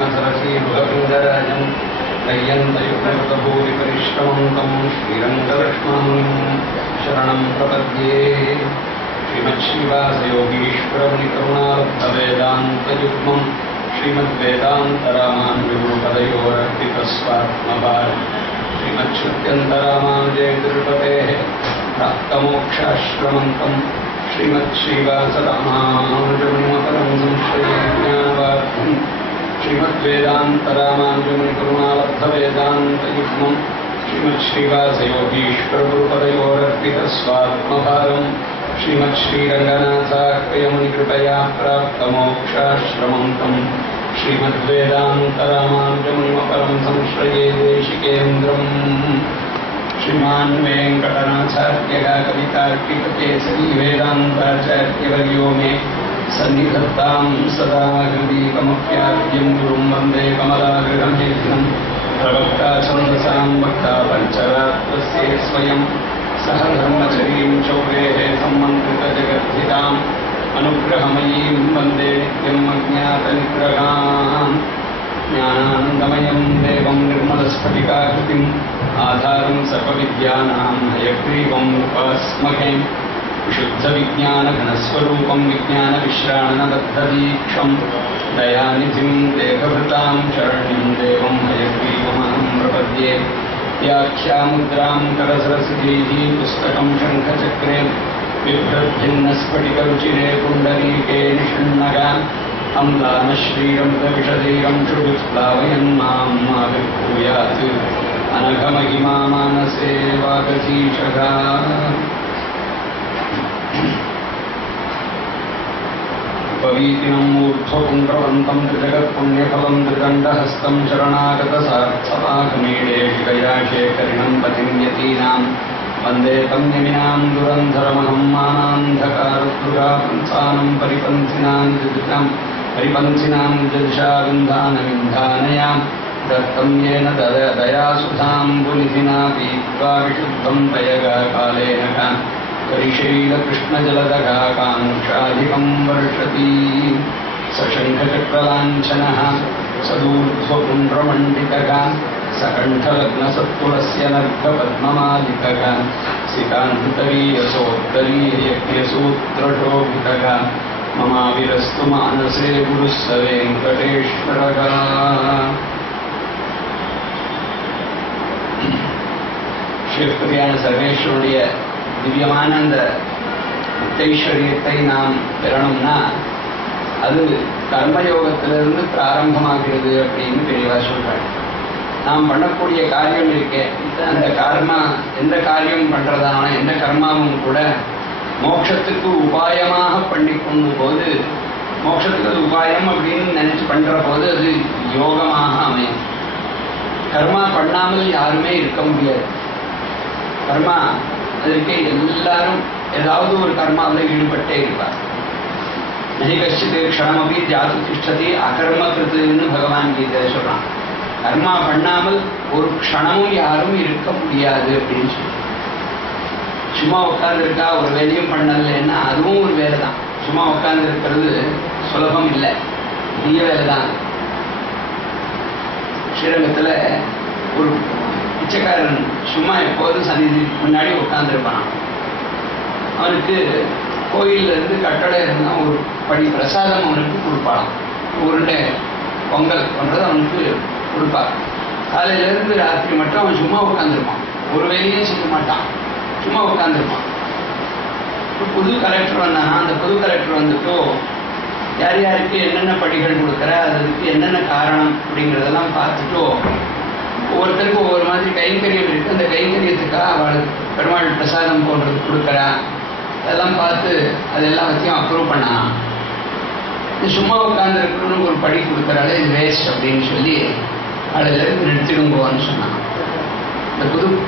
रत्नसरसीरुहपिङ्गराजं दय्यन्तयुग्नकृतभूरिपरिश्रमन्तं श्रीरङ्गलक्ष्मणं शरणं प्रपद्ये। श्रीमच्छ्रीवासयोगीश्वरमुनिकरुणालब्धवेदान्तयुग्मं श्रीमद्वेदान्तरामानुजगुरुपदयोरर्पितस्वात्मभारम् श्रीमच्छ्रुत्यन्तरामानुजयतिरुपतेः प्राप्तमोक्षाश्रमन्तं श्रीमच्छ्रीवासरामानुजमुनिमपरं संश्रये ज्ञानवार्थं श्रीमद्वेदान्तरामानुजमुनिकरुणालब्धवेदान्तयुग्मं श्रीमच्छ्रीवासयोगीश्वरगुरुपदयोरर्पितस्वात्मभारम् श्रीमच्छ्रीरङ्गनाथाख्यमुनिकृपया प्राप्तमोक्षाश्रमन्तं श्रीमद्वेदान्तरामानुजमुनिमपरं संश्रये देशिकेन्द्रम्। श्रीमान् वेङ्कटनाथार्यः कवितार्किककेसरी वेदान्ताचार्यवर्यो मे सन्निधत्तां सदा हृदीकमप्याद्यं गुरुं वन्दे कमलागृहमेघ्नं प्रवक्ता छन्दसां वक्ता पञ्चरात्रस्य स्वयं सह धर्मचरीं चौरेः सम्मन्त्रितजगद्धिताम् अनुग्रहमयीं वन्दे नित्यम् अज्ञातनिग्रहाम् ज्ञानानन्दमयं देवं निर्मलस्फटिकाकृतिम् आधारं सर्वविद्यानां हयग्रीवं उपास्महे विशुद्धविज्ञानघनस्वरूपं विज्ञानविश्राणनबद्धदीक्षं दयानिधिं देहभृतां शरण्यं देवं हयग्रीवमहं प्रपद्ये। व्याख्यामुद्रां करसरसिद्धिः पुस्तकं शङ्खचक्रे बिभ्रद्भिन्नस्फटिकरुचिरे पुण्डरीके निषण्णगा अम्लानश्रीरमृतविषधीरं श्रुतिप्लावयन् माम् आविर्भूयात् अनघमहिमा मानसे वागधीशगा। पवीतिनं मूर्ध्वपुण्ड्रवन्तं त्रिजगत्पुण्यफलं त्रिदण्डहस्तं शरणागतसार्थमागमीडे शिखया शेखरिणं पतिं यतीनां वन्दे तं यमिनां दुरन्धरमहं मानान्धकारदुरापंसानं परिपन्थिनां जदृशाविन्धानविन्धानयां दत्तं येन दयासुधाम्बुनिधिना पीत्वा विशुद्धं पयगकालेन परिशैलकृष्णजलदघाकाङ्क्षाधिकं वर्षति। सशङ्खचक्रलाञ्छनः सदूर्ध्वपुण्ड्रमण्डितः सकण्ठलग्नसत्कुलस्य नर्घपद्ममालिकः सिकान्तरीयसोत्तरीयज्ञसूत्रशोभितः ममाविरस्तु मानसे गुरुः स वेङ्कटेश्वरः। ஸ்ரீஸ்பதியான சர்வேஸ்வருடைய திவ்யமான அந்த முக்தைஸ்வரியத்தை நாம் பெறணும்னா அது கர்மயோகத்திலிருந்து பிராரம்பமாகிறது அப்படின்னு பெரியவா சொல்றாங்க. நாம் பண்ணக்கூடிய காரியம் இருக்கே, அந்த எந்த காரியம் பண்றதான எந்த கர்மாவும் கூட மோட்சத்துக்கு உபாயமாக பண்ணி கொள்ளும் போது, மோட்சத்துக்கு அது உபாயம் அப்படின்னு நினைச்சு பண்ற போது அது யோகமாக அமையும். கர்மா பண்ணாமல் யாருமே இருக்க முடியாது. கர்மா அதற்கு எல்லாரும் ஏதாவது ஒரு கர்மாவில் ஈடுபட்டே இருப்பார். நகி கஷ்டித் க்ஷணமபி ஜாது திஷ்டதி அகர்ம கிருத்துன்னு பகவான் கீதை சொல்றான். கர்மா பண்ணாமல் ஒரு க்ஷணமும் யாரும் இருக்க முடியாது அப்படின்னு சொல்லி. சும்மா உட்கார்ந்து இருக்கா, ஒரு வேலையும் பண்ணலன்னா அதுவும் ஒரு வேலை தான். சும்மா உட்கார்ந்து இருக்கிறது சுலபம் இல்லை, பெரிய வேலை தான். ஸ்ரீரங்கத்தில் ஒரு பிச்சைக்காரன் சும்மா எப்போதும் சந்நிதி முன்னாடி உட்கார்ந்துருப்பான். அவனுக்கு கோயிலில் இருந்து கட்டளை இருந்தால் ஒரு படி பிரசாதம் அவனுக்கு கொடுப்பாளாம். உருண்டை பொங்கல் பண்ணுறது அவனுக்கு கொடுப்பார். காலையிலேருந்து ராத்திரி மட்டும் அவன் சும்மா உட்காந்துருப்பான், ஒரு வேலையும் செய்ய மாட்டான், சும்மா உட்காந்துருப்பான். புது கலெக்டர் வந்தானா, அந்த புது கலெக்டர் வந்துட்டோ யார் யாருக்கு என்னென்ன படிகள் கொடுக்குற, அதுக்கு என்னென்ன காரணம் அப்படிங்கிறதெல்லாம் பார்த்துட்டோ ஒவ்வொருத்தருக்கும் ஒவ்வொரு மாதிரி கைங்கரியம் இருக்குது. அந்த கைங்கரியத்துக்காக அவளுக்கு பெருமாள் பிரசாதம் போன்றது கொடுக்குறா. அதெல்லாம் பார்த்து அது எல்லாத்தையும் அப்ரூவ் பண்ணா. சும்மா உட்கார்ந்து இருக்கணும்னு ஒரு படி கொடுக்குறாள், இது வேஸ்ட் அப்படின்னு சொல்லி அதிலிருந்து நிறுத்திடுங்கோன்னு சொன்னான். இந்த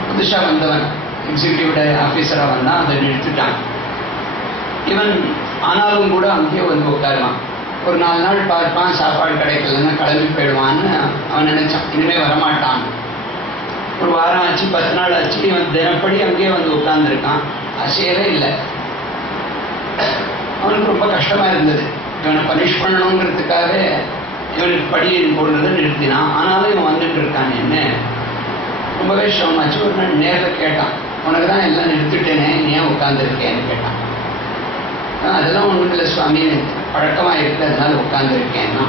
புதுசாக வந்தவன் எக்ஸிக்யூட்டிவ் ஆஃபீஸராக வந்தான், அதை நிறுத்திட்டான். இவன் ஆனாலும் கூட அங்கேயே வந்து உட்காருவான். ஒரு 4 நாள் பார்ப்பான், சாப்பாடு கிடைக்கலன்னா கிளம்பி போயிடுவான்னு அவன் நினைச்சான். இனிமேல் வரமாட்டான். ஒரு வாரம் ஆச்சு, 10 நாள் ஆச்சு, இவன் தினப்படி அங்கேயே வந்து உட்கார்ந்துருக்கான், அசையவே இல்லை. அவனுக்கு ரொம்ப கஷ்டமா இருந்தது. இவனை பனிஷ் பண்ணணுங்கிறதுக்காக இவனுக்கு படியை போடுறதை நிறுத்தினான். ஆனாலும் இவன் வந்துட்டு இருக்கான். என்ன ரொம்பவே சிரமமாச்சு. ஒரு நாள் நேரில் கேட்டான், உனக்கு தான் எல்லாம் நிறுத்திட்டேனே, நீ ஏன் உட்காந்துருக்கேன்னு கேட்டான். அதெல்லாம் ஒன்றும் இல்லை சுவாமி, பழக்கமாக இருக்கு, அதனால உட்காந்துருக்கேன்னா.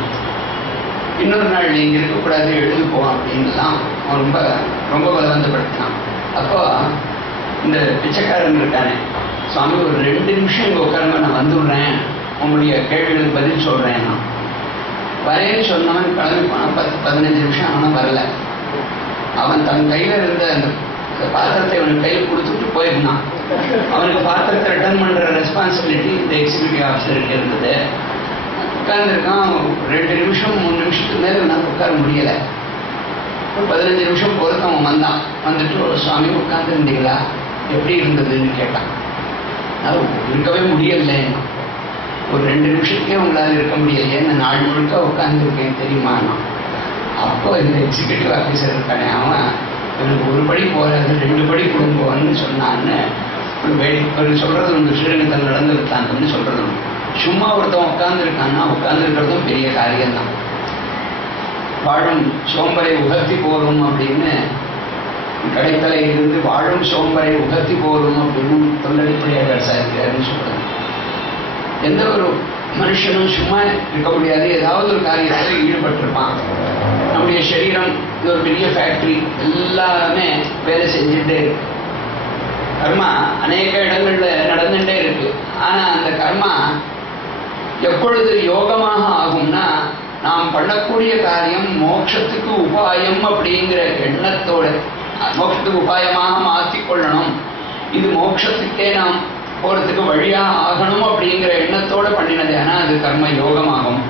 இன்னொரு நாள் நீங்கள் இருக்கக்கூடாது, எழுது போ அப்படின்லாம் அவன் ரொம்ப ரொம்ப பலவந்தப்படுத்தினான். அப்போ இந்த பிச்சைக்காரன் இருக்கானே, சுவாமி ஒரு 2 நிமிஷம் இங்கே உட்காருங்க, நான் வந்துடுறேன், உங்களுடைய கேள்விகளுக்கு பதில் சொல்கிறேன்னா. வரேன்னு சொன்னவன் கிளம்பி போனான். 10-15 நிமிஷம் ஆனால் வரல. அவன் தன் கையில் இருந்த அந்த பாத்திரத்தை அவனுக்கு கையில் கொடுத்துட்டு போயிருந்தான். அவனுக்கு பாத்திரத்தை ரிட்டர்ன் பண்ணுற ரெஸ்பான்சிபிலிட்டி இந்த எக்ஸிக்யூட்டிவ் ஆஃபீஸருக்கு இருந்தது. உட்கார்ந்துருக்கான். 2 நிமிஷம் 3 நிமிஷத்துக்கு மேலே நான் உட்கார முடியலை. ஒரு 15 நிமிஷம் பொறுத்து அவன் வந்தான். வந்துட்டு ஒரு சுவாமி உட்காந்துருந்தீங்களா, எப்படி இருந்ததுன்னு கேட்டான். அது இருக்கவே முடியலை. ஒரு 2 நிமிஷத்துக்கே உங்களால் இருக்க முடியலையே, நான் நாள் முழுக்க உட்காந்துருக்கேன் தெரியுமா. அப்போ இந்த எக்ஸிக்யூட்டிவ் ஆஃபீஸர் இருக்கானே, அவன் எனக்கு 1 படி போகாது 2 படி கொடுங்கன்னு சொன்னான்னு ஒரு சொல்றது உண்டு. ஸ்ரீரங்கத்தில் நடந்துருக்கான்னு சொல்றது உண்டு. சும்மா ஒருத்தன் உட்காந்துருக்கான்னா உட்காந்துருக்கிறதும் பெரிய காரியம்தான். வாழும் சோம்பரை உகர்த்தி போரும் அப்படின்னு கடைத்தலை இருந்து வாழும் சோம்பரை உகர்த்தி போரும் அப்படின்னு தொண்டடிப்படையாக சாதிக்கிறாருன்னு சொல்றது. எந்த ஒரு மனுஷனும் சும்மா இருக்க முடியாது, ஏதாவது ஒரு காரியத்தில் ஈடுபட்டிருப்பான். நம்முடைய சரீரம் இது ஒரு பெரிய ஃபேக்டரி, எல்லாமே வேலை செஞ்சுட்டே இருக்கு. கர்மா அநேக இடங்கள்ல நடந்துட்டே இருக்கு. ஆனா அந்த கர்மா எப்பொழுது யோகமாக ஆகும்னா, நாம் பண்ணக்கூடிய காரியம் மோட்சத்துக்கு உபாயம் அப்படிங்கிற எண்ணத்தோட, மோட்சத்துக்கு உபாயமாக மாற்றிக்கொள்ளணும், இது மோட்சத்துக்கே நாம் போறதுக்கு வழியாக ஆகணும் அப்படிங்கிற எண்ணத்தோடு பண்ணினது. ஆனால் அது கர்ம யோகமாகும்.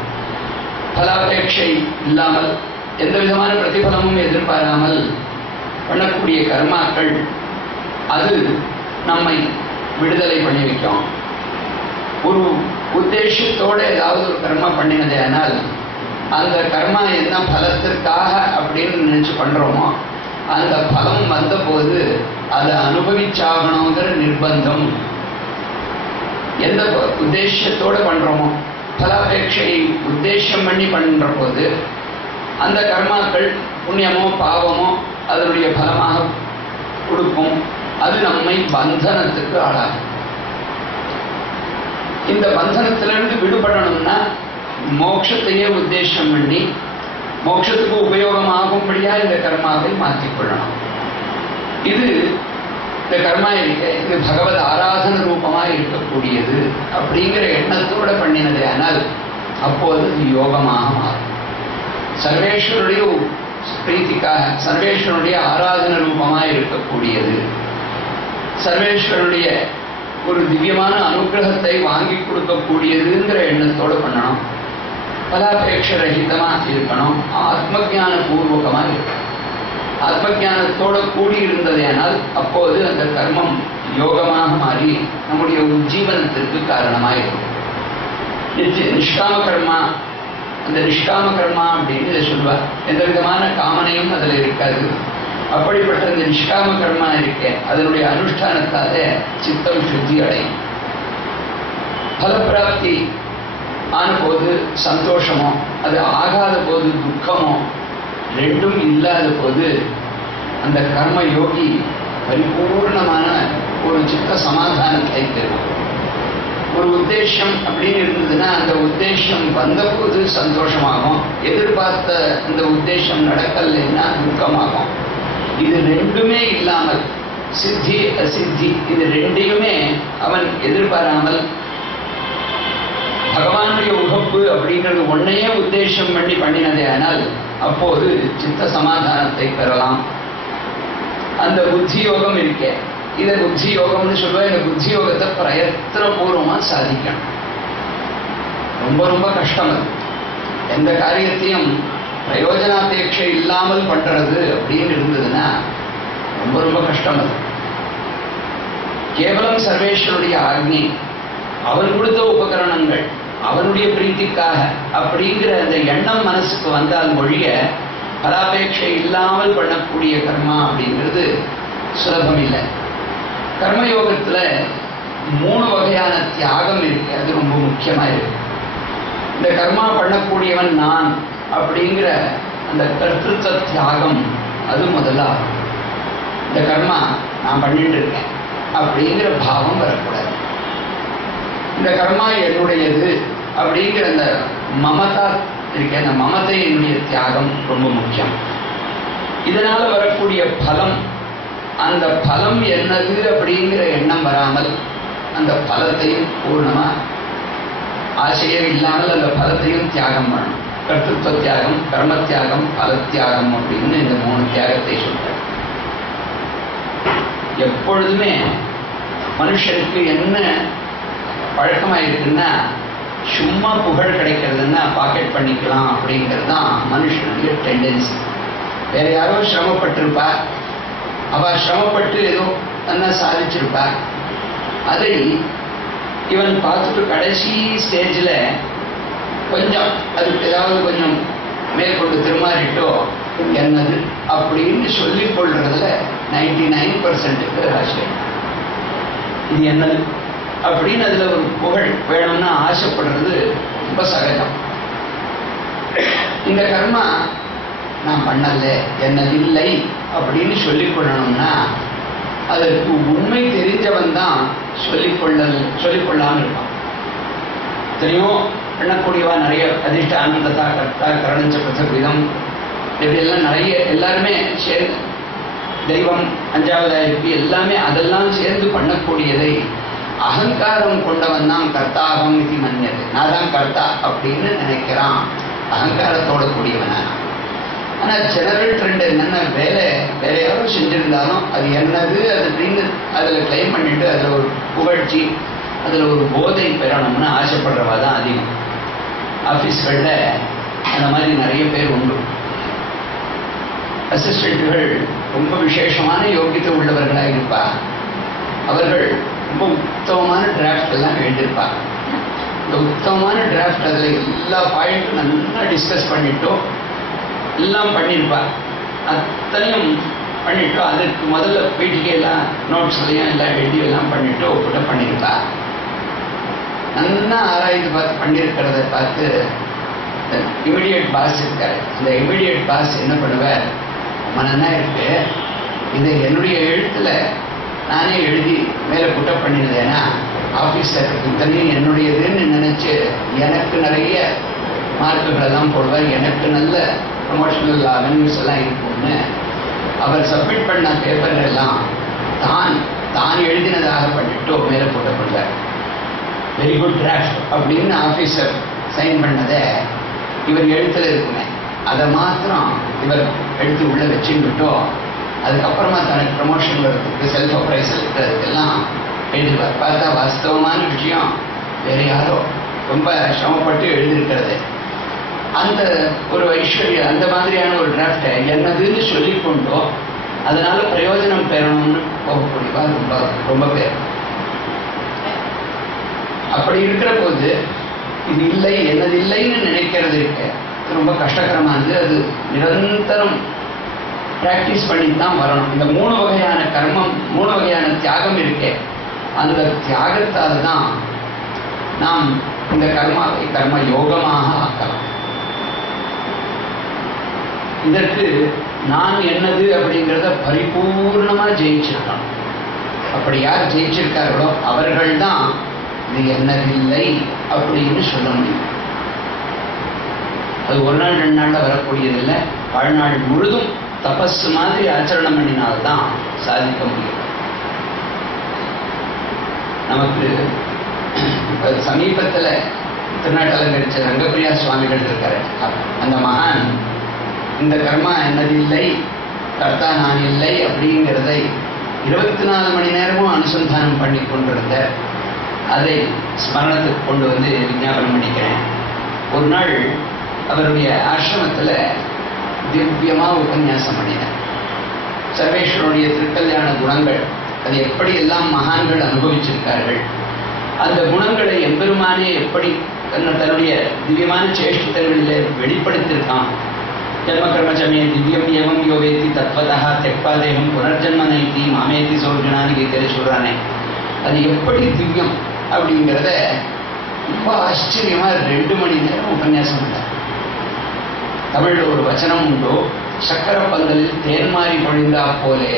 பலாபேட்சை இல்லாமல் எந்த விதமான பிரதிபலமும் எதிர்பாராமல் பண்ணக்கூடிய கர்மாக்கள் அது நம்மை விடுதலை பண்ணி வைக்கும். ஒரு உத்தேசத்தோடு ஏதாவது ஒரு கர்மா பண்ணினதே ஆனால் அந்த கர்மா என்ன பலத்திற்காக அப்படின்னு நினைச்சு பண்றோமோ அந்த பலம் வந்த போது அதை அனுபவிச்சாகணுங்கிற நிர்பந்தம். எந்த உத்தேசத்தோடு பண்றோமோ, பலாபேட்சையை உத்தேசம் பண்ணி பண்ற போது அந்த கர்மாக்கள் புண்ணியமோ பாவமோ அதனுடைய பலமாக கொடுக்கும். அது நம்மை பந்தனத்துக்கு ஆளாகும். இந்த பந்தனத்திலிருந்து விடுபடணும்னா மோட்சத்தையே உத்தேசம் பண்ணி மோட்சத்துக்கு உபயோகமாகும்படியா இந்த கர்மாவை மாற்றிக்கொள்ளணும். இது இந்த கர்மா இருக்க இது பகவத் ஆராதன ரூபமாக இருக்கக்கூடியது அப்படிங்கிற எண்ணத்தோட பண்ணினது. ஆனால் அப்போது இது யோகமாக மாறும். சர்வேஸ்வருடைய பிரீத்திக்காக சர்வேஸ்வருடைய ஆராதன ரூபமாக இருக்கக்கூடியது, சர்வேஸ்வருடைய ஒரு திவ்யமான அனுகிரகத்தை வாங்கி கொடுக்கக்கூடியதுங்கிற எண்ணத்தோடு பண்ணணும். பலாபேட்ச ரஹிதமாக இருக்கணும். ஆத்ம ஜான பூர்வகமாக இருக்கணும். ஆத்ம ஜானத்தோடு கூடியிருந்ததேனால் அப்போது அந்த கர்மம் யோகமாக மாறி நம்முடைய உஜ்ஜீவனத்திற்கு காரணமாக இருக்கும். நிஷ்காம கர்மா, அந்த நிஷ்காம கர்மா அப்படின்னு இதை சொல்லுவார். எந்த விதமான காமனையும் அதில் இருக்காது. அப்படிப்பட்ட இந்த நிஷ்காம கர்மா இருக்க அதனுடைய அனுஷ்டானத்தால சித்தம் சுத்தி அடையும். பலப்பிராப்தி ஆன போது சந்தோஷமோ, அது ஆகாத போது துக்கமோ, ரெண்டும் இல்லாத போது அந்த கர்ம யோகி பரிபூர்ணமான ஒரு சித்த சமாதானத்தை தரும். ஒரு உத்தேசம் அப்படின்னு இருந்ததுன்னா அந்த உத்தேசம் வந்த போது சந்தோஷமாகும். எதிர்பார்த்த அந்த உத்தேசம் நடக்கலைன்னா துக்கமாகும். இது ரெண்டுமே இல்லாமல் சித்தி அசித்தி இது ரெண்டையுமே அவன் எதிர்பாராமல் பகவானுடைய உகப்பு அப்படிங்கிறது ஒன்னையே உத்தேசம் பண்ணி பண்ணினதே ஆனால் அப்போது சித்த சமாதானத்தை பெறலாம். அந்த புத்தி யோகம் இருக்க இதை புத்தி யோகம்னு சொல்லுவா. இந்த புத்தி யோகத்தை பிரயத்தன பூர்வமா சாதிக்கணும். ரொம்ப ரொம்ப கஷ்டம். அது எந்த காரியத்தையும் பிரயோஜனாபேட்சை இல்லாமல் பண்றது அப்படின்னு இருந்ததுன்னா ரொம்ப ரொம்ப கஷ்டம். அது கேவலம் சர்வேஸ்வருடைய ஆக்னி, அவன் கொடுத்த உபகரணங்கள், அவனுடைய பிரீத்திக்காக அப்படிங்கிற அந்த எண்ணம் மனசுக்கு வந்தால் ஒழிய பலாபேட்சை இல்லாமல் பண்ணக்கூடிய கர்மா அப்படிங்கிறது சுலபம் இல்லை. கர்மயோகத்துல 3 வகையான தியாகம் இருக்கு. அது ரொம்ப முக்கியமா இருக்கு. இந்த கர்மா பண்ணக்கூடியவன் நான் அப்படிங்கிற அந்த கர்த்திருவ தியாகம் அது முதல்ல இந்த கர்மா நான் பண்ணிட்டு இருக்கேன் அப்படிங்கிற பாவம் வரக்கூடாது. இந்த கர்மா என்னுடையது அப்படிங்கிற அந்த மமதா இருக்க, அந்த மமதை என்னுடைய தியாகம் ரொம்ப முக்கியம். இதனால வரக்கூடிய பலம், அந்த பலம் என்னது அப்படிங்கிற எண்ணம் வராமல் அந்த பலத்தையும் பூர்ணமா ஆசையே இல்லாமல் அந்த பலத்தையும் தியாகம் பண்ணணும். கர்த்திருவ தியாகம், கர்ம தியாகம், பல தியாகம் அப்படின்னு இந்த 3 தியாகத்தை சொல்றார். எப்பொழுதுமே மனுஷனுக்கு என்ன பழக்கமாயிருக்குன்னா, சும்மா புகழ் கிடைக்கிறதுன்னா பாக்கெட் பண்ணிக்கலாம் அப்படிங்கிறது தான் மனுஷனுடைய டெண்டன்சி. வேற யாரோ சிரமப்பட்டிருப்பா, அவ சிரமப்பட்டு ஏதோ நல்லா சாதிச்சிருப்பா, அதை இவன் பார்த்துட்டு கடைசி ஸ்டேஜில் கொஞ்சம் அதுக்கு ஏதாவது கொஞ்சம் மேற்கொண்டு திருமாறிட்டோ என்னது அப்படின்னு சொல்லிக் கொள்றதுல 99% ஆசை. இது என்னது அப்படின்னு அதுல ஒரு புகழ் வேணும்னா ஆசைப்படுறது ரொம்ப சகஜம். இந்த கர்மா நான் பண்ணல, என்னதில்லை அப்படின்னு சொல்லிக் கொள்ளணும்னா அதற்கு உண்மை தெரிஞ்சவன் தான் சொல்லிக்கொள்ளாமல் இருப்பான். தெரியும் பண்ணக்கூடியவா நிறைய அதிர்ஷ்ட ஆனந்தத்தா கர்த்தா கரணஞ்ச பிரசவிதம் இப்படியெல்லாம் நிறைய எல்லாருமே சேர்ந்து தெய்வம் 5வது ஆயிரத்தி எல்லாமே அதெல்லாம் சேர்ந்து பண்ணக்கூடியதை அகங்காரம் கொண்டவன் தான் கர்த்தாகம் இது மன்னியது. நான் தான் கர்த்தா அப்படின்னு நினைக்கிறான், அகங்காரத்தோட கூடியவன். ஆனால் ஜெனரல் ட்ரெண்ட் என்னென்ன வேற யாரோ செஞ்சிருந்தாலும் அது என்னது அது அப்படின்னு அதில் கிளைம் பண்ணிட்டு அதில் ஒரு புகழ்ச்சி, அதில் ஒரு போதை பெறணும்னு ஆசைப்படுறவா தான் அதிகம். ஆஃபீஸ்களில் அந்த மாதிரி நிறைய பேர் உண்டு. அசிஸ்டண்ட்டுகள் ரொம்ப விசேஷமான யோகியத்தை உள்ளவர்களாக இருப்பா. அவர்கள் ரொம்ப உத்தமமான டிராஃப்ட் எல்லாம் எழுதியிருப்பாங்க. இந்த உத்தமமான டிராஃப்ட் அதில் எல்லா பாயிண்ட்டும் நல்லா டிஸ்கஸ் பண்ணிட்டோம், எல்லாம் பண்ணியிருப்பார். அத்தனையும் பண்ணிட்டோ அதுக்கு முதல்ல பீட்டிகையெல்லாம் நோட்ஸ்லையும் எல்லாம் எழுதியெல்லாம் பண்ணிட்டோ கூட பண்ணியிருப்பா. நல்லா ஆராய்ந்து பார்த்து பண்ணியிருக்கிறத பார்த்து இமிடியேட் பாஸ் இருக்காரு. இந்த இமிடியேட் பாஸ் என்ன பண்ணுவார், மனன்னா இருக்கு, இதை என்னுடைய எழுத்துல நானே எழுதி மேலே புட்டப் பண்ணியிருந்தேன்னா ஆஃபீஸர் இத்தனையும் என்னுடையதுன்னு நினைச்சு எனக்கு நிறைய மார்க்குகளெல்லாம் போடுவார், எனக்கு நல்ல ப்ரொமோஷனல் அவென்யூஸ் எல்லாம் இருக்கும்னு அவர் சப்மிட் பண்ண பேப்பர்கள் எல்லாம் தான் எழுதினதாக பண்ணிட்டு மேலே போட்டப்படுவார். வெரி குட் டிராஃப்ட் அப்படின்னு ஆஃபீஸர் சைன் பண்ணதை இவர் எழுத்துல இருக்குமே, அதை மாத்திரம் இவர் எழுத்து உள்ள வச்சுக்கிட்டோம். அதுக்கப்புறமா தனக்கு ப்ரமோஷன் வர்றதுக்கு செல்ஃப் அப்ரைசல் இருக்கிறதுக்கெல்லாம் எழுதுவார். பார்த்தா வாஸ்தவமான விஷயம் வேற யாரோ ரொம்ப சிரமப்பட்டு எழுதியிருக்கிறது. அந்த ஒரு ஐஸ்வர்யம் அந்த மாதிரியான ஒரு டிராஃப்டை என்னதுன்னு சொல்லிக்கொண்டோ அதனால பிரயோஜனம் பெறணும்னு போகக்கூடியவா ரொம்ப ரொம்ப பேர். அப்படி இருக்கிற போது இது இல்லை என்னது இல்லைன்னு நினைக்கிறது இருக்கு ரொம்ப கஷ்டகரமானது. அது நிரந்தரம் பிராக்டிஸ் பண்ணித்தான் வரணும். இந்த 3 வகையான கர்மம் 3 வகையான தியாகம் இருக்கே, அந்த தியாகத்தால் தான் நாம் இந்த கர்மாவை கர்ம யோகமாக ஆக்கலாம். இதற்கு நான் என்னது அப்படிங்கிறத பரிபூர்ணமா ஜெயிச்சிருக்கணும். அப்படி யார் ஜெயிச்சிருக்கார்களோ அவர்கள் தான் இது என்னதில்லை அப்படின்னு சொல்ல முடியும். அது ஒரு நாள் 2 நாள்ல வரக்கூடியதில்லை, வாழ்நாள் முழுதும் தபஸ் மாதிரி ஆச்சரணம் பண்ணினால்தான் சாதிக்க முடியும். நமக்கு சமீபத்தில் திருநாட்டலங்கரிச்ச ரங்கப்பிரியா சுவாமிகள் இருக்காரு. அந்த மகான் இந்த கர்மா என்னதில்லை, கர்த்தா நான் இல்லை அப்படிங்கிறதை 24 மணி நேரமும் அனுசந்தானம் பண்ணி கொண்டிருந்த அதை ஸ்மரணத்துக்கு கொண்டு வந்து விஞ்ஞாபனம் பண்ணிக்கிறேன். ஒரு நாள் அவருடைய ஆசிரமத்தில் திவ்யமாக உபன்யாசம் பண்ணினார். சர்வேஸ்வரனுடைய திருக்கல்யாண குணங்கள் அது எப்படி எல்லாம் மகான்கள் அனுபவிச்சிருக்கார்கள், அந்த குணங்களை எம்பெருமானே எப்படி தன்னுடைய திவ்யமான சேஷ்டித்தங்களிலே வெளிப்படுத்தியிருக்கான். ஜன்ம கர்மச்சமே திவ்யம் ஏவம் யோவேத்தி தத்வதா தெக்பாதேகம் புனர்ஜன்ம நைத்தி மாமேத்தி சோர்ஜனான்னு கீதையில சொல்றானே, அது எப்படி திவ்யம் அப்படிங்கிறத ரொம்ப ஆச்சரியமா 2 மணி நேரம் உபன்யாசம் பண்ணார். தமிழில் ஒரு வச்சனம் உண்டு, சக்கரை பந்தலில் தேன் மாறி பொழிந்தா போலே.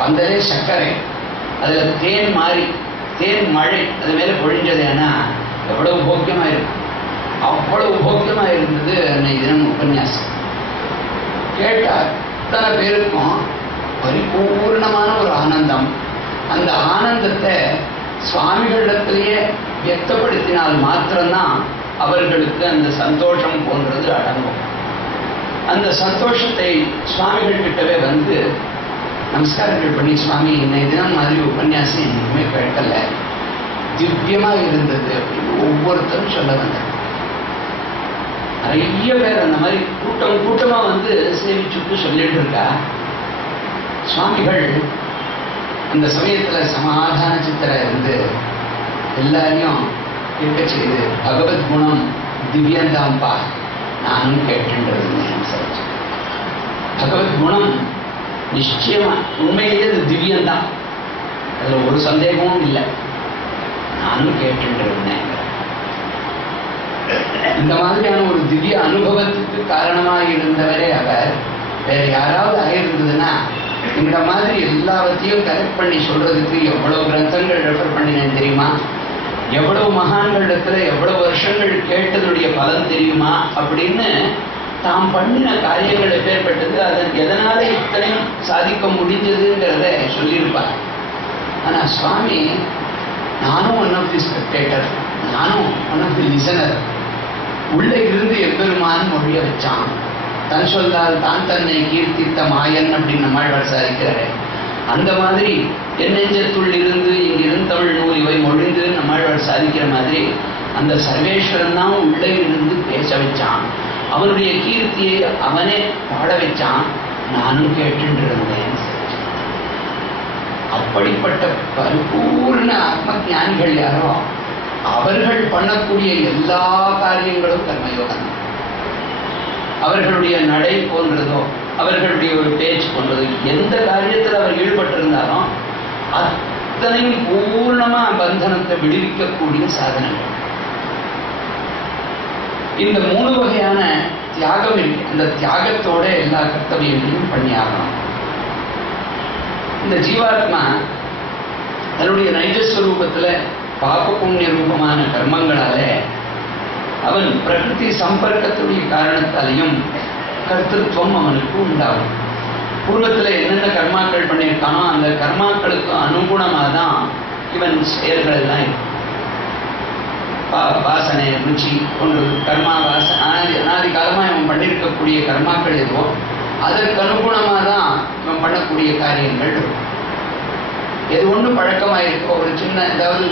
பந்தலே சர்க்கரை, அதுல தேன் மாறி, தேன் மழை அது மேல பொழிஞ்சதுன்னா எவ்வளவு போக்கியமா இருக்கும். அவ்வளவு போக்கியமா இருந்தது அன்னைக்கு தினம் உபன்யாசம். கேட்ட அத்தனை பேருக்கும் பரிபூர்ணமான ஒரு ஆனந்தம். அந்த ஆனந்தத்தை சுவாமிகளிடத்திலேயே வியக்தப்படுத்தினால் மாத்திரம்தான் அவர்களுக்கு அந்த சந்தோஷம் போன்றது அடங்கும். அந்த சந்தோஷத்தை சுவாமிகள் கிட்டவே வந்து நமஸ்காரங்கள் பண்ணி, சுவாமி இன்னைக்கு தினம் மாதிரி உபன்யாசம் என்னைக்குமே கேட்கல, திவ்யமா இருந்தது அப்படின்னு ஒவ்வொருத்தரும் சொல்ல வந்தாங்க. நிறைய பேர் அந்த மாதிரி கூட்டம் கூட்டமா வந்து சேவிச்சுட்டு சொல்லிட்டு இருக்கா. சுவாமிகள் அந்த சமயத்துல சமாதான சித்தரை இருந்து எல்லாரையும் கேட்க செய்து, பகவத் குணம் திவ்யந்தாம்பா, நானும் கேட்டுன்றது. பகவத் குணம் நிச்சயமா உண்மையிலே அது திவ்யந்தான், அதுல ஒரு சந்தேகமும் இல்லை, நானும் கேட்டுருந்தேன். இந்த மாதிரியான ஒரு திவ்ய அனுபவத்துக்கு காரணமாக இருந்தவரே அவர். வேற யாராவது ஆயிருந்ததுன்னா இந்த மாதிரி எல்லாவற்றையும் கரெக்ட் பண்ணி சொல்றதுக்கு எவ்வளவு கிரந்தங்கள் ரெஃபர் பண்ணினேன் தெரியுமா, எவ்வளவு மகான்களிடத்துல எவ்வளவு வருஷங்கள் கேட்டதுடைய பலன் தெரியுமா அப்படின்னு தாம் பண்ணின காரியங்கள் எப்பேற்பட்டது, அதற்கு எதனால இத்தனையும் சாதிக்க முடிஞ்சதுங்கிறத சொல்லியிருப்பார். ஆனா சுவாமி, நானும் ஒன் ஆஃப் தி ஸ்பெக்டேட்டர், நானும் ஒன் ஆஃப் தி லிசனர், உள்ள இருந்து எப்பெருமான் மொழிய வச்சான். தன் சொல்லால் தான் தன்னை கீர்த்தித்த மாயன் அப்படின்னு நம்மாழ்வார் சாதிக்கிறாரு. அந்த மாதிரி என் நெஞ்சத்துள் இருந்து இங்கிருந்து தமிழ் நூல் இவை மொழிந்து நம்மாழ்வார் சாதிக்கிற மாதிரி அந்த சர்வேஸ்வரன் தான் உள்ளே இருந்து பேச வச்சான். அவனுடைய கீர்த்தியை அவனே பாட வச்சான், நானும் கேட்டு இருந்தேன். அப்படிப்பட்ட பரிபூர்ண ஆத்ம ஞானிகள் யாரோ அவர்கள் பண்ணக்கூடிய எல்லா காரியங்களும் கர்மயோகம். அவர்களுடைய நடை போன்றதோ அவர்களுடைய ஒரு பேச்சு போன்றதோ எந்த காரியத்தில் அவர் ஈடுபட்டிருந்தாலும் அத்தனையும் பூர்ணமா பந்தனத்தை விடுவிக்கக்கூடிய சாதனைகள். இந்த 3 வகையான தியாகம் இருக்கு. அந்த தியாகத்தோட எல்லா கர்த்தவியங்களையும் பண்ணி ஆகணும். இந்த ஜீவாத்மா தன்னுடைய நைஜஸ்வரூபத்துல பாப புண்ணிய ரூபமான கர்மங்களாலே அவன் பிரகிருதி சம்பர்க்கத்துடைய காரணத்தாலையும் கர்த்தத்துவம் அவனுக்கு உண்டாகும். பூர்வத்தில் என்னென்ன கர்மாக்கள் பண்ணியிருக்கானோ அந்த கர்மாக்களுக்கு அனுகுணமாக தான் இவன் செயல்கள் எல்லாம் இருக்கும். வாசனை ருச்சி ஒன்று கர்மா அனாதி காலமாக இவன் பண்ணியிருக்கக்கூடிய கர்மாக்கள் எதுவோ அதற்கு அனுகுணமாக தான் இவன் பண்ணக்கூடிய காரியங்கள் இருக்கும். எது ஒன்று பழக்கமாயிருக்கோ, ஒரு சின்ன ஏதாவது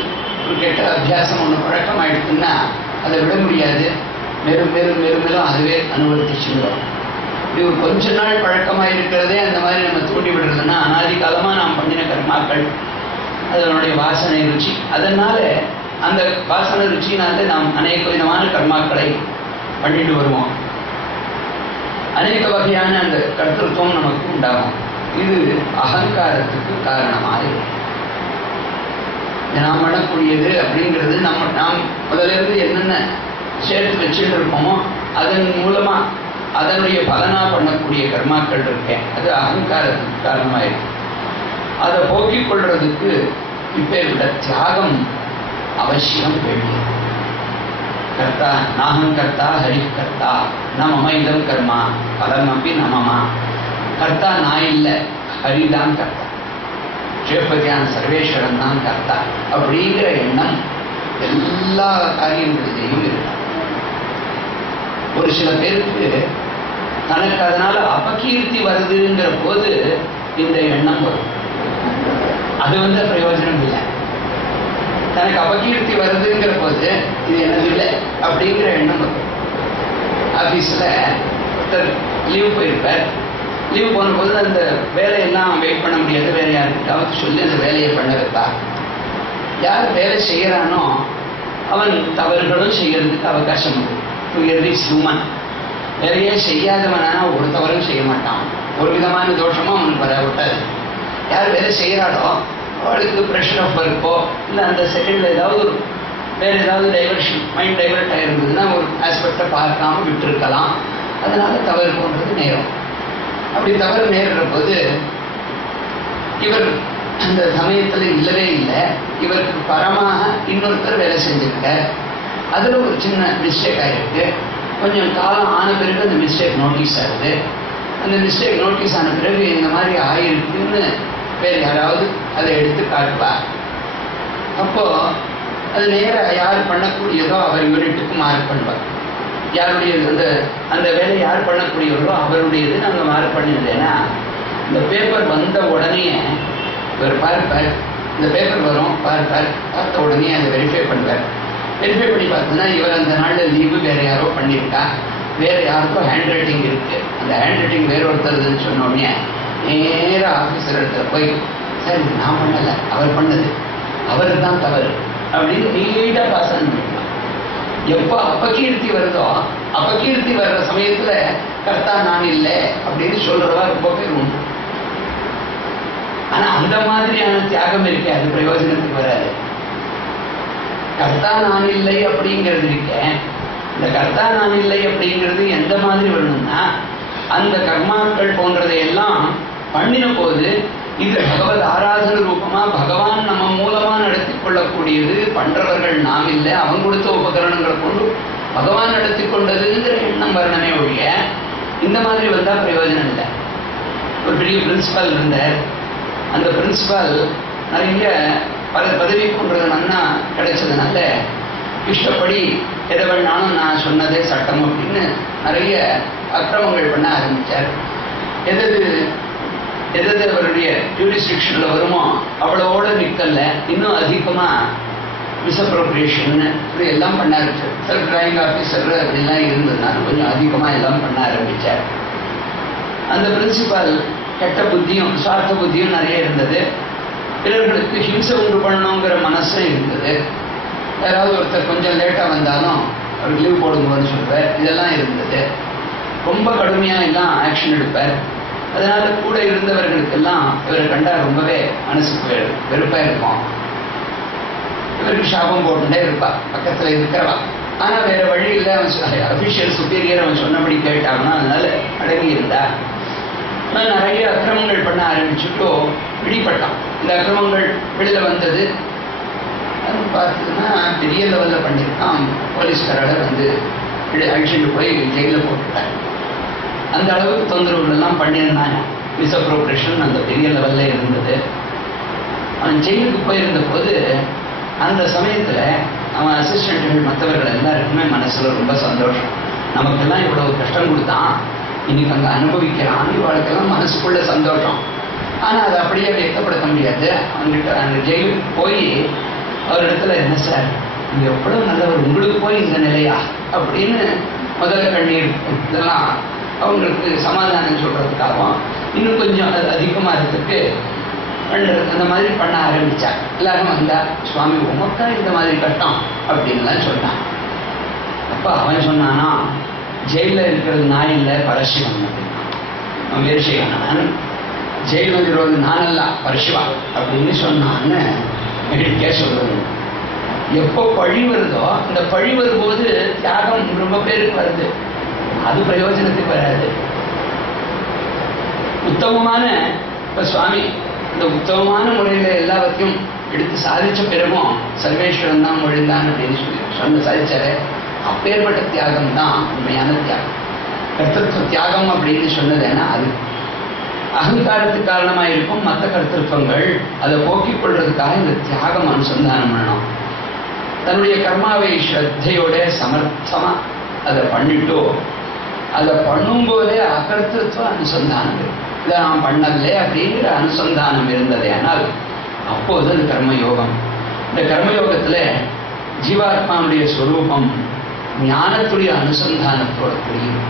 ஒரு கெட்ட அபியாசம் ஒன்று பழக்கமாயிடுச்சுன்னா அதை விட முடியாது, மேலும் மேலும் மேலும் மேலும் அதுவே அனுவர்த்திச்சுடும். இப்படி ஒரு கொஞ்ச நாள் பழக்கமாக இருக்கிறதே அந்த மாதிரி நம்ம தூண்டி விடுறதுன்னா அனாதி காலமாக நாம் பண்ணின கர்மாக்கள் அதனுடைய வாசனை ருச்சி, அதனால அந்த வாசனை ருச்சினால நாம் அநேக விதமான கர்மாக்களை பண்ணிட்டு வருவோம். அநேக வகையான அந்த கர்த்தத்துவம் நமக்கு உண்டாகும். இது அகங்காரத்துக்கு காரணமாக இருக்கும். நாம் பண்ணக்கூடியது அப்படிங்கிறது நாம் முதல்ல இருந்து என்னென்ன சேர்த்து வச்சுட்டு இருப்போமோ அதன் மூலமா அதனுடைய பலனா பண்ணக்கூடிய கர்மாக்கள் இருக்கேன், அது அகங்காரத்துக்கு காரணமாக இருக்கு. அதை போக்கிக் கொள்றதுக்கு இப்பேற்பட்ட தியாகம் அவசியம் வேண்டியது. கர்த்தா நாகம் கர்த்தா ஹரி கர்த்தா ந மம இதம் கர்மா பலம் அப்படி நமமா. கர்த்தா நான் இல்லை, ஹரிதான் கர்த்தா, சிவபதியான சர்வேஸ்வரன் தான் கர்த்தா அப்படிங்கிற எண்ணம் எல்லா காரியங்களிலேயும் இருக்கு. ஒரு சில பேருக்கு தனக்கு அதனால அபகீர்த்தி வருதுங்கிற போது இந்த எண்ணம் வரும். அது பிரயோஜனம் இல்லை. தனக்கு அபகீர்த்தி வருதுங்கிற போது இது என்னது இல்லை அப்படிங்கிற எண்ணம் வரும். ஆபீஸ்ல ஒருத்தர் லீவ் போயிருப்பார். லீவ் போன போது அந்த வேலையெல்லாம் வெயிட் பண்ண முடியாது, வேற யாருக்காவது சொல்லி அந்த வேலையை பண்ண வைப்பா. யார் வேலை செய்யறானோ அவன் தவறுகளும் செய்யறதுக்கு அவகாசம் உண்டு. ஹியூமன் வேலையே செய்யாதவனா ஒரு தவறும் செய்ய மாட்டான், ஒரு விதமான தோஷமும் அவனுக்கு வர விட்டாது. யார் வேலை செய்யறாளோ அவளுக்கு ப்ரெஷர் ஆஃப் ஒர்க்கோ இல்லை அந்த செகண்ட்ல ஏதாவது வேற ஏதாவது டைவர்ஷன் மைண்ட் டைவர்ட் ஆயிருந்ததுன்னா ஒரு ஆஸ்பெக்டை பார்க்காம விட்டுருக்கலாம். அதனால தவறு போன்றது நேரம். அப்படி தவறு நேர்ற போது இவர் அந்த சமயத்தில் இல்லவே இல்லை. இவருக்கு பரமாக இன்னொருத்தர் வேலை செஞ்சிருக்க. அதில் ஒரு சின்ன மிஸ்டேக் ஆகிருக்கு. கொஞ்சம் காலம் ஆன பிறகு அந்த மிஸ்டேக் நோட்டீஸ் ஆகுது. அந்த மிஸ்டேக் நோட்டீஸ் ஆன பிறகு இந்த மாதிரி ஆயிருக்குன்னு வேறு யாராவது அதை எடுத்து காட்டுவார். அப்போது அது நேராக யார் பண்ணக்கூடியதோ அவர் யூனிட்டுக்கு மார்க் பண்ணுவார். யாருடையது அந்த வேலை யார் பண்ணக்கூடியவர்களோ அவருடையது நாங்கள் மார்க் பண்ணினது. ஏன்னா இந்த பேப்பர் வந்த உடனே இவர் பார்ப்பார். இந்த பேப்பர் வரும் பார்த்த உடனே அதை வெரிஃபை பண்ணுவார். வெரிஃபை பண்ணி பார்த்தோன்னா இவர் அந்த நாளில் லீவு வேறு யாரோ பண்ணியிருக்கா, வேறு யாருக்கும் ஹேண்ட் ரைட்டிங் இருக்குது, அந்த ஹேண்ட் ரைட்டிங் வேறு ஒருத்தருதுன்னு சொன்னோடனே நேராக ஆஃபீஸர் இடத்துல போய் சார் நான் பண்ணலை, அவர் பண்ணது, அவருக்கு தான் தவறு அப்படின்னு நீட்டாக பாஸ் பண்ணிக்கலாம். எப்போ அப்பகீர்த்தி வருதோ அப்பகீர்த்தி வர்ற சமயத்தில் கர்த்தா நான் இல்லை அப்படின்னு சொல்றவா ரொம்ப பேர் உண்டு. ஆனால் அந்த மாதிரியான தியாகம் இருக்கே அது பிரயோஜனத்துக்கு வராது. கர்த்தா நான் இல்லை அப்படிங்கிறது இருக்கேன். இந்த கர்த்தா நான் இல்லை அப்படிங்கிறது எந்த மாதிரி வரணும்னா அந்த கர்மாக்கள் போன்றதையெல்லாம் பண்ணின போது இது பகவத் ஆராதன ரூபமா பகவான் நம்ம மூலமா நடத்தி கொள்ளக்கூடியது, பண்றவர்கள் நாம் இல்லை, அவன் கொடுத்த உபகரணங்களை கொண்டு பகவான் நடத்தி கொண்டதுங்கிற எண்ணம் வரணுமே ஒழிய இந்த மாதிரி வந்தா பிரயோஜனம் இல்லை. ஒரு பெரிய பிரின்சிபால் இருந்தார். அந்த பிரின்சிபால் நிறைய பதவி போன்றது நன்னா கிடைச்சதுனால இஷ்டப்படி எதை வேணாலும் நான் சொன்னதே சட்டம் அப்படின்னு நிறைய அக்கிரமங்கள் பண்ண ஆரம்பித்தார். எது அவருடைய ஜூரிஸ்டிக்ஷனில் வருமோ அவ்வளவோட நிற்கல, இன்னும் அதிகமாக மிஸ்அப்ரோப்ரியேஷன் இது எல்லாம் பண்ண ஆரம்பிச்சார். செல்ஃப் டிராயிங் ஆஃபீஸர் அப்படிலாம் இருந்ததுனால கொஞ்சம் அதிகமாக எல்லாம் பண்ண ஆரம்பித்தார். அந்த பிரின்சிபால் கெட்ட புத்தியும் சுவார்த்த புத்தியும் நிறைய இருந்தது. பிறர்களுக்கு ஹிம்சை உண்டு பண்ணணுங்கிற மனசும் இருந்தது. யாராவது ஒருத்தர் கொஞ்சம் லேட்டாக வந்தாலும் அவருக்கு லீவ் போடுங்கன்னு சொல்வார். இதெல்லாம் இருந்தது. ரொம்ப கடுமையாக எல்லாம் ஆக்ஷன் எடுப்பார். அதனால கூட இருந்தவர்களுக்கெல்லாம் இவரை கண்டா ரொம்பவே மனசுக்கு வெறுப்பாக இருக்கும். இவருக்கு சாபம் போட்டுட்டே இருப்பா பக்கத்தில் இருக்கிறவா. ஆனால் வேற வழி இல்லை. அவன் அபிஷியல் சுப்பீரியர் அவன் சொன்னபடி கேட்டாங்கன்னா அதனால அடங்கி இருந்தா. நிறைய அக்கிரமங்கள் பண்ண ஆரம்பிச்சுட்டோ பிடிப்பட்டான். இந்த அக்கிரமங்கள் வெளியில் வந்தது அது பார்த்தீங்கன்னா பெரிய லெவலில் பண்ணியிருக்கான். போலீஸ்காரோட அழிச்சுட்டு போய் ஜெயிலில் போட்டுட்டாங்க. அந்த அளவுக்கு தொந்தரவுகளெல்லாம் பண்ணியிருந்தாங்க. மிஸ்அப்ரோப்ரியேஷன் அந்த பெரிய லெவலில் இருந்தது. அவன் ஜெயிலுக்கு போயிருந்த போது அந்த சமயத்தில் அவன் அசிஸ்டண்ட்டுகள் மற்றவர்கள் எல்லாருக்குமே மனசில் ரொம்ப சந்தோஷம். நமக்கெல்லாம் இவ்வளவு கஷ்டம் கொடுத்தான், இன்னைக்கு அங்கே அனுபவிக்கிறான், இவளுக்கெல்லாம் மனசுக்குள்ள சந்தோஷம். ஆனால் அதை அப்படியே வியக்கப்படுத்த முடியாது. அவங்ககிட்ட அந்த ஜெயிலுக்கு போய் அவரிடத்துல என்ன சார் இங்கே எவ்வளோ நல்லவர், உங்களுக்கு போய் இந்த நிலையா அப்படின்னு முதல்ல கண்ணீர் இதெல்லாம் அவங்களுக்கு சமாதானம் சொல்றதுக்காகவும் இன்னும் கொஞ்சம் அது அதிகமாக இருக்கிறதுக்கு அந்த மாதிரி பண்ண ஆரம்பிச்சாங்க. எல்லாரும் வந்தா சுவாமி உமக்கா இந்த மாதிரி கட்டம் அப்படின்லாம் சொன்னான். அப்போ அவன் சொன்னானா ஜெயிலில் இருக்கிறது நான் இல்லை பரசிவன் அப்படின்னா. அவன் வீரசேகரன் ஜெயில் வந்துடுவது நானல்ல பரசிவா அப்படின்னு சொன்னான்னு வேடிக்கையா சொல்றது. எப்போ பழி வருதோ இந்த பழி வரும்போது தியாகம் ரொம்ப பேருக்கு வருது, அது பிரயோஜனத்துக்கு வராது. உத்தமமான இப்ப சுவாமி இந்த உத்தமமான முறையில எல்லாத்தையும் எடுத்து சாதிச்ச பிறகும் சர்வேஸ்வரன் தான் மொழிந்தான் அப்படின்னு சொல்லி சாதிச்சாரு. அப்பேற்பட்ட தியாகம் தான் உண்மையான தியாகம். கர்த்தத்துவ தியாகம் அப்படின்னு சொன்னது ஏன்னா அது அகங்காரத்துக்கு காரணமாக இருக்கும். மற்ற கர்த்தத்துவங்கள் அதை போக்கிக் கொள்றதுக்காக இந்த தியாகம் அனுசந்தானம் பண்ணணும். தன்னுடைய கர்மாவை ஸ்ரத்தையோட சமர்த்தமா அதை பண்ணிட்டோ அதை பண்ணும்போதே அகர்த்தத்துவ அனுசந்தானம் இருக்கும். இதை நான் பண்ணலே அப்படிங்கிற அனுசந்தானம் இருந்தது. ஆனால் அப்போது அது கர்மயோகம். இந்த கர்மயோகத்தில் ஜீவாத்மாவுடைய ஸ்வரூபம் ஞானத்துடைய அனுசந்தானத்தோட புரியும்.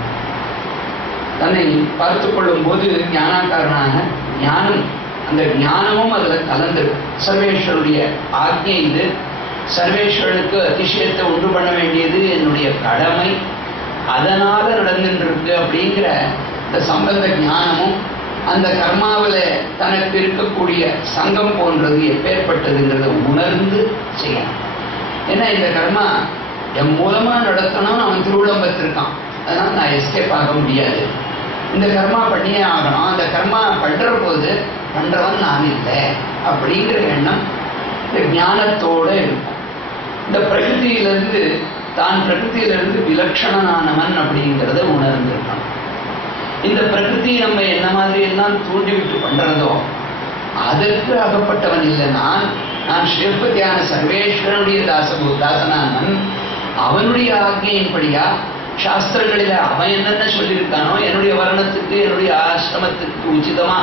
தன்னை பார்த்து கொள்ளும் போது ஞானாக்காரனாக ஞானம், அந்த ஞானமும் அதில் கலந்திருக்கு. சர்வேஸ்வருடைய ஆக்ஞை இது. சர்வேஸ்வரனுக்கு அதிசயத்தை உண்டு பண்ண வேண்டியது என்னுடைய கடமை, அதனால நடந்துட்டு இருக்கு அப்படிங்கிற இந்த சம்பந்த ஞானமும் அந்த கர்மாவில் தனக்கு இருக்கக்கூடிய சங்கம் போன்றது எப்பேற்பட்டதுங்கிறத உணர்ந்து செய்யணும். ஏன்னா இந்த கர்மா என் மூலமா நடத்தணும்னு அவன் திருவிழம்பத்திருக்கான். அதனால நான் எஸ்கேப் ஆக முடியாது, இந்த கர்மா பண்ணியே ஆகணும், அந்த கர்மா பண்ற போது பண்றவன் நான் இல்லை அப்படிங்கிற எண்ணம் இந்த ஞானத்தோட இருக்கும். இந்த பிரகிருதியிலிருந்து தான் பிரகிருதியிலிருந்து விலட்சணனானவன் அப்படிங்கிறத உணர்ந்திருக்கான். இந்த பிரகிருதி நம்ம என்ன மாதிரி எல்லாம் தூண்டிவிட்டு பண்றதோ அதற்கு அகப்பட்டவன் இல்லை. நான் ஸ்ரீபதியான சர்வேஸ்வரனுடைய தாசனானவன். அவனுடைய ஆக்ஞையின்படியா சாஸ்திரங்களில அவன் என்னென்ன சொல்லியிருக்கானோ, என்னுடைய வர்ணத்துக்கு என்னுடைய ஆசிரமத்துக்கு உச்சிதமா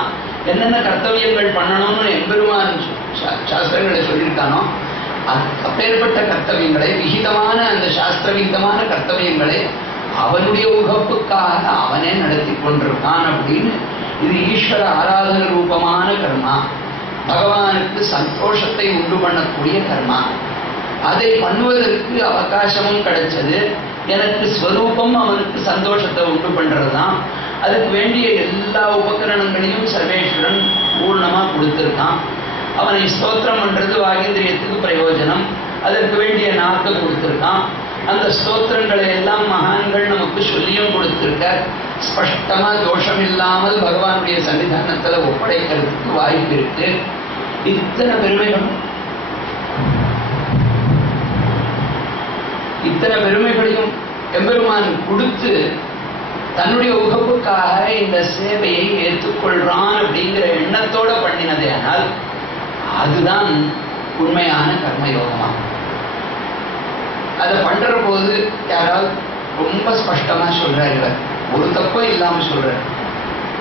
என்னென்ன கர்த்தவியங்கள் பண்ணணும்னு எம்பெருமான் சாஸ்திரங்களை சொல்லியிருக்கானோ அப்பேற்பட்ட கர்த்தவியங்களை, விகிதமான அந்த சாஸ்திர விகிதமான கர்த்தவியங்களை அவனுடைய உகப்புக்காக அவனே நடத்தி கொண்டிருக்கான் அப்படின்னு. இது ஈஸ்வர ஆராதன ரூபமான கர்மா, பகவானுக்கு சந்தோஷத்தை உண்டு பண்ணக்கூடிய கர்மா. அதை பண்ணுவதற்கு அவகாசமும் கிடைச்சது. எனக்கு ஸ்வரூபம் அவனுக்கு சந்தோஷத்தை உண்டு பண்றதுதான். அதுக்கு வேண்டிய எல்லா உபகரணங்களையும் சர்வேஸ்வரன் பூர்ணமா கொடுத்திருக்கான். அவனை ஸ்தோத்திரம் பண்றது வாகேந்திரியத்துக்கு பிரயோஜனம். அதற்கு வேண்டிய நாக்கு கொடுத்திருக்கான். அந்த ஸ்தோத்திரங்களை எல்லாம் மகான்கள் நமக்கு சொல்லியும் கொடுத்திருக்க. ஸ்பஷ்டமா தோஷம் இல்லாமல் பகவானுடைய சன்னிதானத்துல ஒப்படைக்கிறதுக்கு வாய்ப்பு இருக்கு. இத்தனை பெருமைகளையும் எம்பெருமான் கொடுத்து தன்னுடைய உகப்புக்காக இந்த சேவையை ஏற்றுக்கொள்றான் அப்படிங்கிற எண்ணத்தோட பண்ணினதே. ஆனால் அதுதான் உண்மையான கர்மயோகமாகும். அதை பண்ற போது யாராவது ரொம்ப ஸ்பஷ்டமா சொல்றாரு, இவர் ஒரு தப்பும் இல்லாம சொல்றாரு.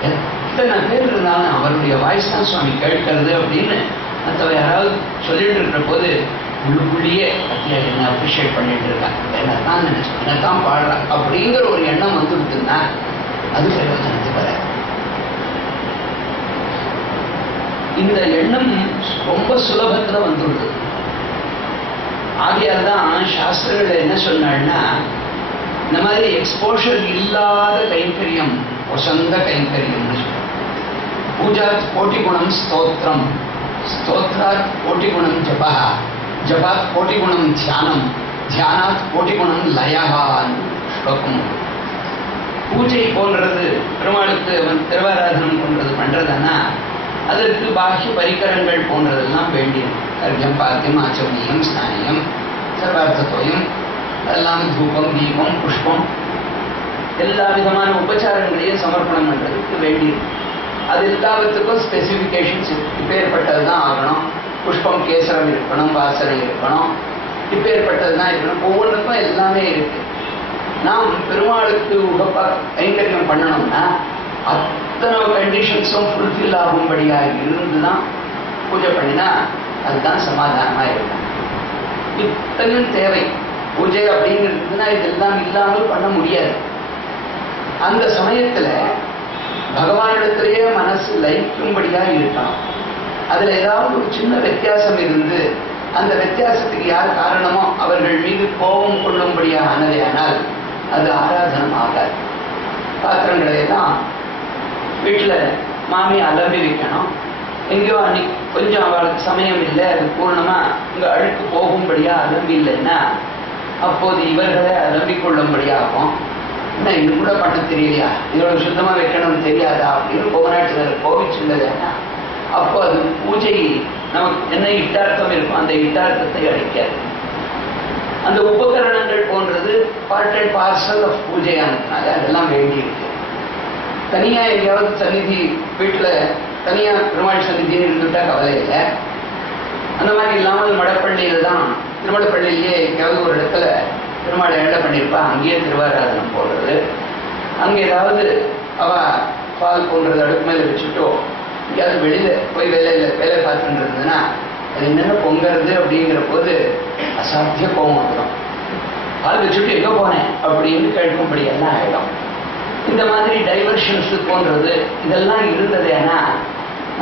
எத்தனை பேர் இருந்தாலும் அவருடைய வாய்ஸ் தான் சுவாமி கேட்கறது அப்படின்னு மற்றவ யாராவது சொல்லிட்டு இருக்கிற போது உள்ளுக்குள்ளேயே பத்தியா என்ன அப்ரிஷியேட் பண்ணிட்டு இருக்காங்க, என்னத்தான் நினைச்சோம், என்னத்தான் பாடுறா அப்படிங்கிற ஒரு எண்ணம் வந்துருக்குன்னா அது பிரயோஜனத்துக்கு வர. இந்த எண்ணம் ரொம்ப சுலபத்துல வந்துடுது. ஆகையால் தான் சாஸ்திரங்கள் என்ன சொன்னான்னா, இந்த மாதிரி எக்ஸ்போஷர் இல்லாத கைங்கரியம் வசந்த கைங்கரியம்னு சொல்றாங்க. பூஜாத் கோட்டி குணம் ஸ்தோத்திரம், ஸ்தோத்ராத் கோட்டி குணம் ஜபா, ஜபாத் கோட்டி குணம் தியானம், தியானாத் கோட்டி குணம் லயஹான்னு ஸ்லோகம். பூஜை போன்றது, பெருமாளுக்கு திருவாராதனம் போன்றது பண்றதுன்னா அதற்கு பாக்கிய பரிகரங்கள் போன்றதெல்லாம் வேண்டியது. அர்ஜம் பாத்தியம் ஆச்சமணியம் ஸ்நானியம் சர்வார்த்தத்தோயம் அதெல்லாம் தூபம் தீபம் புஷ்பம் எல்லா விதமான உபச்சாரங்களையும் சமர்ப்பணம் பண்றதுக்கு வேண்டியது. அது எல்லாத்துக்கும் ஸ்பெசிஃபிகேஷன்ஸ் இப்பேற்பட்டதுதான் ஆகணும். புஷ்பம் கேசரம் இருக்கணும், வாசனை இருக்கணும், இப்பேற்பட்டதுதான் இருக்கணும். ஒவ்வொன்றுக்கும் எல்லாமே இருக்கு. நாம் பெருமாளுக்கு உகப்பா கைங்கரியம் பண்ணணும்னா அத்தனை கண்டிஷன்ஸும் ஃபுல்ஃபில் ஆகும்படியாக இருந்துதான் பூஜை பண்ணினா அதுதான் சமாதானமா இருக்கும். இத்தனையும் தேவை. பூஜை அப்படிங்கிறதுனா இதெல்லாம் இல்லாமல் பண்ண முடியாது. அந்த சமயத்துல பகவானிடத்திலேயே மனசு லயிக்கும்படியா இருக்கணும். அதுல ஏதாவது ஒரு சின்ன வித்தியாசம் இருந்து அந்த வித்தியாசத்துக்கு யார் காரணமோ அவர்கள் மீது கோபம் கொள்ளும்படியா ஆனதே ஆனால் அது ஆராதனம் ஆகாது. பாத்திரங்களை எல்லாம் வீட்டில் மாமி அலம்பி வைக்கணும். எங்கேயோ அன்னைக்கு கொஞ்சம் அவளுக்கு சமயம் இல்லை, அது பூர்ணமா இங்கே அழுக்கு போகும்படியா அலம்பி இல்லைன்னா அப்போது இவர்களை அலம்பிக் கொள்ளும்படியாகும். என்ன இது கூட பண்ண தெரியலையா, இதோட சுத்தமாக வைக்கணும்னு தெரியாதா அப்படின்னு கோவநாட்டில் கோவிச்சுள்ளதுன்னா அப்போ அது பூஜை நமக்கு என்ன இட்டார்த்தம் இருக்கும் அந்த இட்டார்த்தத்தை அளிக்காது. அந்த உபகரணங்கள் போன்றது பார்ட் அண்ட் பார்சல் ஆஃப் பூஜையானதுனால அதெல்லாம் வேண்டியிருக்கு. தனியா எங்கேயாவது சன்னிதி வீட்டில் தனியா பெருமாள் சன்னிதின்னு இருந்துட்டா கவலை இல்லை. அந்த மாதிரி இல்லாமல் மடப்பள்ளியில் தான், திருமடப்பள்ளியிலேயே எங்கேயாவது ஒரு இடத்துல பெருமாளை ஏழை பண்ணியிருப்பா, அங்கேயே திருவாராதனம் போடுறது. அங்கே ஏதாவது அவ பால் போன்றது அடுப்பு மேலே வச்சுட்டோ எங்கேயாவது வெளியில போய் வேலை பார்த்துட்டு இருந்ததுன்னா அது என்னென்ன பொங்கிறது அப்படிங்கிற போது அசாத்திய கோபம் வந்துடும். பால் வச்சுட்டு எங்கே போனேன் அப்படின்னு கேட்கும்படி எல்லாம் ஆகிடும். இந்த மாதிரி டைவர்ஷன்ஸ் போன்றது இதெல்லாம் இருந்ததுன்னா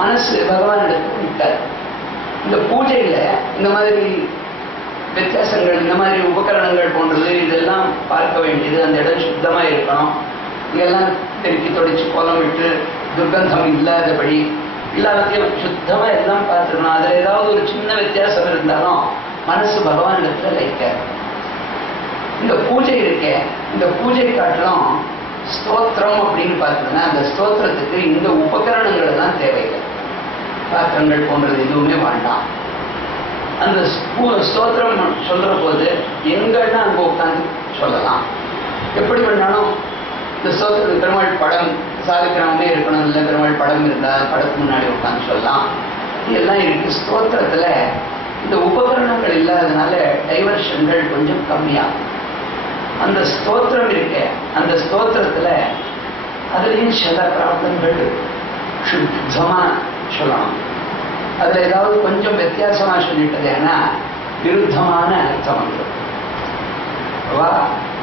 மனசு பகவானிடத்துக்கு நிற்காது. இந்த பூஜையில இந்த மாதிரி வித்தியாசங்கள், இந்த மாதிரி உபகரணங்கள் போன்றது இதெல்லாம் பார்க்க வேண்டியது. அந்த இடம் சுத்தமா இருக்கணும். இதெல்லாம் பெருக்கி தொடைச்சு கோலம் விட்டு துர்கந்தம் இல்லாதபடி எல்லாத்தையும் சுத்தமா எல்லாம் பார்த்துக்கணும். அதுல ஏதாவது ஒரு சின்ன வித்தியாசம் இருந்தாலும் மனசு பகவானிடத்துல லைக்காது. இந்த பூஜை இருக்கே, இந்த பூஜை காட்டிலும் ஸ்தோத்திரம் அப்படின்னு பார்த்தீங்கன்னா அந்த ஸ்தோத்திரத்துக்கு இந்த உபகரணங்கள் தான் தேவையில்லை. பாத்திரங்கள் போன்றது எதுவுமே வேண்டாம். அந்த ஸ்தோத்திரம் சொல்ற போது எங்கன்னா அங்க உட்காந்து சொல்லலாம். எப்படி வேணாலும் இந்த ஸ்தோத்திரத்துக்கு பெருமாள் படம் சாதிக்கிறவங்க இருக்கணும், இல்லை பெருமாள் படம் இருந்தால் படத்துக்கு முன்னாடி உட்காந்து சொல்லலாம். இதெல்லாம் இருக்கு. ஸ்தோத்திரத்துல இந்த உபகரணங்கள் இல்லாததுனால டைவர்ஷன்கள் கொஞ்சம் கம்மியாகும். அந்த ஸ்தோத்திரம் இருக்க, அந்த ஸ்தோத்திரத்துல அதுலயும் சில பிராப்தங்கள் சுத்தமா சொல்லணும். அதுல ஏதாவது கொஞ்சம் வித்தியாசமா சொல்லிட்டதுன்னா விருத்தமான அர்த்தம் வந்து வா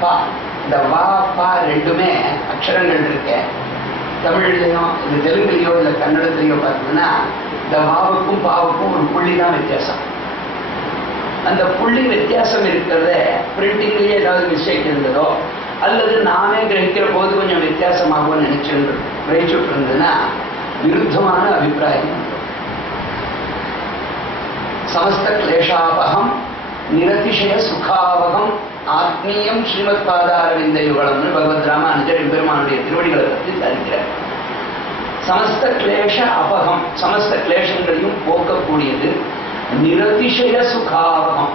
பா. இந்த வா பா ரெண்டுமே அக்ஷரங்கள் இருக்க. தமிழ்லையும் இந்த தெலுங்குலையோ இல்லை கன்னடத்திலையோ பார்த்தீங்கன்னா இந்த வாவுக்கும் பாவுக்கும் ஒரு புள்ளி தான் வித்தியாசம். அந்த புள்ளி வித்தியாசம் இருக்கிறத பிரிண்டிங்லேயே ஏதாவது மிஸ்டேக் இருந்ததோ அல்லது நாமே கிரகிக்கிற போது கொஞ்சம் வித்தியாசமாகவும் கிரகிச்சுட்டு இருந்ததுன்னா விருத்தமான அபிப்பிராயம். சமஸ்த கிளேஷாபகம் நிரதிசய சுகாவகம் ஆத்மீயம் ஸ்ரீமத் பாதாரவிந்த யுகலம்னு பகவத் ராமானுஜர் பெருமானுடைய திருவடிகளை பற்றி தரிக்கிறார். சமஸ்த கிளேஷ அபகம், சமஸ்த கிளேஷங்களையும் போக்கக்கூடியது. நிரதிசய சுகாவகம்,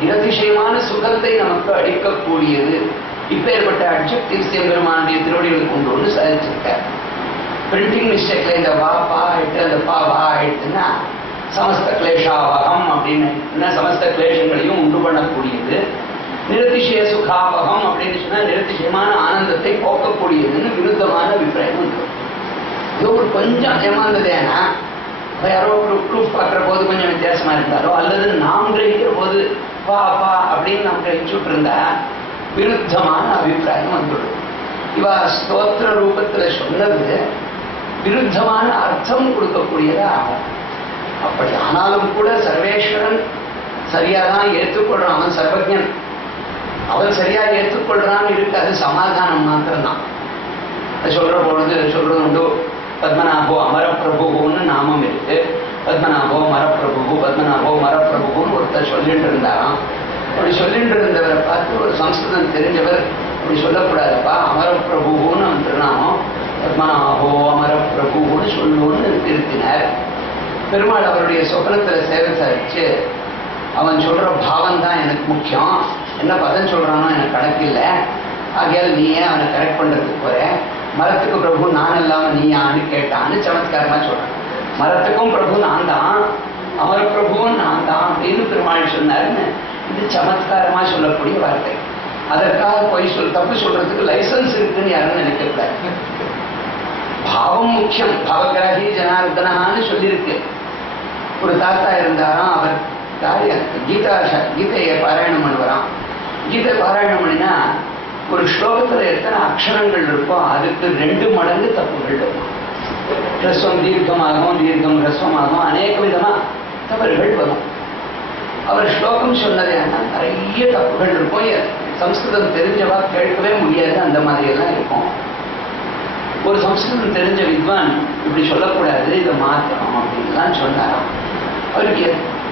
நிரதிசயமான சுகத்தை நமக்கு அளிக்கக்கூடியது. இப்பேற்பட்ட அட்ஜெக்டிவ்ஸ் பெருமானுடைய திருவடிகளுக்கு கொண்டு ஒன்று சாதிச்சிருக்கார். பிரிண்டிங் மிஸ்டேக்ல இந்த வா பா ஆயிட்டு அந்த பா வா ஆயிட்டுன்னா சமஸ்த கிளேஷாவகம் அப்படின்னு சமஸ்த கிளேஷங்களையும் உண்டு பண்ணக்கூடியது. நிரதிசய சுகாவகம் அப்படின்னு சொன்னா நிரதிசயமான ஆனந்தத்தை போக்கக்கூடியதுன்னு விருத்தமான அபிப்பிராயம் உண்டு. இது ஒரு கொஞ்சம் ஏமாந்ததேனா யாரோ ஒரு ப்ரூஃப் பார்க்குற போது கொஞ்சம் வித்தியாசமா இருந்தாரோ அல்லது நாம் கிரகிக்கிற போது பா பா அப்படின்னு நாம் கிரகிச்சுட்டு இருந்தா விருத்தமான அபிப்பிராயம் வந்துடும். இவ ஸ்தோத்திர ரூபத்துல சொன்னது விருத்தமான அர்த்தம் கொடுக்கக்கூடியதா ஆகும். அப்படி ஆனாலும் கூட சர்வேஸ்வரன் சரியாதான் ஏற்றுக்கொள்றான். அவன் சர்வஜன், அவன் சரியா ஏற்றுக்கொள்றான்னு இருக்கு. அது சமாதானம் மாத்திரம்தான். சொல்ற பொழுது சொல்றது உண்டு. பத்மநாபோ அமரப்பிரபுன்னு நாமம் இருக்கு. பத்மநாபோ மரப்பிரபு, பத்மநாபோ மரப்பிரபுன்னு ஒருத்தர் சொல்லிட்டு இருந்தாராம். அப்படி சொல்லிட்டு இருந்தவரை பார்த்து ஒரு சம்ஸ்கிருதம் தெரிஞ்சவர் அப்படி சொல்லக்கூடாதுப்பா, அமரப்பிரபுன்னு அவன் திருநாமம், பத்மநாபோ அமரப்பிரபுன்னு சொல்லுன்னு திருத்தினார். பெருமாள் அவருடைய சொப்னத்துல சேவை சாதிச்சு அவன் சொல்ற பாவம் தான் எனக்கு முக்கியம், என்ன பதம் சொல்றானோ எனக்கு கணக்கில்லை, ஆகையால் நீயே அவனை கரெக்ட் பண்றதுக்கு போற, மரத்துக்கு பிரபு நான் இல்லாம நீ யான்னு கேட்டான்னு சமத்காரமா சொல்றான். மரத்துக்கும் பிரபு நான் தான், அமர பிரபுவும் நான் தான் அப்படின்னு பெருமாள் சொன்னாருன்னு இது சமத்காரமா சொல்லக்கூடிய வார்த்தை. அதற்காக போய் தப்பு சொல்றதுக்கு லைசன்ஸ் இருக்குன்னு யாரும் நினைக்கக்கூடாது. பாவம் முக்கியம். பாவகிராகி ஜனார்தனான்னு சொல்லியிருக்கு. ஒரு தாத்தா இருந்தாராம். அவர் கீதையை பாராயணம் பண்ணுவாராம். கீதை பாராயணம் பண்ணினா ஒரு ஸ்லோகத்துல எத்தனை அக்ஷரங்கள் இருக்கோ அதுக்கு 2 மடங்கு தப்புகள் இருக்கும். ஹ்ரஸ்வம் தீர்க்கமாகும், தீர்க்கம் ஹ்ரஸ்வமாகும், அநேக விதமா தவறுகள் வரும். அவர் ஸ்லோகம் சொன்னது என்ன நிறைய தப்புகள் இருக்கும். சம்ஸ்கிருதம் தெரிஞ்சவா கேட்கவே முடியாது, அந்த மாதிரி எல்லாம் இருக்கும். ஒரு சம்ஸ்கிருதம் தெரிஞ்ச வித்வான் இப்படி சொல்லக்கூடாது, இதை மாற்றணும் அப்படின்லாம் சொன்னாராம். அவருக்கு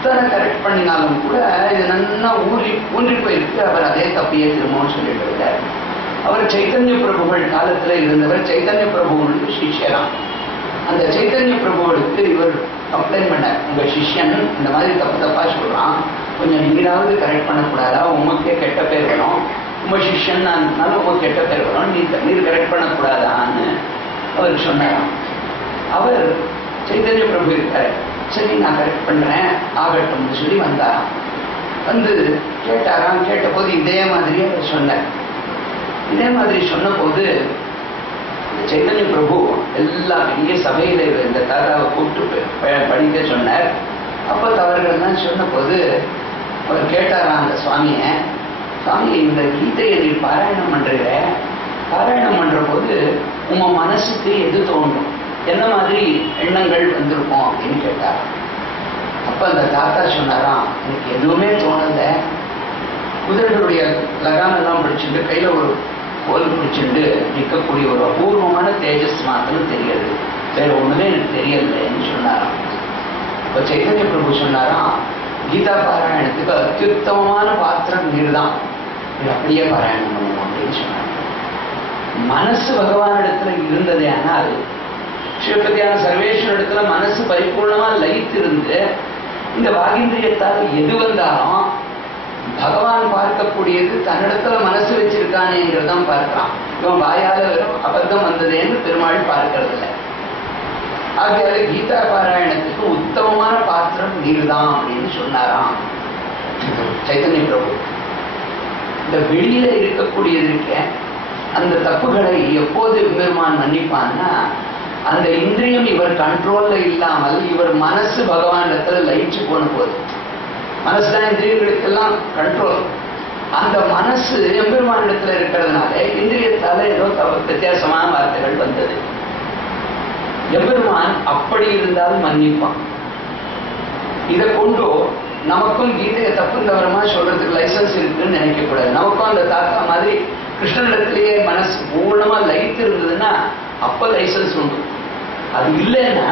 எத்தனை கரெக்ட் பண்ணினாலும் கூட இது நல்லா ஊன்றி போயிருக்கு. அவர் அதே தப்பையே திரும்பவும் சொல்லிட்டு இருக்கார். அவர் சைத்தன்ய பிரபுகள் காலத்துல இருந்தவர். சைத்தன்ய பிரபுகளுக்கு சிஷ்யராம். அந்த சைத்தன்ய பிரபுகளுக்கு இவர் கம்ப்ளைண்ட் பண்ணார், உங்க சிஷ்யன் இந்த மாதிரி தப்பு தப்பா சொல்றான், கொஞ்சம் நீராவது கரெக்ட் பண்ணக்கூடாதா, உமக்கே கெட்ட பேர் வரும், உங்க சிஷ்யன் நான் உங்க கெட்ட பேர் வரும், நீர் கரெக்ட் பண்ணக்கூடாதான்னு அவர் சொன்னாராம். அவர் சைத்தன்ய பிரபு இருக்காரு, சரி நான் கரெக்ட் பண்றேன் ஆகட்டும்னு சொல்லி வந்தாராம். வந்து கேட்டாராம். கேட்ட போது இதே மாதிரி அவர் சொன்னார். இதே மாதிரி சொன்ன போது சைத்தன்ய பிரபு எல்லா பெரிய சபையில இந்த தாத்தாவை கூப்பிட்டு படிக்க சொன்னார். அப்ப தவறுகள்லாம் சொன்ன போது அவர் கேட்டாராம் அந்த சுவாமிய, சுவாமி இந்த கீதையை நீ பாராயணம் பண்றீங்க, பாராயணம் பண்ற போது உங்க மனசுக்கு எது தோன்றும், என்ன மாதிரி எண்ணங்கள் வந்திருக்கும் அப்படின்னு கேட்டார். அப்ப அந்த தாத்தா சொன்னாராம், எனக்கு எதுவுமே தோணல, குதிரைகளுடைய லகானெல்லாம் பிடிச்சிட்டு கையில ஒரு கோல் பிடிச்சிட்டு நிற்கக்கூடிய ஒரு அபூர்வமான தேஜஸ் மாத்திரம் தெரியாது, வேற ஒண்ணுமே எனக்கு தெரியலன்னு சொன்னாராம். இப்ப சைத்தன்ய பிரபு சொன்னாராம், கீதா பாராயணத்துக்கு அத்தியுத்தமமான பாத்திரம் நீர் தான், இது அப்படியே பாராயணம் பண்ணுவோம் அப்படின்னு சொன்னாங்க. மனசு பகவானிடத்துல இருந்ததே. ஆனால் சிவபதியான சர்வேஸ்வர இடத்துல மனசு பரிபூர்ணமா லயித்து இருந்து இந்த வாகிந்திரியத்தால் எது வந்தாலும் பகவான் பார்க்கக்கூடியது தன்னிடத்துல மனசு வச்சிருக்கானேங்கிறதான் பார்க்கலாம். இவன் வாயால வெறும் அபத்தம் வந்ததேன்னு பெருமாள் பார்க்கறது இல்லை. ஆகையால கீதா பாராயணத்துக்கு உத்தமமான பாத்திரம் நீர்தான் அப்படின்னு சொன்னாராம் சைத்தன்ய பிரபு. இந்த வெளியில இருக்கக்கூடியது இருக்க அந்த தப்புகளை எப்போது பெருமான் மன்னிப்பான்னா, அந்த இந்திரியம் இவர் கண்ட்ரோல்ல இல்லாமல் இவர் மனசு பகவானிடத்துல லயிச்சு போன போது. மனசுதான் இந்திரியங்களுக்கெல்லாம் கண்ட்ரோல். அந்த மனசு எம்பெருமானிடத்துல இருக்கிறதுனால இந்திரியத்தால ஏதோ வித்தியாசமான வார்த்தைகள் வந்தது. எம்பெருமான் அப்படி இருந்தால் மன்னிப்பான். இதை கொண்டு நமக்கும் கீதையை தப்பு தவறமா சொல்றதுக்கு லைசன்ஸ் இருக்குன்னு நினைக்கக்கூடாது. நமக்கும் அந்த தாத்தா மாதிரி கிருஷ்ணனிடத்திலேயே மனசு பூர்ணமா லயித்து இருந்ததுன்னா அப்ப லைசன்ஸ் உண்டு. அது இல்லைன்னா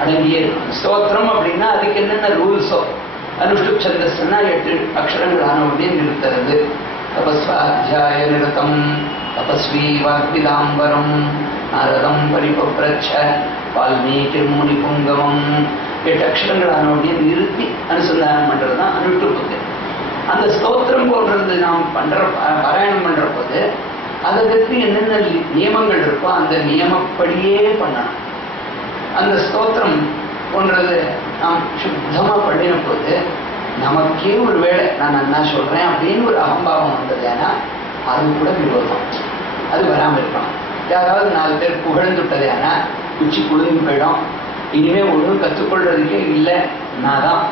அடங்கியே இருக்கும். ஸ்தோத்திரம் அப்படின்னா அதுக்கு என்னென்ன ரூல்ஸோ, அனுஷ்டு சந்தஸ்னா 8 அக்ஷரங்களான உடனே நிறுத்துறது. தபஸ்வாத்தியாய நிறுத்தம் தபஸ்வி வாக்விதாம்பரம் நாரதம் பரிபப்ரச்ச வால்மீகி முனி புங்கவம் 8 அக்ஷரங்களான உடனே நிறுத்தி அனுசந்தானம் பண்றதுதான் அனுஷ்டுப்புக்கு. அந்த ஸ்தோத்திரம் போன்றது நாம் பண்ற பாராயணம் பண்ற போது அதற்கு என்னென்ன நியமங்கள் இருக்கோ அந்த நியமப்படியே பண்ணணும். அந்த ஸ்தோத்திரம் போன்றது நாம் சுத்தமா பண்ணின போது நமக்கே ஒரு வேளை நான் நன்னா சொல்றேன் அப்படின்னு ஒரு அகம்பாவம் வந்தது. ஏன்னா அது கூட விரோதம், அது வராமல் இருக்கணும். யாராவது 4 பேர் புகழ்ந்துட்டது ஏன்னா உச்சி குளிர்ந்து போயிடும். இனிமே ஒன்றும் கற்றுக்கொள்றதுக்கே இல்லை, நான் தான்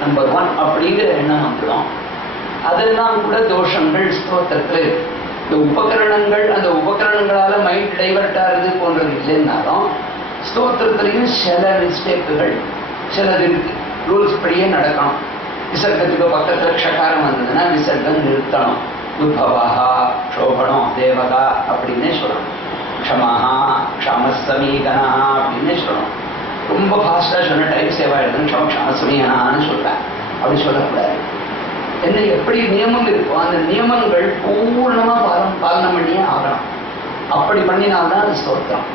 நம்பர் 1 அப்படிங்கிற எண்ணம் வந்துடும். அதெல்லாம் கூட தோஷங்கள் ஸ்தோத்திரத்தில். இந்த உபகரணங்கள் அந்த உபகரணங்களால மைண்ட் டைவர்ட் ஆகுது போன்றது இல்லைன்னாலும் ஸ்தோத்திரத்திலையும் சில மிஸ்டேக்குகள் சிலது இருக்கு. ரூல்ஸ் படியே நடக்கணும். விசர்க்கத்துக்கு பக்கத்துல க்ஷகாரம் வந்ததுன்னா விசர்க்கம் நிறுத்தணும். உத்பவஹா க்ஷோபணம் தேவகா அப்படின்னே சொல்லணும். க்ஷமஹா க்ஷமசமீகனா அப்படின்னே சொல்லணும். ரொம்ப ஃபாஸ்டா சொன்ன டைம் சேவ் ஆயிடுதுன்னு க்ஷமசமீகனான்னு சொல்றேன். அப்படி சொல்லக்கூடாது. என்ன எப்படி நியமம் இருக்கும் அந்த நியமங்கள் பூர்ணமா பாலனம் பண்ணியே ஆகணும். அப்படி பண்ணினால்தான் அது ஸ்தோத்திரம்.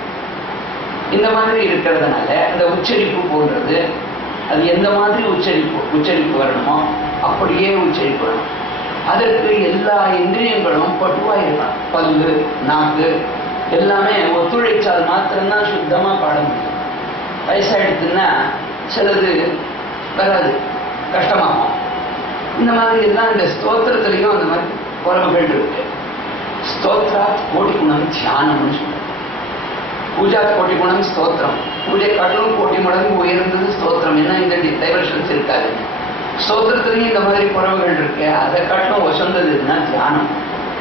இந்த மாதிரி இருக்கிறதுனால அந்த உச்சரிப்பு போன்றது அது எந்த மாதிரி உச்சரிப்பு வரணுமோ அப்படியே உச்சரிப்பு வரணும். அதற்கு எல்லா இந்திரியங்களும் பட்டுவா இருக்கணும். பல்லு நாக்கு எல்லாமே ஒத்துழைச்சால் மாத்திரம்தான் சுத்தமா பாட முடியும். வயசாயிடுச்சுன்னா சிலது வராது, கஷ்டமாகும். இந்த மாதிரி எல்லாம் இந்த ஸ்தோத்திரத்திலையும் அந்த மாதிரி குறவுகள் இருக்கு. ஸ்தோத்ரா கோடி குணம் தியானம்னு சொல்லுவாங்க. பூஜா கோட்டி குணம் ஸ்தோத்திரம். பூஜை காட்டிலும் கோட்டி மடங்கு உயர்ந்தது ஸ்தோத்திரம். என்ன இந்த டைவர்ஷன்ஸ் இருக்காது. ஸ்தோத்திரத்திலையும் இந்த மாதிரி குறவுகள் இருக்கு. அதை காட்டிலும் வசந்ததுன்னா தியானம்.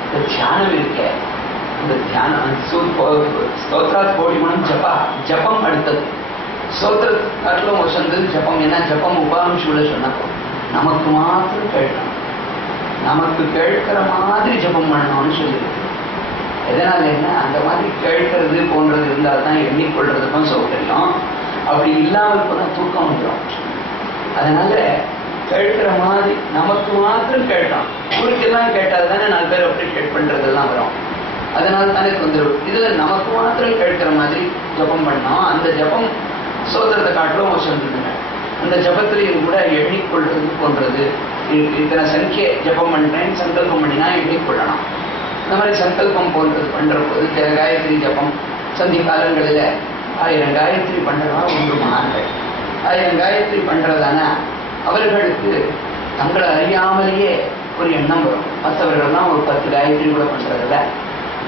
இந்த தியானம் இருக்க இந்த தியானம் ஸ்தோத்ரா கோடி குணம் ஜபம் அடுத்தது. ஸ்தோத்திர காட்டிலும் வசந்தது ஜபம். ஏன்னா ஜபம் உபாம்சூல சொன்னப்போ நமக்கு மாத்திரம் கேட்கணும், நமக்கு கேட்கிற மாதிரி ஜபம் பண்ணணும்னு சொல்லியிருக்கு. எதனால என்ன அந்த மாதிரி கேட்கறது போன்றது இருந்தால்தான் எண்ணிக்கொள்றதுக்கும் சௌகரியம். அப்படி இல்லாமல் போனா தூக்கம் வந்துடும். அதனால கேட்கிற மாதிரி நமக்கு மாத்திரம் கேட்கணும். ஊருக்கெல்லாம் கேட்டால் தானே 4 பேர் அப்ரிஷியேட் பண்றதெல்லாம் வரும். அதனால தானே வந்துடும். இதுல நமக்கு மாத்திரம் கேட்கிற மாதிரி ஜபம் பண்ணோம். அந்த ஜபம் சோதரத்தை காட்டிலும் வசந்துடுங்க. அந்த ஜபத்திலையும் கூட எண்ணிக்கொள்றது போன்றது இத்தனை சங்கிய ஜபம் பண்றேன் சங்கல்பம் பண்ணினா எண்ணிக்கொள்ளணும். இந்த மாதிரி சங்கல்பம் போன்றது பண்ற போது காயத்ரி ஜபம் சந்தி காலங்களில் 1000 காயத்ரி பண்றதா 1 மகான்கள். 1000 காயத்ரி பண்றதானா அவர்களுக்கு தங்களை அறியாமலேயே ஒரு எண்ணம் வரும். மற்றவர்கள்லாம் ஒரு 10 காயத்ரி கூட பண்றதில்ல,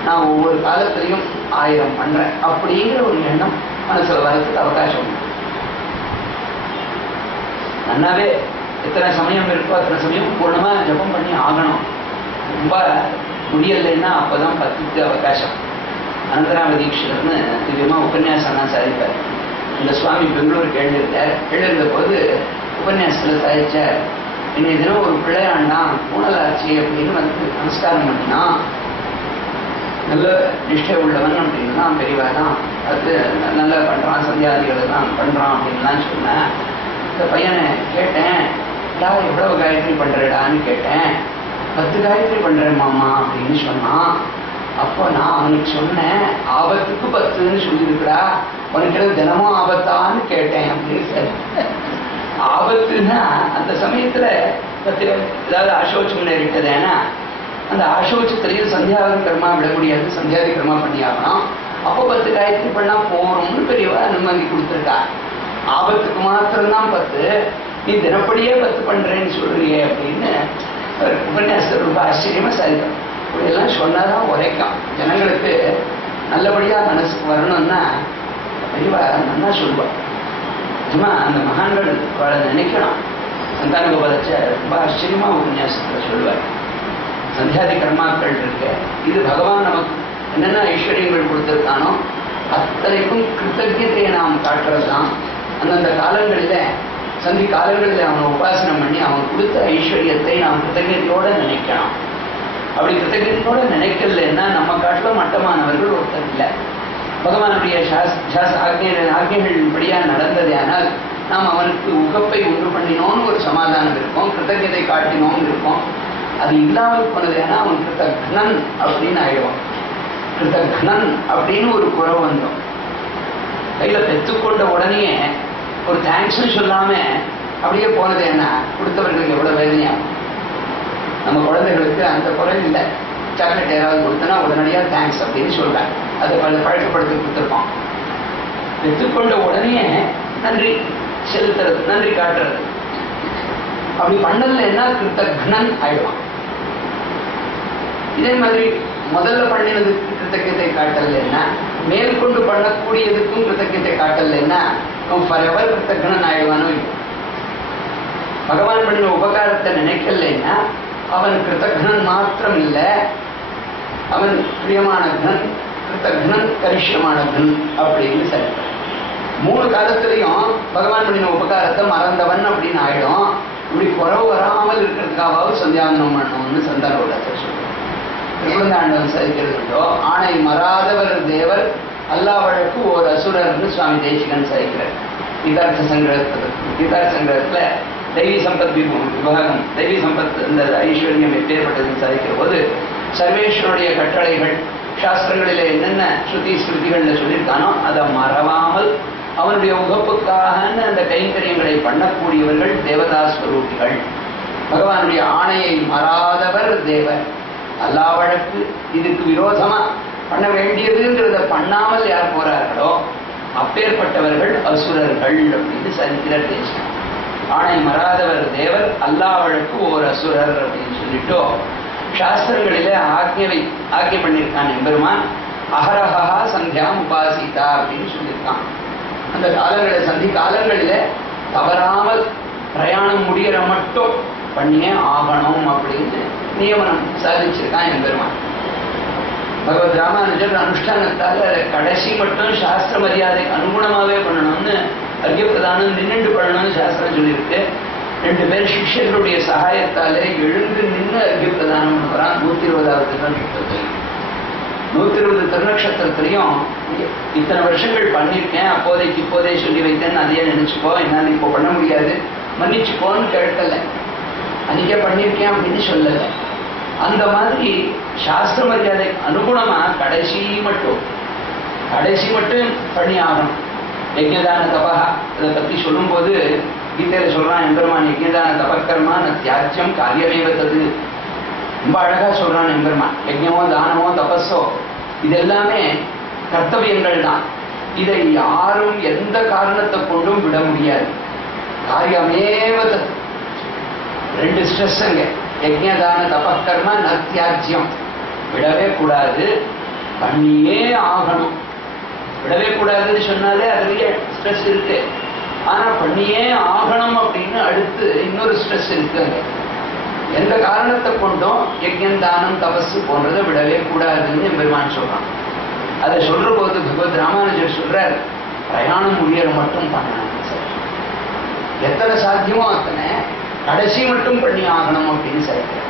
நான் ஒவ்வொரு காலத்திலையும் 1000 பண்றேன் அப்படிங்கிற ஒரு எண்ணம் மனசுல வரதுக்கு அவகாசம் உண்டு. நன்னாவே எத்தனை சமயம் இருக்கோ அத்தனை சமயம் பூர்ணமா ஜபம் பண்ணி ஆகணும். ரொம்ப முடியலைன்னா அப்பதான் 10க்கு அவகாசம். அனந்தராம தீட்சிதர்னு திவ்யமா உபன்யாசம்லாம் சாதிப்பார். இந்த சுவாமி பெங்களூருக்கு எழுதியிருந்த போது உபன்யாசத்துல சாதிச்சார். இன்னைக்கு தினம் ஒரு பிள்ளையாண்டான் பூனலாட்சி அப்படின்னு வந்து நமஸ்காரம் பண்ணினான். நல்ல நிஷ்டை உள்ளவன் அப்படின்னா பெரியவாதான், அது நல்லா பண்றான், சந்தியாதிகளை தான் பண்றான் அப்படின்லாம் சொன்னேன். இந்த பையனை கேட்டேன், எவ்வளவு காயத்ரி பண்றடான்னு கேட்டேன். 10 காயத்ரி பண்றேன் மாமா அப்படின்னு சொன்னான். அப்போ நான் அவனுக்கு சொன்னேன், ஆபத்துக்கு 10ன்னு சொல்லியிருக்கா, உனக்கு தினமும் ஆபத்தான்னு கேட்டேன் அப்படின்னு. ஆபத்துன்னா அந்த சமயத்துல ஏதாவது ஆசோச்சம் நேரிட்டது. ஏன்னா அந்த ஆசோச்சத்திலையும் சந்தியாதி கர்மா விட முடியாது, சந்தியாதி கர்மா பண்ணி ஆகணும். அப்போ 10 காயத்ரி பண்ணா போறோம்னு பெரியவா அனுமதி கொடுத்துருக்கா. ஆபத்துக்கு மாத்திரம்தான் 10, நீ தினப்படியே 10 பண்றேன்னு சொல்றியே அப்படின்னு உபன்யாசம் ரொம்ப ஆச்சரியமா சாதிக்கும். இப்படியெல்லாம் சொன்னாதான் உரைக்கும். ஜனங்களுக்கு நல்லபடியா மனசுக்கு வரணும்னா பெரியவா நல்லா சொல்லுவாள். சும்மா அந்த மகான்கள் அவளை நினைக்கணும். சந்தான கோபாலச்ச ரொம்ப ஆச்சரியமா உபன்யாசத்துல சொல்லுவார். சந்தியாதி கர்மாக்கள் இருக்கு, இது பகவான் நமக்கு என்னென்ன ஐஸ்வர்யங்கள் கொடுத்திருக்கானோ அத்தனைக்கும் கிருத்தஜத்தையை நாம் காட்டுறதுதான். அந்தந்த காலங்களில சந்தி காலங்களில் அவனை உபாசனம் பண்ணி அவன் கொடுத்த ஐஸ்வர்யத்தை நாம் கிருத்தஜத்தையோட நினைக்கணும். அப்படி கிருத்தஜத்தையோட நினைக்கலன்னா நம்ம காட்டிலும் மட்டமானவர்கள் ஒருத்தர் இல்லை. பகவானுடைய ஆக்ஞைகள் படியா நடந்தது. ஆனால் நாம் அவனுக்கு உகப்பை உண்டு பண்ணினோம்னு ஒரு சமாதானம் இருக்கும், கிருத்தஜத்தை காட்டினோம்னு இருக்கும். அது இல்லாமல் போனது ஏன்னா அவன் கிருத்தக்னன் அப்படின்னு ஆயிடுவான். கிருத்தக்னன் அப்படின்னு ஒரு குறை வந்துடும். கையில பெற்றுக்கொண்ட உடனே ஒரு தேங்க்ஸ்ன்னு சொல்லாம அப்படியே போனது என்ன, கொடுத்தவர்களுக்கு எவ்வளவு வேதனையாகும். நம்ம குழந்தைகளுக்கு அந்த குறை இல்லை. சாக்லேட் ஏதாவது கொடுத்தனா உடனடியாக தேங்க்ஸ் அப்படின்னு சொல்றாங்க. அதை பழக்கப்படுத்தி கொடுத்துருக்கோம். பெற்றுக்கொண்ட உடனே நன்றி செலுத்துறது, நன்றி காட்டுறது. அப்படி பண்ணல என்ன கிருத்தக்னன் ஆயிடுவான். இதே மாதிரி முதல்ல பண்ணினதுக்கு கிருத்தஜத்தை காட்டலைன்னா மேற்கொண்டு பண்ணக்கூடியதுக்கும் கிருத்தஜத்தை காட்டலைன்னா அவன் ஃபரெவர் கிருத்தக்னன் ஆயிடுவானோ. பகவான் பண்ணின உபகாரத்தை நினைக்கலைன்னா அவன் கிருத்தக்னன் மாத்திரம் இல்லை, அவன் பிரியமான கணன், கிருத்தக்னன், கரிஷ்யமான கணன் அப்படின்னு சரி. 3 காலத்திலையும் பகவான் பண்ணின உபகாரத்தை மறந்தவன் அப்படின்னு ஆயிடும். இப்படி குறவு வராமல் இருக்கிறதுக்காவது சந்தியாவந்தனம் பண்ணணும்னு சந்தானோட சொல்றோம். திருக்குழந்தாண்டவன் சரிக்கிறதுண்டோ ஆணை மறாதவர் தேவர் அல்லா வழக்கு ஓர் அசுரர்னு சுவாமி தேசிகன் சரிக்கிறார். கீதார்த்த சங்கிரகத்துல தெய்வீ சம்பத் விபாகம், தெய்வீ சம்பத் இந்த ஐஸ்வர்யம் எப்பேற்பட்டதுன்னு சரிக்கிற போது சர்வேஸ்வருடைய கட்டளைகள் சாஸ்திரங்களில் என்னென்ன ஸ்ருதிகள்ல சொல்லியிருக்கானோ அதை மறவாமல் அவனுடைய உகப்புக்காக அந்த கைங்கரியங்களை பண்ணக்கூடியவர்கள் தேவதாஸ்வரூபிகள். பகவானுடைய ஆணையை மறாதவர் தேவர். அல்லா வழக்கு இதுக்கு விரோதமா பண்ண வேண்டியதுங்கிறத பண்ணாமல் யார் போறார்களோ அப்பேற்பட்டவர்கள் அசுரர்கள் அப்படின்னு சரித்திர தேசம். ஆணை மறாதவர் தேவர், அல்லா வழக்கு ஓர் அசுரர் அப்படின்னு சொல்லிட்டோ சாஸ்திரங்களிலே ஆக்ஞை பண்ணியிருக்கான் எம்பெருமான். அகரஹா சந்தியாம் உபாசிதா அப்படின்னு சொல்லியிருக்கான். அந்த காலங்களில் சந்தி காலங்களில தவறாமல் பிரயாணம் முடிகிற மட்டும் பண்ணியே ஆகணும் அப்படின்னு நியமனம் சாதிச்சிருக்கான் எம்பெருமான். பகவத் ராமானுஜர் அனுஷ்டானத்தால் கடைசி மட்டும் சாஸ்திர மரியாதைக்கு அனுகுணமாகவே பண்ணணும்னு அர்க்கியப்பிரதானம் நின்றுண்டு பண்ணணும்னு சாஸ்திரம் சொல்லியிருக்கு. 2 பேர் சிஷ்யர்களுடைய சகாயத்தாலே எழுந்து நின்று அர்க்கியப்பிரதானம் பண்ணுறான். 120வது திருநட்சத்திரத்தில் 120 திருநட்சத்திரத்திலையும் இத்தனை வருஷங்கள் பண்ணியிருக்கேன், இப்போதே சொல்லி வைத்தேன்னு அதையே நினைச்சுக்கோ, என்னால் இப்போ பண்ண முடியாது மன்னிச்சுக்கோன்னு கேட்கல, அன்னைக்கே பண்ணியிருக்கேன் அப்படின்னு சொல்லலை. அந்த மாதிரி சாஸ்திர மரியாதை அனுகுணமா கடைசி மட்டும் பண்ணி ஆகணும். யஜ்ஞதான தபா இதை பத்தி சொல்லும் போது கீதையில சொல்றான் எம்பெருமான், யஜ்ஞதான தபக்கர்மா ந தியாஜ்யம் காரியமேவதது. ரொம்ப அழகா சொல்றான் எம்பெருமான். யஜ்ஞமோ தானமோ தபஸோ இது எல்லாமே கர்த்தவியங்கள் தான். இதை யாரும் எந்த காரணத்தை கொண்டும் விட முடியாது. காரியமேவது 2 ஸ்ட்ரெஸ் அங்க. யஜ்ஞதான தபக்கர்மா ந தியாஜ்யம், விடவே கூடாது, பண்ணியே ஆகணும். விடவே கூடாதுன்னு சொன்னாலே அதுலயே ஸ்ட்ரெஸ் இருக்கு. ஆனா பண்ணியே ஆகணும் அப்படின்னு அடுத்து இன்னொரு ஸ்ட்ரெஸ் இருக்குங்க. எந்த காரணத்தை கொண்டும் யஜ்ஞம் தானம் தபசு போன்றதை விடவே கூடாதுன்னு பெருமான் சொல்றான். அதை சொல்ற போது பகவத் ராமானுஜர் சொல்றார், பிரயாணம் முடியற மட்டும் பண்ணணும், எத்தனை சாத்தியமோ அத்தனை கடைசி மட்டும் பண்ணி ஆகணும் அப்படின்னு சொல்றார்.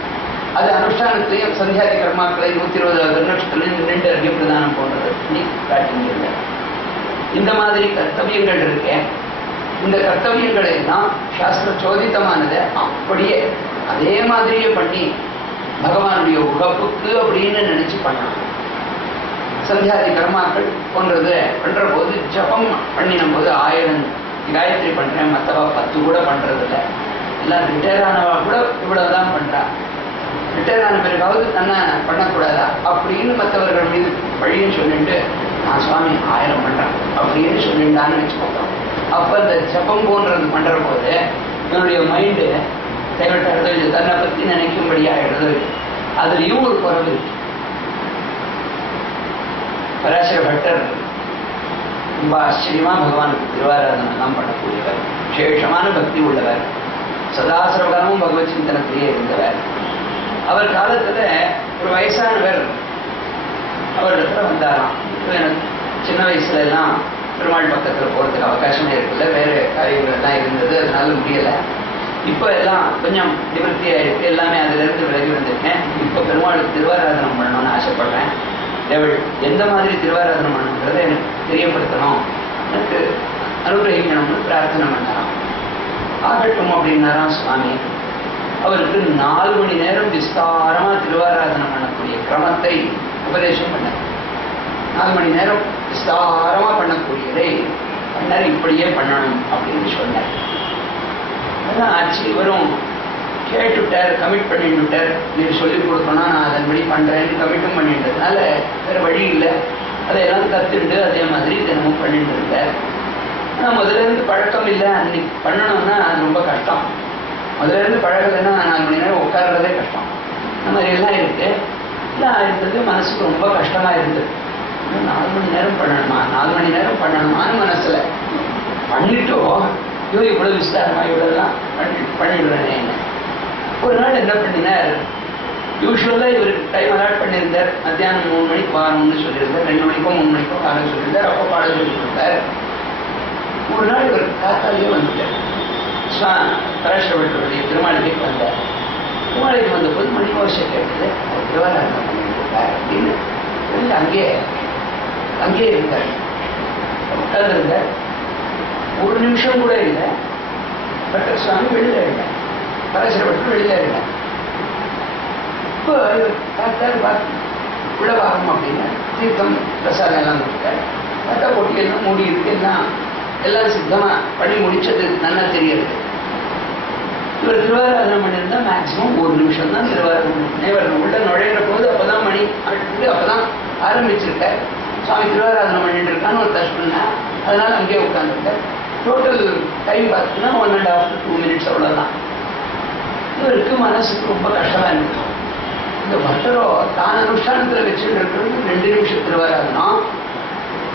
அது அனுஷ்டானத்திலையும் சந்தியாதி கர்மாக்களை 120வது திருநட்சத்திலையும் 2 அர்க்கியப்பிரதானம் போன்றது நீ காட்டிங்க. இந்த மாதிரி கர்த்தவியங்கள் இருக்கேன். இந்த கர்த்தவியங்களை தான் சாஸ்திர சோதித்தமானதை அப்படியே அதே மாதிரியே பண்ணி பகவானுடைய உகப்புக்கு அப்படின்னு நினைச்சு பண்ணணும். சந்தியாதி கர்மாக்கள் போன்றது பண்ற போது ஜபம் பண்ணினும் போது 1000 காயத்ரி பண்றேன், மற்றவா 10 கூட பண்றது இல்லை. எல்லாம் ரிட்டையர் ஆனவா கூட இவ்வளவுதான் பண்றா. ரிட்டையர் ஆன பிறகாவது தன்னை பண்ணக்கூடாதா அப்படின்னு மற்றவர்கள் மீது வழியும் சொல்லிட்டு நான் சுவாமி 1000 பண்றேன் அப்படின்னு சொல்லிட்டான்னு வச்சுக்கோங்க. அப்ப இந்த ஜபம் போன்றது பண்ற போது என்னுடைய மைண்டு தேவைப்படுறது தன்னை பத்தி நினைக்கும்படியாகிடுறது. அதுலயும் ஒரு குறவு இருக்கு. பராசர பட்டர் ரொம்ப ஆச்சரியமா பகவானுக்கு திருவாராதனம் பண்ணக்கூடியவர், விசேஷமான பக்தி உள்ளவர், சதாசிரகாலமும் பகவத் சிந்தனத்திலேயே இருந்தவர். அவர் காலத்துல ஒரு வயசானவர் அவரிடத்துல வந்தாராம். எனக்கு சின்ன வயசுல எல்லாம் பெருமாள் பக்கத்துல போறதுக்கு அவகாசமே இருக்குல்ல, வேற காரியங்கள் எல்லாம் இருந்தது, அதனால முடியல. இப்ப எல்லாம் கொஞ்சம் நிவர்த்தி ஆயிருக்கு, எல்லாமே அதுல இருந்து விலகி வந்திருக்கேன். இப்ப பெருமாளுக்கு திருவாராதனம் பண்ணணும்னு ஆசைப்படுறேன். எந்த மாதிரி திருவாராதனம் பண்ணணுங்கிறத எனக்கு தெரியப்படுத்தணும், எனக்கு அனுகிரகிக்கணும்னு பிரார்த்தனை பண்ணலாம். ஆகட்டும் அப்படின்னாராம் சுவாமி. அவருக்கு 4 மணி நேரம் விஸ்தாரமா திருவாராதனம் பண்ணக்கூடிய கிரமத்தை உபதேசம் பண்ண. 4 மணி நேரம் விஸ்தாரமா பண்ணக்கூடியதை பண்ணார். இப்படியே பண்ணணும் அப்படின்னு சொன்னார். அதான் ஆச்சு. இவரும் கேட்டுவிட்டார், கமிட் பண்ணிட்டுட்டார். நீர் சொல்லிக் கொடுக்கணும், நான் அதன்படி பண்றேன்னு கமிட்டும் பண்ணிட்டதுனால வேற வழி இல்லை. அதையெல்லாம் கத்துட்டு அதே மாதிரி தினமும் பண்ணிட்டு இருந்தார். ஆனால் முதல்ல இருந்து பழக்கம் இல்லை. அன்னைக்கு பண்ணணும்னா அது ரொம்ப கஷ்டம். முதல்ல இருந்து பழகலைன்னா 4 மணி நேரம் உட்கார்றதே கஷ்டம். இந்த மாதிரி எல்லாம் இருக்கு. எல்லாம் இருந்தது, மனசுக்கு ரொம்ப கஷ்டமா இருந்தது. 4 மணி நேரம் பண்ணணுமா, 4 மணி நேரம் பண்ணணுமான்னு மனசுல பண்ணிட்டோம். இவ்வளவு விஸ்தாரமா இவ்வளவுலாம் பண்ணிடுறேனே. ஒரு நாள் என்ன பண்ணினார், யூஸ்வலா இவருக்கு டைம் அலாட் பண்ணியிருந்தார். மத்தியானம் 3 மணிக்கு வரணும்னு சொல்லியிருந்தார், 2 மணிக்கோ 3 மணிக்கோ வரணும்னு சொல்லியிருந்தார். அப்போ பாடம் சொல்லி கொடுத்தார். ஒரு நாள் இவருக்கு காத்தாலேயே வந்துட்டார். பராசரபட்டருடைய திருமாளிகைக்கு வந்தார். திருமாளிகைக்கு வந்த போது மணிகோஷை கேட்டது, அவர் திருவாராதனம் பண்ணிட்டு இருக்கார் அப்படின்னு அங்கேயே இருந்தார். உட்கார்ந்துருந்தார். 1 நிமிஷம் கூட இல்லை. பட்டர் சுவாமி வெளியில இல்லை, பராசரபட்டர் வெளியில இல்லை. இப்போ பார்த்தார், விடவாகம் அப்படின்னு தீர்த்தம் பிரசாதம் எல்லாம் கொடுத்தார். பட்டா போட்டி எல்லாம் மூடி இருக்கு, எல்லாம் சித்தமா பண்ணி முடிச்சது நல்லா தெரியுது. இவர் திருவாராதனம் பண்ணியிருந்தா மேக்சிமம் 1 நிமிஷம் தான் திருவாராதனம். இவர் உள்ள நுழைகிற போது அப்பதான் மணி அப்பதான் ஆரம்பிச்சிருக்கார். சுவாமி திருவாராதனம் பண்ணிட்டு இருக்கான்னு ஒரு தர்ஷனா, அதனால அங்கேயே உட்கார்ந்துருக்கார். டோட்டல் டைம் பார்த்தீங்கன்னா 1.5 to 2 minutes அவ்வளவுதான். இவருக்கு மனசுக்கு ரொம்ப கஷ்டமா இருக்கு. இந்த பட்டரோ தான் அனுஷ்டானத்துல வச்சுட்டு இருக்கிறது 2 நிமிஷம் திருவாராதனம்,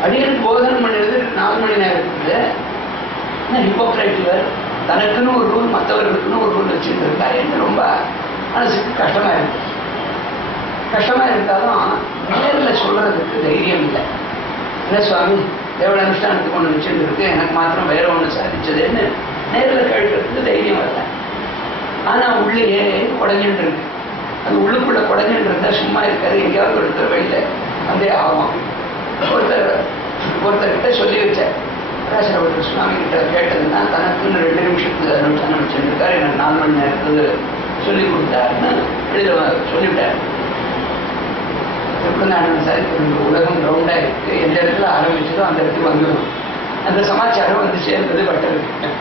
அடியனுக்கு போதனம் பண்ணிடுறது 4 மணி நேரத்துக்கு. ஹிப்போக்ரைட் இவர், தனக்குன்னு ஒரு ரூல் மற்றவர்களுக்குன்னு ஒரு ரூல் வச்சுட்டு இருக்காரு. எனக்கு ரொம்ப மனசுக்கு கஷ்டமா இருக்கு. கஷ்டமா இருந்தாலும் நேரில் சொல்றதுக்கு தைரியம் இல்லை. என்ன சுவாமி தேவட அனுஷ்டானத்துக்கு ஒன்று வச்சுட்டு இருக்கு, எனக்கு மாத்திரம் வேற ஒன்று சாதிச்சதுன்னு நேரில் கேட்கறதுக்கு தைரியம் வரல. ஆனா உள்ளே குடஞ்சிட்டு இருக்கு. அது உள்ளுக்குள்ள குடஞ்சிட்டு இருந்தா சும்மா இருக்காரு, எங்கேயாவது ஒருத்தர் வெளியில வந்தே ஆகும். ஒருத்தர்கிட்ட சொல்லி வச்சார். பராசரபட்டர் சுவாமி கிட்ட கேட்டதுன்னா தனக்குன்னு 2 நிமிஷத்துக்கு அனுஷ்டானம் வச்சுருக்காரு, எனக்கு 4 மணி நேரத்துக்கு சொல்லி கொடுத்தாருன்னு சொல்லிவிட்டார். எப்படினாலும் சார் உலகம் ரவுண்டா இருக்கு, எந்த இடத்துல ஆரம்பிச்சதோ அந்த இடத்துக்கு வந்துடும். அந்த சமாச்சாரம் வந்து சேர்ந்தது பட்டருக்கு.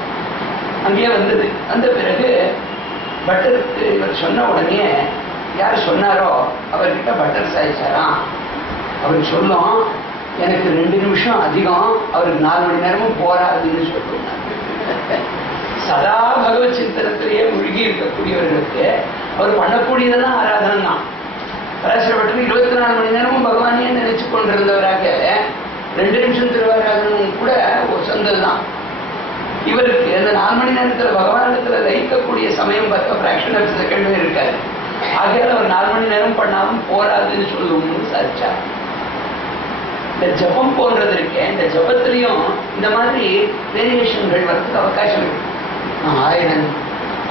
அங்கேயே வந்தது. அந்த பிறகு பட்டருக்கு இவர் சொன்ன உடனே யார் சொன்னாரோ அவர்கிட்ட பட்டர் சாய்ச்சாராம். அவர் சொல்லும், எனக்கு 2 நிமிஷம் அதிகம், அவருக்கு 4 மணி நேரமும் போராதுன்னு சொல்லுவாங்க. சதா பகவத் சிந்தனத்திலேயே மூழ்கி இருக்கக்கூடியவர்களுக்கு அவர் பண்ணக்கூடியதான் ஆராதனை தான். பராசரபட்டர் 24 மணி நேரமும் பகவானே நினைச்சு கொண்டிருந்தவராக 2 நிமிஷம் திருவாராதனும் கூட ஒரு சொந்தல் தான். இவருக்கு அந்த 4 மணி நேரத்துல பகவானத்துல லயிக்கக்கூடிய சமயம் 10 ஃபிராக்ஷன் ஆஃப் செகண்ட் இருக்காரு. ஆகையால் அவர் 4 மணி நேரம் பண்ணாலும் போராதுன்னு சொல்லுவோம்னு சாதிச்சார். இந்த ஜபம் போன்றது இருக்கு, இந்த ஜபத்திலையும் இந்த மாதிரி வேரியேஷன்கள் வரதுக்கு அவகாசம் இருக்கு. நான்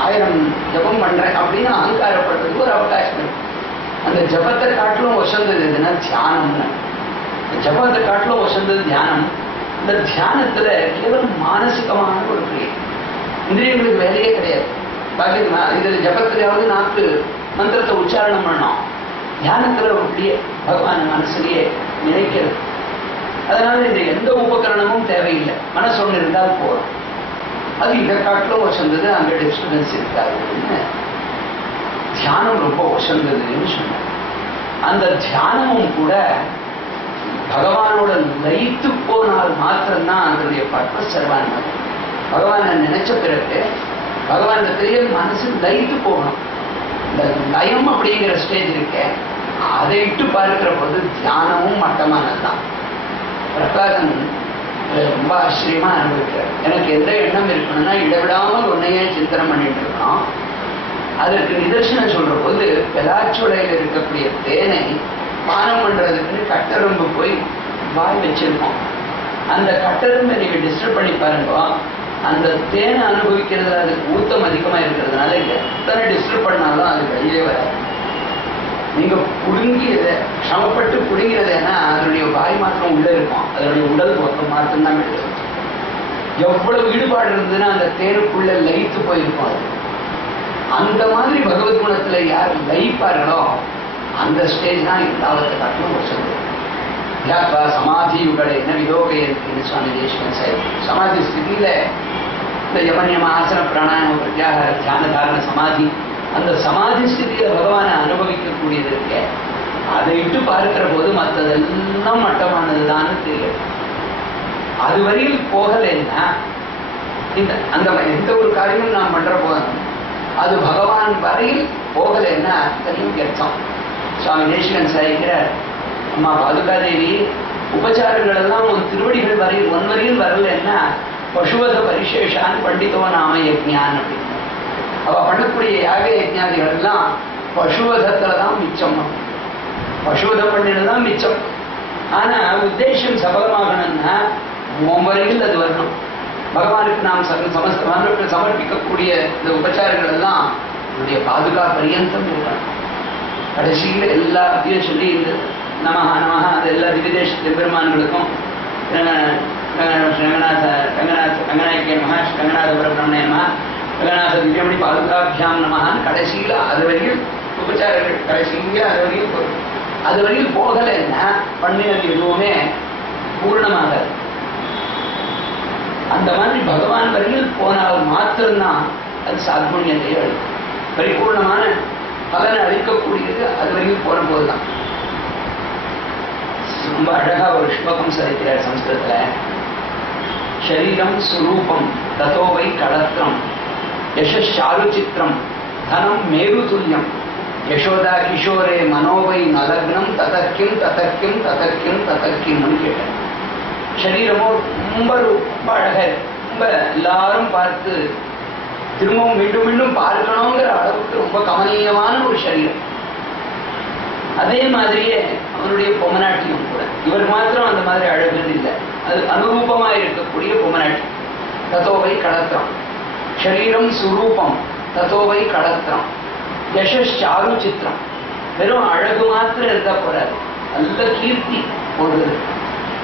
1000 ஜபம் பண்றேன் அப்படின்னு அகங்காரப்படுறதுக்கு ஒரு அவகாசம் இருக்கு. அந்த ஜபத்தை காட்டிலும் வசந்தது எதுனா தியானம்னு. ஜபத்தை காட்டிலும் வசந்தது தியானம். இந்த தியானத்துல கேவலம் மானசிகமான ஒரு கிரியை, இந்திரியங்களுக்கு வேலையே கிடையாது. பாக்கி இதுல ஜபத்திலாவது நாக்கு மந்திரத்தை உச்சாரணம் பண்ணோம். தியானத்துல அப்படியே பகவான் மனசுலயே நினைக்கிறது. அதனால இந்த எந்த உபகரணமும் தேவையில்லை, மனசு ஒன்று இருந்தால் போதும். அது இதை காட்டிலும் வசந்தது, அங்க டிஸ்டர்பன்ஸ் இருக்காதுன்னு தியானம் ரொம்ப வசந்ததுன்னு சொன்னார். அந்த தியானமும் கூட பகவானோட லயித்து போனால் மாத்திரம்தான் அதனுடைய பர்பஸ் சர்வான. பகவானை நினைச்ச பிறகு பகவானிடத்திலேயே மனசு லயித்து போகணும். இந்த லயம் அப்படிங்கிற ஸ்டேஜ் இருக்க, அதை இட்டு பார்க்கிற போது தியானமும் மட்டமானதுதான். பிரகலாதன் ரொம்ப ஆச்சரியமா அனுபவிக்கிறார். எனக்கு எந்த எண்ணம் இருக்கணும்னா இடைவிடாமல் உன்னையே சிந்தனை பண்ணிட்டு இருக்கணும். அதற்கு நிதர்சனம் சொல்ற போது பெலாச்சுடையில் இருக்கக்கூடிய தேனை பானம் பண்றதுக்குன்னு கட்டெரும்பு போய் வாய் வச்சிருக்கோம். அந்த கட்டெரும்பை நீங்க டிஸ்டர்ப் பண்ணி பாருங்க, அந்த தேனை அனுபவிக்கிறதுல அதுக்கு ஊத்தம் அதிகமா இருக்கிறதுனால எத்தனை டிஸ்டர்ப் பண்ணாலும் அது வெளியே வராது. நீங்க புடுங்கியதை சிரமப்பட்டு புடுங்கிறதுனா அதனுடைய வாய் மாற்றம் உள்ள இருக்கும், அதனுடைய உடல் மாற்றம் தான் விடுது. எவ்வளவு ஈடுபாடு இருந்ததுன்னா அந்த தேனுக்குள்ள லயித்து போயிருக்கும். அது அந்த மாதிரி பகவத் குணத்துல யார் லயிப்பார்களோ அந்த ஸ்டேஜ் தான் எல்லாவற்றை காட்டிலும் வசதி. சமாதியுகளை என்ன விதோகைன்னு சுவாமி தேசிகன் சார் சமாதி ஸ்திதியில இந்த யமன்யம ஆசன பிராணாயாம பிரத்யாகார தியான தாரண சமாதி, அந்த சமாதி ஸ்திதியில பகவானை அனுபவிக்கக்கூடியது இருக்க, அதை இட்டு பார்க்கிற போது மற்றதெல்லாம் மட்டமானதுதான் தெரியும். அது வரையில் போகலைன்னா அந்த எந்த ஒரு காரியமும் நாம் பண்ற போதும் அது பகவான் வரையில் போகலைன்னா அத்தனையும் வியர்த்தம். சுவாமி தேசிகன் சாய்க்கிறார், அம்மா பாதுகாதேவி உபச்சாரங்கள் எல்லாம் உன் திருவடிகள் வரையில் ஒன்வரையில் வரலன்னா பசுவத பரிசேஷான் பண்டிதோ நாம யஜ்ஞான் அப்படின்னு. அவ பண்ணக்கூடிய யாக யஜ்ஞாதிகள் எல்லாம் பசுவதத்துலதான் மிச்சம், பசுவதம் பண்ணினதுதான் மிச்சம். ஆனா உத்தேசம் சபலமாகணும்னா ஒவ்வொரையில் அது வரணும். பகவானுக்கு நாம் சமஸ்தமானவர்கள் சமர்ப்பிக்கக்கூடிய இந்த உபச்சாரங்கள் எல்லாம் என்னுடைய பாதுகா பரியந்தம் இருக்கணும். கடைசியில் எல்லாத்தையும் சொல்லி இந்த நமஹா நமஹா அது எல்லா விதேச பெருமான்களுக்கும் ரங்கநாயக்கே மகா ரங்கநாத பிரம்மணே மகா ரங்கநாத திவ்யமணி பாதுகாபியாம் நமஹான்னு கடைசியில் அது வரையில் உபச்சாரங்கள் கடைசியில் அது வரையில் போகும். அது வரையில் போகலைன்னா பண்ணினது எதுவுமே பூர்ணமாகாது. அந்த மாதிரி பகவான் வரையில் போனால் மாத்திரம்தான் அது சாத்புண்யத்தை அளிக்கும். பரிபூர்ணமான பலனை அளிக்கக்கூடியது அது வரையில் போற போதுதான். ரொம்ப அழகா ஒரு ஸ்லோகம் சரிக்கிறார் சம்ஸ்கிருதத்துல. ஷரீரம் சுரூபம் ததோவை கடத்திரம் யசாலுச்சித்திரம் தனம் மேரு துல்லியம் யசோதா கிஷோரே மனோவை நலக்னம் ததக்கிம் ததக்கிம் ததக்கிம் ததக்கிம்னு கேட்டார். சரீரமோ ரொம்ப ரொம்ப அழக, ரொம்ப எல்லாரும் பார்த்து திரும்பவும் மீண்டும் மீண்டும் பார்க்கணுங்கிற அளவுக்கு ரொம்ப கமனீயமான ஒரு சரீரம். அதே மாதிரியே அவனுடைய பொம்மநாட்டியும் கூட. இவர் மாத்திரம் அந்த மாதிரி அழகுன்னு இல்லை, அது அனுரூபமா இருக்கக்கூடிய பொம்மநாட்டி. ததோவை கடத்திரம் ஷரீரம் சுரூபம் ததோவை கடத்திரம் யசாலு சித்திரம். வெறும் அழகு மாத்திரம் இருந்தா போறாது, நல்ல கீர்த்தி போடுறது.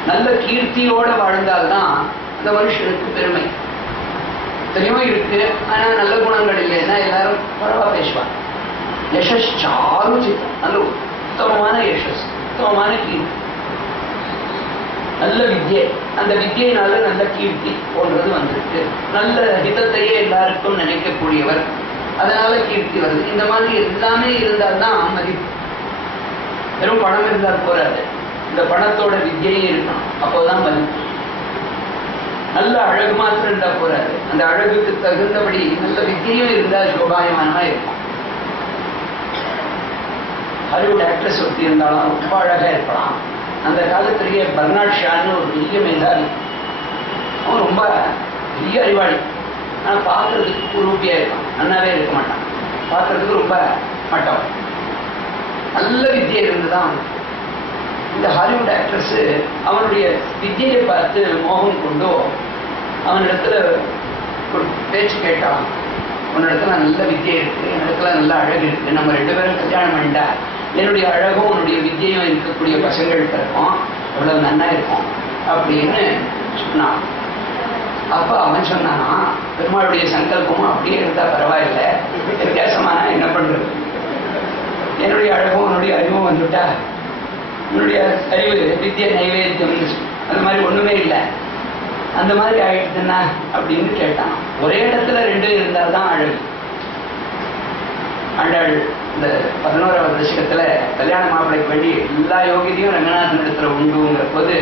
நல்ல கீர்த்தியோட வாழ்ந்தால்தான் அந்த மனுஷனுக்கு பெருமை. எத்தனையோ இருக்கு, ஆனா நல்ல குணங்கள் இல்லைன்னா எல்லாரும் பரவா பேசுவாங்க. யசாலு சித்திரம், நல்ல உத்தமமான யசஸ், உத்தமமான கீர்த்தி, நல்ல வித்யை. அந்த வித்யினால நல்ல கீர்த்தி போன்றது வந்திருக்கு. நல்ல ஹிதத்தையே எல்லாருக்கும் நினைக்கக்கூடியவர், அதனால கீர்த்தி வருது. இந்த மாதிரி எல்லாமே இருந்தால்தான் மதிப்பு. வெறும் பணம் இருந்தால் போராது, இந்த பணத்தோட வித்யையும் இருக்கணும், அப்போதான் மதிப்பு. நல்ல அழகு மாத்திரம் இருந்தா போராது, அந்த அழகுக்கு தகுந்தபடி நல்ல வித்யையும் இருந்தால் சோபாயமானமா இருக்கும். ஹாலிவுட் ஆக்ட்ரஸ் ஒருத்தி இருந்தாலும் ரொம்ப அழகா இருக்கலாம். அந்த காலத்திலேயே பர்னாட் ஷான்னு ஒரு பெரிய மேதாவி, அவன் ரொம்ப பெரிய அறிவாளி. ஆனால் பார்க்கறதுக்கு குரூப்பியா இருக்கான், நன்னாவே இருக்க மாட்டான், பார்க்கறதுக்கு ரொம்ப மட்டம். நல்ல வித்தியை இருந்துதான். இந்த ஹாலிவுட் ஆக்ட்ரஸ் அவனுடைய வித்தியை பார்த்து மோகம் கொண்டோ அவனிடத்துல ஒரு பேச்சு கேட்டான். உன்னிடத்துல நல்ல வித்தியை இருக்கு, என்னிடத்துல நல்ல அழகு இருக்கு, நம்ம 2 பேரும் கல்யாணம் பண்ணிட்டா என்னுடைய அழகும் உன்னுடைய வித்தியையும் இருக்கக்கூடிய பசங்கள் இருக்கும், எவ்வளவு நன்னா இருக்கும் அப்படின்னு சொன்னான். அப்ப அவன் சொன்னானா, பெருமாளுடைய சங்கல்பமும் அப்படியே இருந்தா பரவாயில்லை, வித்தியாசமானா என்ன பண்றது, என்னுடைய அழகும் உன்னுடைய அறிவும் வந்துட்டா உன்னுடைய அறிவு வித்திய நைவேத்தியம் அந்த மாதிரி ஒண்ணுமே இல்லை, அந்த மாதிரி ஆயிடுச்சுன்னா அப்படின்னு கேட்டான். ஒரே இடத்துல ரெண்டும் இருந்தால்தான் அழகு. ஆண்டாள் இந்த 11வது தசகத்துல கல்யாண மாப்பிளைக்கு வேண்டி எல்லா யோகியத்தையும் ரங்கநாதன் இடத்துல உண்டுங்கிற போது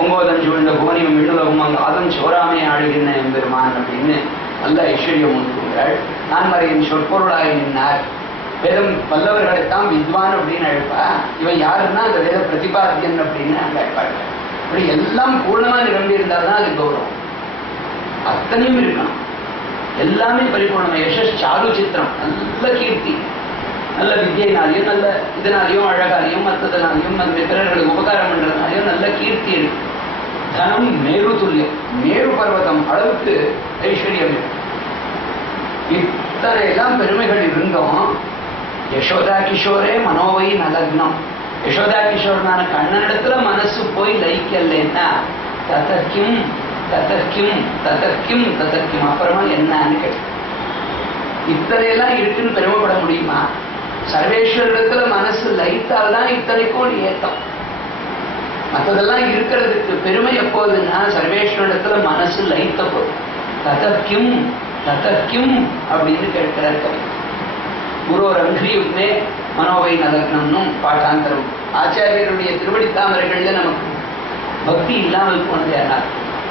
9 உள்ள கோனியம் விண்ணுலகம் அங்கு அதன் சோராமே ஆடுகின்ற எம்பெருமான் அப்படின்னு நல்ல ஐஸ்வர்யம் உண்டுங்கிறாள். நான்மறையின் சொற்பொருளாக நின்றார். வேதம் வல்லவர்களைத்தான் வித்வான் அப்படின்னு அழைப்பா. இவன் யாருன்னா அந்த வேத பிரதிபாத்தியன் அப்படின்னு அங்க அழைப்பாள். இப்படி எல்லாம் பூர்ணமா நிரம்பி இருந்தால்தான் அது கௌரவம். அத்தனையும் இருக்கணும், எல்லாமே பரிபூர்ணம். யசஸ் சாரு சித்திரம், நல்ல கீர்த்தி, நல்ல வித்தியினாலையும் நல்ல இதனாலையும் அழகாலையும் மற்றதுனாலையும் அந்த பிறர்களுக்கு உபகாரம் பண்றதுனாலையும் நல்ல கீர்த்தி இருக்கு. தனம் மேரு துல்லியம், மேரு பர்வதம் அளவுக்கு ஐஸ்வர்யம் இருக்கு. இத்தனை எல்லாம் பெருமைகள் இருந்தோம். யசோதா கிஷோரே மனோவை நலக்னம். யசோதா கிஷோரனான கண்ணனிடத்துல மனசு போய் லயிக்கலைன்னா ததக்கிம் ததக்கிம் ததக்கிம் ததக்கிம் அப்புறமா என்னன்னு கேட்டு இத்தனையெல்லாம் இருக்குன்னு பெருமைப்பட முடியுமா? சர்வேஸ்வரிடத்துல மனசு லயித்தால்தான் இத்தனைக்கும் ஏத்தம். மற்றதெல்லாம் இருக்கிறதுக்கு பெருமை எப்போதுன்னா சர்வேஸ்வரிடத்துல மனசு லயித்த போது. ததக்கிம் ததக்கிம் அப்படின்னு கேட்கிறார் கவி. குரு ரங்கியுமே மனோவை நலக்னம்னும் பாட்டாந்தரம். ஆச்சாரியருடைய திருவடி தாமரைகள்ல நமக்கு பக்தி இல்லாமல் போனது யாரா?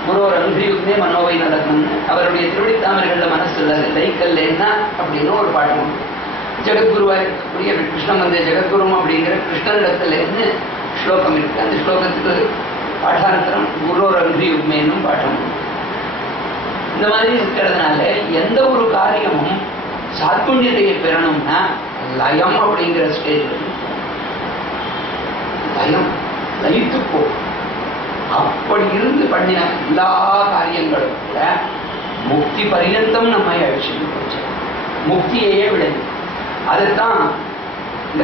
குரு ரங்கியுமே மனோவை நலக்னம்னு அவருடைய திருவடி தாமரைகள்ல மனசு லைக்கல்லேன்னா அப்படின்னு ஒரு பாட்டம் உண்டு. ஜெகத்குருவா இருக்கக்கூடிய கிருஷ்ணன் வந்தே ஜெகத்குரும் அப்படிங்கிற கிருஷ்ணனிடத்துலேருந்து ஸ்லோகம் இருக்கு. அந்த ஸ்லோகத்துக்கு பாட்டாந்தரம் குரு ரங்கியுமேனும் பாட்டம் உண்டு. இந்த மாதிரி இருக்கிறதுனால எந்த ஒரு காரியமும் சாத்குண்யத்தையை பெறணும்னா லயம் அப்படிங்கிற ஸ்டேஜ் லயம் லயித்து போ. அப்படி இருந்து பண்ணின எல்லா காரியங்களும் கூட முக்தி பரியந்தம் நம்மை அழிச்சுட்டு போச்சு. முக்தியையே விடது. அதுதான் இந்த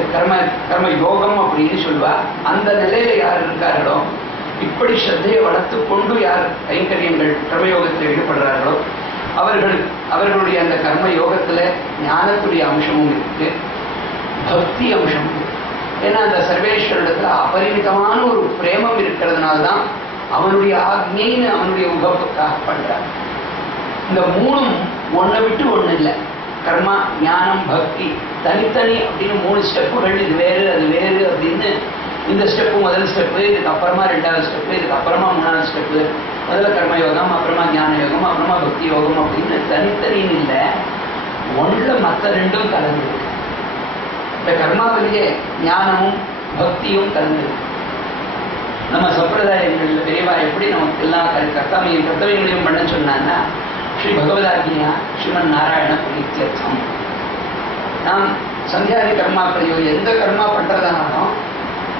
கர்ம யோகம் அப்படின்னு சொல்லுவா. அந்த நிலையில யார் இருக்கார்களோ, இப்படி ஸ்ரத்தையை வளர்த்து கொண்டு யார் கைங்கரியங்கள் கர்மயோகத்தில் ஈடுபடுறார்களோ அவர்களுடைய அந்த கர்ம யோகத்துல ஞானத்துடைய அம்சமும் இருக்கு, பக்தி அம்சமும் இருக்கு. ஏன்னா அந்த சர்வேஸ்வரிடத்துல அபரிமிதமான ஒரு பிரேமம் இருக்கிறதுனால்தான் அவனுடைய ஆக்ஞைன்னு அவனுடைய உகப்புக்காக பண்றார். இந்த மூணும் ஒன்றை விட்டு ஒண்ணு இல்லை. கர்மா ஞானம் பக்தி தனித்தனி அப்படின்னு 3 ஸ்டெப்புகள். இது வேறு அது வேறு அப்படின்னு இந்த ஸ்டெப்பு முதல் ஸ்டெப்பு, இதுக்கு அப்புறமா 2வது ஸ்டெப்பு, இதுக்கு அப்புறமா 3வது ஸ்டெப்பு. முதல்ல கர்மயோகம், அப்புறமா ஞான யோகம், அப்புறமா பக்தி யோகம் அப்படின்னு தனித்தனின்னு இல்லை, ஒன்றுல மற்ற ரெண்டும் கலந்துருக்கு. இந்த கர்மாவிலேயே ஞானமும் பக்தியும் கலந்துருக்கு. நம்ம சம்பிரதாயங்களில் பெரியவா எப்படி நமக்கு எல்லாம் கர்த்தவியங்களையும் பண்ண சொன்னான்னா, ஸ்ரீ பகவதாத்மியா ஸ்ரீமன் நாராயண பிரீத்தியர்த்தம். நாம் சந்தியாதி கர்மாக்களையோ எந்த கர்மா பண்றதானாலும்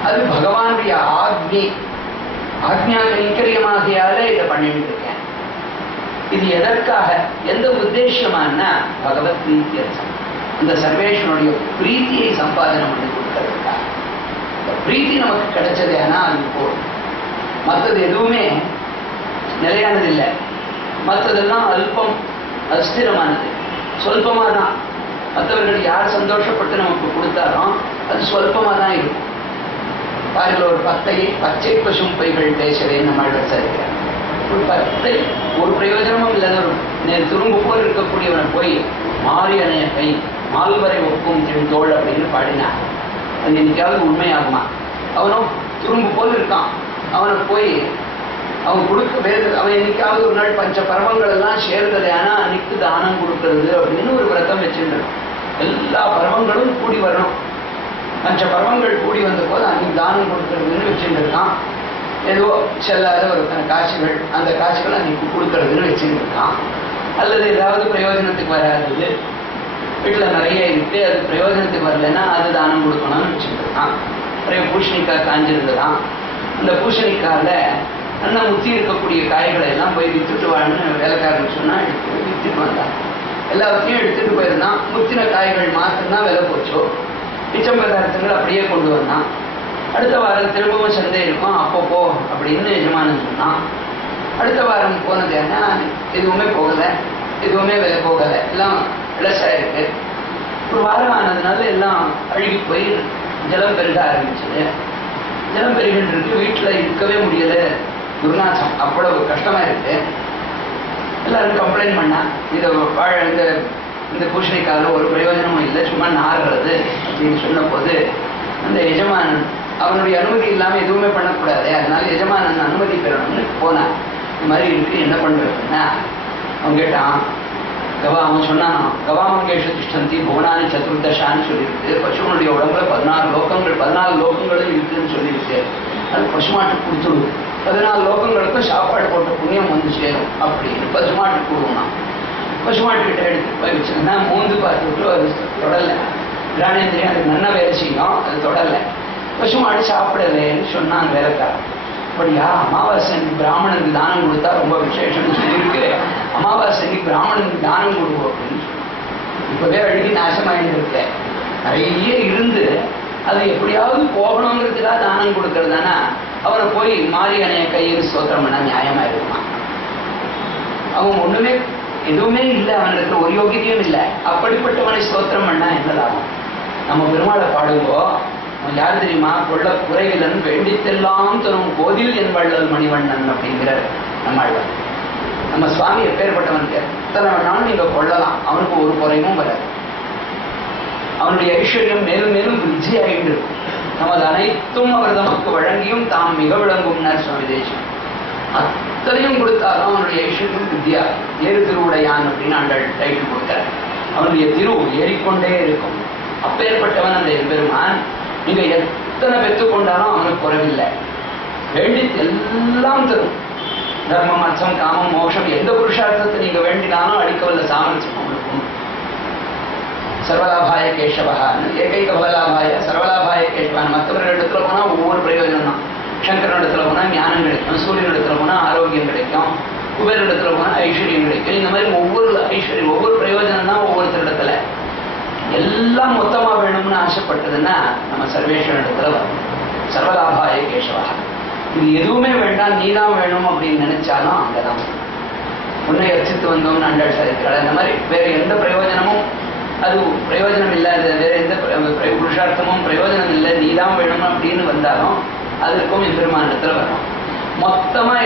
அது பகவானுடைய ஆக்ஞா கைங்கரியமாகியால இதை பண்ணிட்டு இருக்கேன். இது எதற்காக, எந்த உத்தேசமானா பகவத் பிரீத்தியர்த்தம், இந்த சர்வேஸ்வனுடைய பிரீத்தியை சம்பாதனம் பண்ணி கொடுக்கறதுக்காக. இந்த பிரீத்தி நமக்கு கிடைச்சது ஏன்னா அது போதும். மற்றது எதுவுமே நிலையானது இல்லை. மற்றதெல்லாம் அல்பம், அஸ்திரமானது, சொல்பமா தான். மற்றவர்கள் யார் சந்தோஷப்பட்டு நமக்கு கொடுத்தாலும் அது சொல்பமா தான் இருக்கும். பாருங்கள், ஒரு பச்சை பசும் பைகள் பேசவே நம்ம இருக்கிறார். ஒரு பத்தை ஒரு பிரயோஜனமும் இல்லாத ஒரு துரும்பு போல் இருக்கக்கூடியவனை போய் மாறி அணைய கை மால்வரை ஒப்பும் தோல் அப்படின்னு பாடினான். அது என்னைக்காவது உண்மையாகுமா? அவனும் துரும்பு போல் இருக்கான். அவனை போய் அவன் கொடுக்க வேறு அவன் என்னைக்காவது ஒரு நாள் பஞ்ச பரமங்கள் எல்லாம் சேர்ந்தது. ஆனா அன்னைக்கு தானம் கொடுக்கறது அப்படின்னு ஒரு விரதம் வச்சிருந்தான். எல்லா பரமங்களும் கூடி வரணும். பஞ்ச பரமங்கள் கூடி வந்த போது அன்னைக்கு தானம் கொடுக்கறதுன்னு வச்சுருக்கான். ஏதோ செல்லாத ஒரு காட்சிகள், அந்த காட்சிகள் அன்னைக்கு கொடுக்கறதுன்னு வச்சுருக்கான். அல்லது ஏதாவது பிரயோஜனத்துக்கு வராது, வீட்டில் நிறைய இருக்கு, அது பிரயோஜனத்துக்கு வரலன்னா அது தானம் கொடுக்கணும்னு வச்சுருக்கான். நிறைய பூசணிக்காய் காஞ்சிருந்ததான். அந்த பூசணிக்காயில் நல்லா முத்தி இருக்கக்கூடிய காய்களை எல்லாம் போய் வித்துட்டு வான்னு வேலைக்காரன்னு சொன்னா வித்துட்டு வந்தான். எல்லாத்தையும் எடுத்துட்டு போயிருந்தான். முத்தின காய்கள் மாத்திரம்தான் விலை போச்சோ, மிச்சம் பதார்த்தங்கள் அப்படியே கொண்டு வந்தான். அடுத்த வாரம் திரும்பவும் சந்தை இருக்கும், அப்போ போ அப்படின்னு எஜமானன் சொன்னான். அடுத்த வாரம் போனது ஏன்னா எதுவுமே போகலை, எதுவுமே விலை போகலை, எல்லாம் இலசா இருக்கு. ஒரு வாரம் ஆனதுனால எல்லாம் அழுகி போய் ஜலம் பெருக ஆரம்பிச்சது. ஜலம் பெருகிட்டு இருக்கு, வீட்டில் இருக்கவே முடியல, துர்நாசம் அவ்வளவு கஷ்டமா இருக்கு. எல்லாரும் கம்ப்ளைண்ட் பண்ணா, இதை வாழ இந்த பூஷணிக்கால ஒரு பிரயோஜனமும் இல்லை, சும்மா நாடுறது அப்படின்னு சொன்ன போது அந்த எஜமானன் அவனுடைய அனுமதி இல்லாம எதுவுமே பண்ணக்கூடாது, அதனால எஜமானன் அனுமதி பெறணும்னு போனான். இந்த மாதிரி இருக்கு, என்ன பண்றதுன்னா அவன் கேட்டான். அவன் சொன்னான், கவாமங்கேஷ திஷ்டந்தி புவனானி சதுர்தசான்னு சொல்லியிருக்கு. பசுவனுடைய உடம்புல 14 லோகங்களும் இருக்குன்னு சொல்லியிருக்கு. அது பசுமாட்டுக்கு கொடுத்துடும், 14 லோகங்களுக்கும் சாப்பாடு போட்ட புண்ணியம் வந்து சேரும் அப்படின்னு பசுமாட்டுக்கு கொடுக்கணும். பசுமாட்டுக்கிட்ட எடுத்து போய் வச்சிருந்தா மூந்து பார்த்துட்டு அது தொடலை. கிராணேந்திரியம் அது நல்ல வேலை செய்யும், அது தொடலை. பசுமாட்டு சாப்பிடலேன்னு சொன்னான் வேலைக்காரன். அப்படியா, அமாவாசைக்கு பிராமணனுக்கு தானம் கொடுத்தா ரொம்ப விசேஷம்னு சொல்லியிருக்கு, அமாவாசைக்கு பிராமணனுக்கு தானம் கொடுக்கும் அப்படின்னு சொல்லி இப்பவே அழுகி நாசமாயிட்டு இருக்கேன். நிறைய இருந்து அது எப்படியாவது போகணுங்கிறதுக்காக தானம் கொடுக்கறதுனா அவரை போய் மாரியனைய கையில் ஸ்தோத்திரம் பண்ண நியாயமா இருக்குமா? அவன் ஒண்ணுமே எதுவுமே இல்லை, அவனுக்கு ஒரு யோகியதையும் இல்லை, அப்படிப்பட்டவனை ஸ்தோத்திரம் பண்ணா என்ன லாபம்? நம்ம பெருமாளை பாடுங்கோ, அவன் யார் தெரியுமா? கொள்ள குறைவிலன் வேண்டித்தெல்லாம் தரும் கோதில் என் வள்ளல் மணிவண்ணன் அப்படிங்கிறார் நம்மாழ்வார். நம்ம சுவாமி எப்பேற்பட்டவனுக்கு எத்தனை வேணாலும் நீங்க கொள்ளலாம், அவனுக்கு ஒரு குறைவும் வராது. அவனுடைய ஐஸ்வர்யம் மேலும் மேலும் விருத்தி ஆகிட்டு இருக்கும். நமது அனைத்தும் அவர் நமக்கு வழங்கியும் தாம் மிக விளங்கும்னார் சுவாமி தேசிகன். அத்தனையும் கொடுத்தாலும் அவனுடைய ஐஸ்வர்யம் வித்தியா. ஏறு திருவுடையான் அப்படின்னு ஆண்டாள் டைட்டில் கொடுக்கிறார். அவனுடைய திரு ஏறிக்கொண்டே இருக்கும். அப்பேற்பட்டவன் அந்த எம்பெருமான். நீங்க எத்தனை பெற்றுக் கொண்டாலும் அவனுக்கு குறைவில்லை, வேண்டி எல்லாம் தரும். தர்மம், அர்த்தம், காமம், மோஷம், எந்த புருஷார்த்தத்தை நீங்க வேண்டினாலும் அடிக்கவல்ல சாமர்த்தியம் அவனுக்கும். சர்வலாபாய கேசவகான்னு ஏகைக பலலாபாய சர்வலாபாய கேசவான். மற்றவர்கள் இடத்துல போனா ஒவ்வொரு பிரயோஜனம் தான். சங்கரன் இடத்துல போனா ஞானம் கிடைக்கும், சூரியன் இடத்துல போனா ஆரோக்கியம் கிடைக்கும், குபேர் இடத்துல போனா ஐஸ்வர்யம் கிடைக்கும். இந்த மாதிரி ஒவ்வொரு ஐஸ்வர்யம் ஒவ்வொரு பிரயோஜனம் தான் ஒவ்வொருத்தர் இடத்துல. எல்லாம் மொத்தமா வேணும்னு ஆசைப்பட்டதுன்னா நம்ம சர்வேஸ்வரன் இடத்துல வரும். சர்வலாபாய கேசவா. இது எதுவுமே வேண்டாம், நீதான் வேணும் அப்படின்னு நினைச்சாலும் அங்கதான் உன்னை அர்ச்சித்து வந்தோம்னு ஆண்டாள் சாதிக்கிறாள். இந்த மாதிரி வேற எந்த பிரயோஜனமும் அது பிரயோஜனம் இல்லாத, வேற எந்த புருஷார்த்தமும் பிரயோஜனம் இல்லை, நீதான் வேணும் அப்படின்னு வந்தாலும் அதுக்கும் எம்பெருமானத்துல வரும். மொத்தமா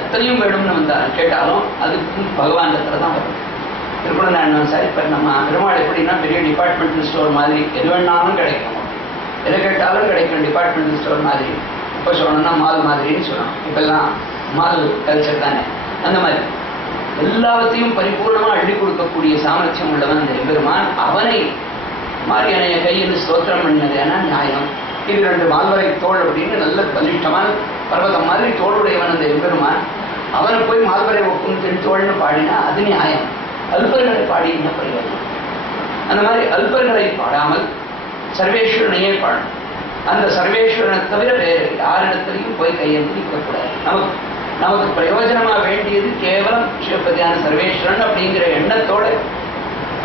எத்தனையும் வேணும்னு வந்தாலும் கேட்டாலும் அதுக்கும் பகவான் இடத்துல தான் வரும். திருக்குறள் சார் இப்ப நம்ம பெருமாள் எப்படின்னா பெரிய டிபார்ட்மெண்டல் ஸ்டோர் மாதிரி, எது வேணாலும் கிடைக்கும், எதை கேட்டாலும் கிடைக்கும். டிபார்ட்மெண்டல் ஸ்டோர் மாதிரி இப்ப சொல்லணும்னா மால் மாதிரின்னு சொல்லணும். இப்பெல்லாம் மால் கல்ச்சர் தானே. அந்த மாதிரி எல்லாத்தையும் பரிபூர்ணமா அள்ளி கொடுக்கக்கூடிய சாமர்த்தியம் உள்ளவன் அந்த எம்பெருமான். அவனை மாரியனைய கையில் ஸ்தோத்திரம் பண்ணது ஏன்னா நியாயம். இது 2 மால்வரை தோல் அப்படின்னு நல்ல பலிஷ்டமான பர்வதம் மாதிரி தோளுடையவன் அந்த எம்பெருமான். அவனை போய் மால்வரை ஒப்புன்னு தென்தோள்னு பாடினா அது நியாயம். அல்பர்களை பாடி என்ன பிரயோஜனம்? அந்த மாதிரி அல்பர்களை பாடாமல் சர்வேஸ்வரனையே பாடணும். அந்த சர்வேஸ்வரனை தவிர வேறு யாரிடத்திலையும் போய் கையெழுத்து நிற்கக்கூடாது. நமக்கு பிரயோஜனமா வேண்டியது கேவலம் சிவபதியான சர்வேஸ்வரன் அப்படிங்கிற எண்ணத்தோட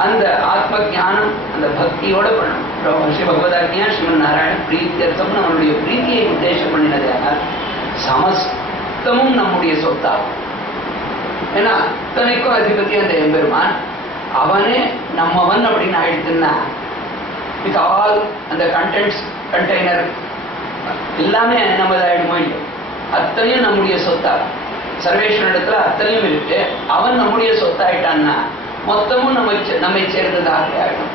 அந்த ஆத்ம ஞானம் அந்த பக்தியோட பண்ணணும். ஸ்ரீ பகவதாஜ்ஞா ஸ்ரீமன் நாராயண பிரீத்தியர்த்தம்னு அவனுடைய பிரீத்தியை உத்தேசம் பண்ணினது. ஆனால் சமஸ்தமும் நம்முடைய சொத்தாகும். ஏன்னா அத்தனைக்கும் அதிபதி அந்த எம்பெருமான். அவனே நம்மவன் அப்படின்னு ஆயிடுச்சுன்னா வித் ஆல் அந்த கண்டென்ட்ஸ் கண்டெய்னர் எல்லாமே நம்மதாயிடுமோ இல்லை, அத்தனையும் நம்முடைய சொத்தாகும். சர்வேஸ்வரனிடத்துல அத்தனையும் இருக்கு. அவன் நம்முடைய சொத்தாயிட்டான்னா மொத்தமும் நம்மை சேர்ந்ததாக ஆகிடும்.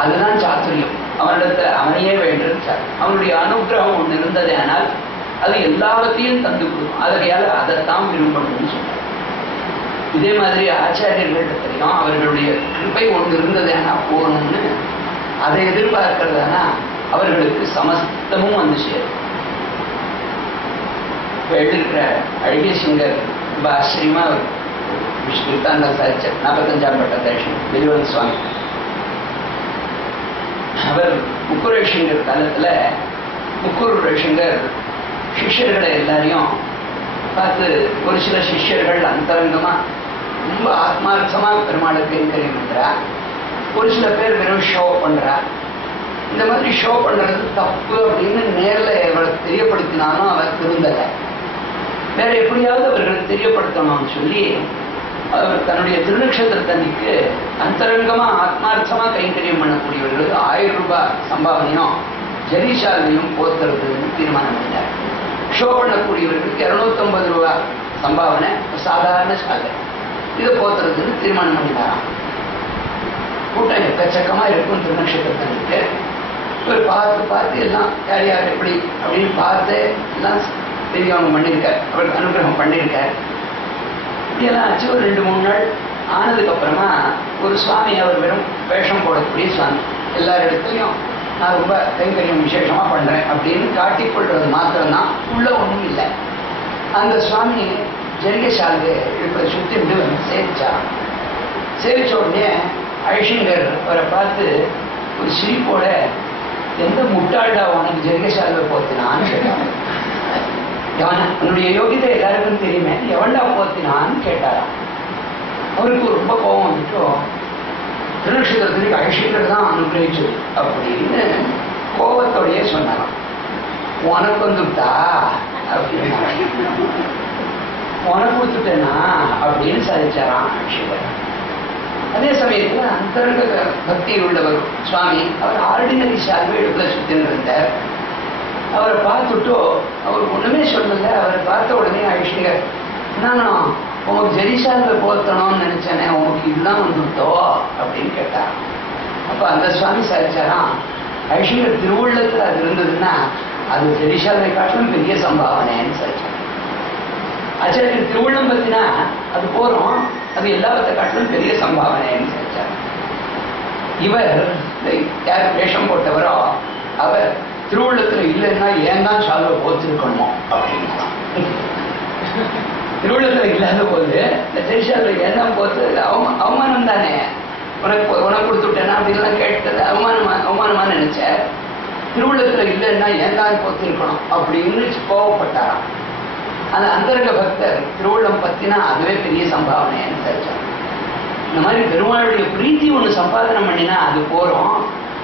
அதுதான் சாத்துரியம். அவனிடத்துல அவனையே வேண்டும். அவனுடைய அனுகிரகம் ஒன்று இருந்தது ஆனால் அது எல்லாவற்றையும் தந்து கொடுக்கும். அதையால அதைத்தான் விரும்பணும்னு சொல்றாங்க. இதே மாதிரி ஆச்சாரியர்களிடத்திலையும் அவர்களுடைய கிருபை ஒன்று இருந்தது ஆனா போகணும்னு அதை எதிர்பார்க்கிறதானா அவர்களுக்கு சமஸ்தமும் வந்து சேரும். இப்ப எழுதிருக்கிற அழகிய சிங்கர் ரொம்ப ஆச்சரியமா விஷ்ணுதான் சாதிச்சார். 45ஆம் பட்ட தேசம் வெளிவன் சுவாமி. அவர் முக்கூர் ரிஷிங்கர் காலத்துல முக்கூர் ரிஷிங்கர் சிஷ்யர்களை எல்லாரையும் பார்த்து ஒரு சில சிஷ்யர்கள் அந்தரங்கமா ரொம்ப ஆத்மார்த்தமா பெருமாளுக்கு கைங்கரியம் பண்றா, ஒரு சில பேர் வெறும் ஷோ பண்றா. இந்த மாதிரி ஷோ பண்றது தப்பு அப்படின்னு நேரில் அவளுக்கு தெரியப்படுத்தினாலும் அவர் திருந்தலை. வேற எப்படியாவது அவர்களுக்கு தெரியப்படுத்தணும்னு சொல்லி அவர் தன்னுடைய திருநக்ஷத்திரத்தன்னைக்கு அந்தரங்கமா ஆத்மார்த்தமா கைங்கரியம் பண்ணக்கூடியவர்களுக்கு 1000 ரூபாய் சம்பாவனையும் ஜெரிஷாலையும் போத்துறதுன்னு தீர்மானம் பண்ணிட்டார். ஷோ பண்ணக்கூடியவர்களுக்கு 250 ரூபாய் சம்பாவனை சாதாரண சாலை இதை போத்துறதுன்னு தீர்மானம் பண்ணிட்டாராம். கூட்டம் எக்கச்சக்கமா இருக்கும் திருநக்ஷத்திரத்தன்னைக்கு. இவர் பார்த்து எல்லாம் யார் யார் எப்படி அப்படின்னு பார்த்து எல்லாம் தெரியவங்க பண்ணியிருக்கார். அவர் அனுகிரகம் பண்ணியிருக்கார். இப்படியெல்லாம் ஆச்சு. ஒரு 2-3 நாள் ஆனதுக்கு அப்புறமா ஒரு சுவாமி, அவர் வெறும் வேஷம் போடக்கூடிய சுவாமி, எல்லார் இடத்துலையும் நான் ரொம்ப கைங்கரியம் விசேஷமா பண்றேன் அப்படின்னு காட்டிக்கொள்றது மாத்திரம்தான், உள்ள ஒன்றும் இல்லை. அந்த சுவாமி ஜெரிகசாலை இப்ப சுத்திட்டு வந்து சேவிச்சார். சேவிச்ச உடனே ஐஷிங்கர் அவரை பார்த்து ஒரு சிரிப்போட, எந்த முட்டாள்டா உனக்கு ஜெரிகசாலை போத்தினான்னு கேட்டாங்க. உன்னுடைய யோகிதை எல்லாருக்கும் தெரியுமே, எவன்டா போத்தினான்னு கேட்டாராம். அவருக்கு ரொம்ப கோபம் வந்துட்டோம். திருநக்ஷத்திரத்துக்கு ஐஷிங்கர் தான் அனுகிரகிச்சது அப்படின்னு கோபத்தோடையே சொன்னாராம். உனக்கு வந்துட்டா அப்படின்னு, உனக்கு கொடுத்துட்டேனா அப்படின்னு சாதிச்சாராம் ஐஷிங்கர். அதே சமயத்துல அந்தரங்க பக்தி உள்ளவர் சுவாமி, அவர் ஆர்டினரி சார்பு இடத்துல சுத்தின்னு இருந்தார். அவரை பார்த்துட்டோ அவர் ஒண்ணுமே சொல்லல. அவரை பார்த்த உடனே ஐஷிங்கர், நான் உனக்கு ஜெரிசால போத்தணும்னு நினைச்சேனே, உனக்கு இதுதான் வந்துட்டோ அப்படின்னு கேட்டார். அப்ப அந்த சுவாமி சாதிச்சாராம், ஐஷிங்கர் திருவுள்ளத்துல அது இருந்ததுன்னா அது ஜெரிசாலை காட்டிலும் பெரிய சம்பாவனைன்னு சாதிச்சார். ஆச்சாரியர் திருவுள்ளம் பத்தினா அது போறோம், அது எல்லாத்த காட்டிலும் பெரிய சம்பாவனைன்னு சாதிச்சார். இவர் யார் வேஷம் போட்டவரோ அவர் திருவுள்ளத்துல இல்லைன்னா ஏன் தான் சால்வை போத்திருக்கணுமோ அப்படின்னு. திருவுள்ளத்துல இல்லாத போது இந்த ஜெரிசாலை ஏன் போத்து அவமானம் தானே, உனக்கு கொடுத்துட்டேன்னா அப்படின்லாம் கேட்டது அவமானமா நினைச்ச. திருவுள்ளத்துல இல்லைன்னா ஏன் தான் போத்திருக்கணும் அப்படின்னு கோவப்பட்டாராம். அந்த அந்தரங்க பக்தர் திருவுள்ளம் பத்தினா அதுவே பெரிய சம்பாவனைன்னு தெரிஞ்சார். இந்த மாதிரி பெருமாளுடைய பிரீத்தி ஒண்ணு சம்பாதனம் பண்ணினா அது போறோம்.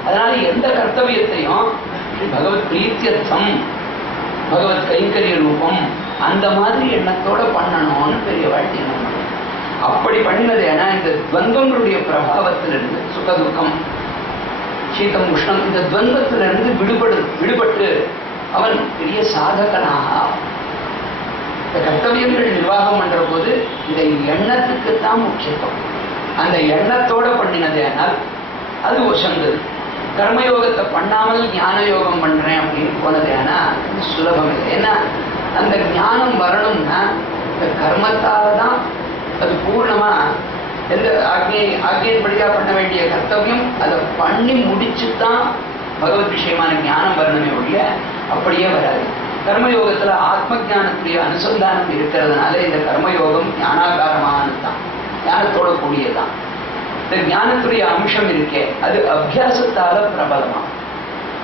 அதனால எந்த கர்த்தவியத்தையும் பகவத் பிரீத்தியர்த்தம், பகவத் கைங்கரிய ரூபம் அந்த மாதிரி எண்ணத்தோட பண்ணணும்னு பெரிய வாழ்க்கை. அப்படி பண்ணினது ஏன்னா இந்த துவந்தங்களுடைய பிரபாவத்திலிருந்து சுகதுக்கம், சீதம் உஷ்ணம், இந்த துவந்தத்திலிருந்து விடுபட்டு அவன் பெரிய சாதகனாக இந்த கர்த்தவியங்கள் நிர்வாகம் பண்ற போது இந்த எண்ணத்துக்கு தான் முக்கியத்துவம். அந்த எண்ணத்தோட பண்ணினது ஆனால் அது ஒசந்தது. கர்மயோகத்தை பண்ணாமல் ஞான யோகம் பண்றேன் அப்படின்னு போனது ஏன்னா சுலபம் இல்லை. ஏன்னா அந்த ஞானம் வரணும்னா இந்த கர்மத்தால தான் அது பூர்ணமா எந்த ஆக்ஞையின்படியா பண்ண வேண்டிய கர்த்தவியம் அதை பண்ணி முடிச்சுதான் பகவத் விஷயமான ஞானம் வரணுமே ஒழிய அப்படியே வராது. கர்மயோகத்துல ஆத்ம ஜானத்துடைய அனுசந்தானம் இருக்கிறதுனால இந்த கர்மயோகம் ஞானாகாரமானதுதான், ஞானத்தோட கூடியதுதான். இந்த ஞானத்துடைய அம்சம் இருக்கே அது அபியாசத்தால பிரபலமா.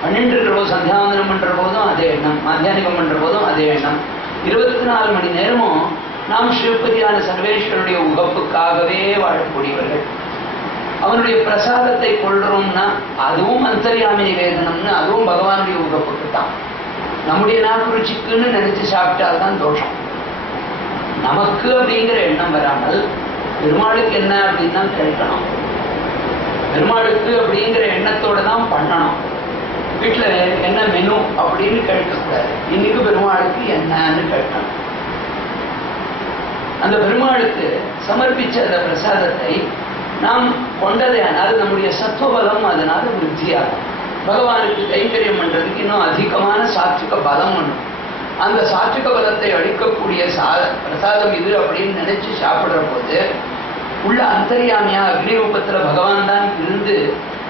12 இருக்கிற சந்தியாவந்தனம் பண்ற போதும் அதே எண்ணம், மத்தியானிகம் பண்ற போதும் அதே எண்ணம். 24 மணி நேரமும் நாம் சிவபதியான சர்வேஸ்வரனுடைய உகப்புக்காகவே வாழக்கூடியவர்கள். அவனுடைய பிரசாதத்தை கொள்றோம்னா அதுவும் அந்தர்யாமி நிவேதனம்னு, அதுவும் பகவானுடைய உகப்புக்கு தான். நம்முடைய நாக்கு ருச்சிக்குன்னு நினைச்சு சாப்பிட்டால்தான் தோஷம். நமக்கு அப்படிங்கிற எண்ணம் வராமல் பெருமாளுக்கு என்ன அப்படின்னு தான் கேட்கணும். பெருமாளுக்கு அப்படிங்கிற எண்ணத்தோட தான் பண்ணணும். வீட்டுல என்ன மெனு அப்படின்னு கேட்கக்கூடாது. இன்னைக்கு பெருமாளுக்கு என்னன்னு கேட்கணும். அந்த பெருமாளுக்கு சமர்ப்பிச்ச அந்த பிரசாதத்தை நாம் கொண்டதே ஆனால் நம்முடைய சத்துவபலம் அதனால விருத்தியாகும். பகவானுக்கு கைங்கரியம் பண்றதுக்கு இன்னும் அதிகமான சாத்விக பலம் ஒன்று. அந்த சாத்விக பலத்தை அளிக்கக்கூடிய பிரசாதம் இது அப்படின்னு நினைச்சு சாப்பிடுற போது உள்ள அந்தர்யாமியா அக்னி ரூபத்துல பகவான் தான் இருந்து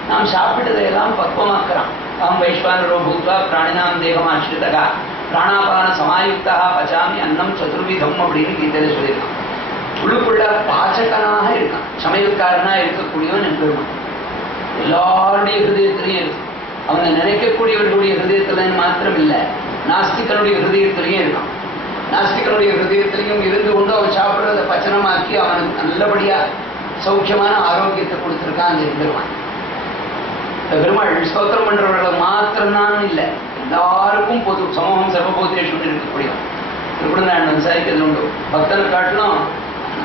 நாம் சாப்பிட்டதையெல்லாம் பக்குவமாக்குறான். தாம் வைஸ்வானரோ பூத்வா பிராணினாம் தேகம் ஆசிரிதகா பிராணாபான சமாயுக்தா பச்சாமி அன்னம் சதுர்விதம் அப்படின்னு கீதையில சொல்லியிருக்கான். உள்ளுக்குள்ள பாச்சகனாக இருக்கான், சமையல்காரனா இருக்கக்கூடியவன் என் பெருமான். எல்லாருடைய ஹிருதயத்திலையும் இருக்கு. அவனை நினைக்கக்கூடியவர்களுடைய ஹிருதயத்துல மாத்திரம் இல்லை, நாஸ்திகனுடைய ஹிருதயத்திலையும் இருக்கான். நாஸ்திகனுடைய ஹிருதயத்திலையும் இருந்து கொண்டு அவன் சாப்பிடுறத பச்சனமாக்கி அவனுக்கு நல்லபடியா சௌக்கியமான ஆரோக்கியத்தை கொடுத்திருக்கான் அந்த பெருமான். இந்த பெருமாள் ஸ்தோத்திரம் பண்றவர்களை மாத்திரம்தான் இல்லை, எல்லாருக்கும் பொது சமூகம் சர்வபூதேஷன் இருக்கக்கூடியவன். இப்படிதான் விசாரிக்கிறது உண்டு. பக்தனை காட்டிலும்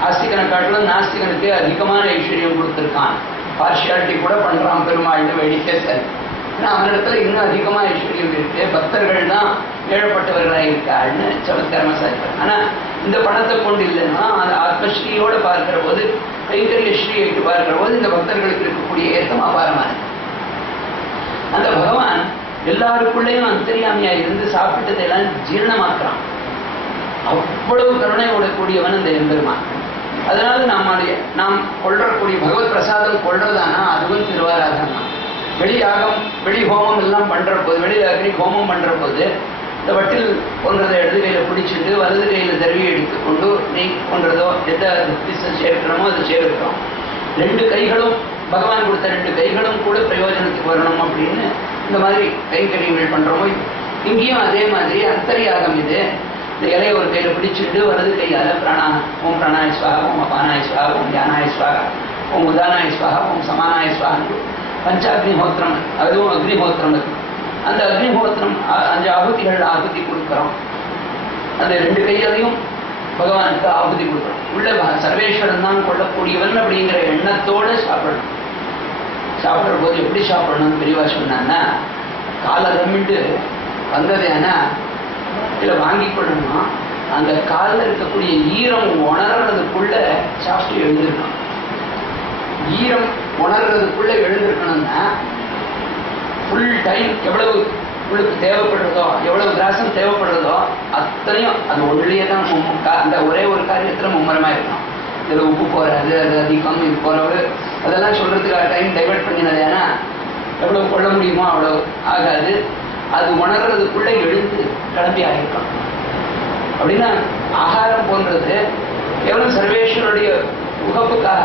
ஆஸ்திகனை காட்டிலும் நாஸ்திகனுக்கு அதிகமான ஐஸ்வர்யம் கொடுத்துருக்கான், பார்ஷியாலிட்டி கூட பண்றான் பெருமாள்னு வேடிக்கை சரி. ஏன்னா அவனிடத்துல இன்னும் அதிகமா ஐஸ்வர்யம் இருக்கு, பக்தர்கள் தான் ஏழப்பட்டவர்களா இருக்காள்னு சமத்காரமா சாதிப்பார். ஆனா இந்த பணத்தை கொண்டு இல்லைன்னா அந்த ஆத்மஸ்ரீயோட பார்க்கிற போது, கைங்கரிய ஸ்ரீயை பார்க்கிற போது இந்த பக்தர்களுக்கு இருக்கக்கூடிய ஏற்றம் அபாரமானது. அந்த பகவான் எல்லாருக்குள்ளேயும் அந்தரியாமியா இருந்து சாப்பிட்டதை எல்லாம் ஜீரணமாக்குறான். அவ்வளவு கருணையோட கூடியவன் அந்த எம்பெருமான். அதனால நாம் கொள்றக்கூடிய பகவத் பிரசாதம் கொள்றதானா அதுவும் திருவாராதனம் தான். வெளி ஹோமம் எல்லாம் பண்ற போது, வெளி அக்னி ஹோமம் பண்ற போது இந்த வட்டில் போன்றதை இடது கையில பிடிச்சிட்டு வலது கையில தருவி எடுத்துக்கொண்டு நெய் போன்றதோ எதை சேர்க்கிறோமோ அதை சேர்க்கிறோம். 2 கைகளும் பகவான் கொடுத்த 2 கைகளும் கூட பிரயோஜனத்துக்கு வரணும் அப்படின்னு இந்த மாதிரி கைங்கரியங்கள் பண்றோமோ, இங்கேயும் அதே மாதிரி அந்தரியாகம் இது. இந்த இலையை ஒரு கையில பிடிச்சிட்டு வலது கையால ஓம் பிராணாய ஸ்வாஹா, ஓம் அபானாய ஸ்வாஹா, ஓம் தியானாய ஸ்வாஹா, ஓம் உதானாய ஸ்வாஹா, ஓம் சமானாய ஸ்வாஹா, பஞ்சாக்னிஹோத்திரம், அதுவும் அக்னிஹோத்திரம் இருக்கு. அந்த அக்னிஹோத்திரம் 5 ஆகுதிகள் ஆகுதி கொடுக்கிறோம். அந்த 2 கைகளையும் பகவானுக்கு ஆகுதி கொடுக்கிறோம். உள்ள சர்வேஸ்வரன் தான் கொள்ளக்கூடியவன் அப்படிங்கிற எண்ணத்தோடு சாப்பிடணும். சாப்பிடுற போது எப்படி சாப்பிடணும்னு பெரியவா சொன்னான்னா, காலை ரமிட்டு வந்ததேனா இல்லை வாங்கி கொள்ளணும்னா அந்த காலில் இருக்கக்கூடிய ஈரம் உணர்றதுக்குள்ள சாப்பிட்டு எழுந்திருக்கணும். ஈரம் உணர்றதுக்குள்ள எழுந்திருக்கணும்னா ஃபுல் டைம் எவ்வளவு உங்களுக்கு தேவைப்படுறதோ, எவ்வளவு கிராசம் தேவைப்படுறதோ அத்தனையும் அது ஒன்றிலேயே தான் அந்த ஒரே ஒரு காரியத்தில் மும்முரமாக இருக்கணும். இதில் உப்பு போறாது, அது அதிகம், இது போறவர் அதெல்லாம் சொல்றதுக்காக டைம் டைவர்ட் பண்ணினது. ஏன்னா எவ்வளவு கொள்ள முடியுமோ அவ்வளவு ஆகாது. அது உணர்றதுக்குள்ள எழுந்து கிளம்பி ஆகிருக்கணும். அப்படின்னா ஆகாரம் போன்றது கேவலம் சர்வேஸ்வருடைய உகப்புக்காக,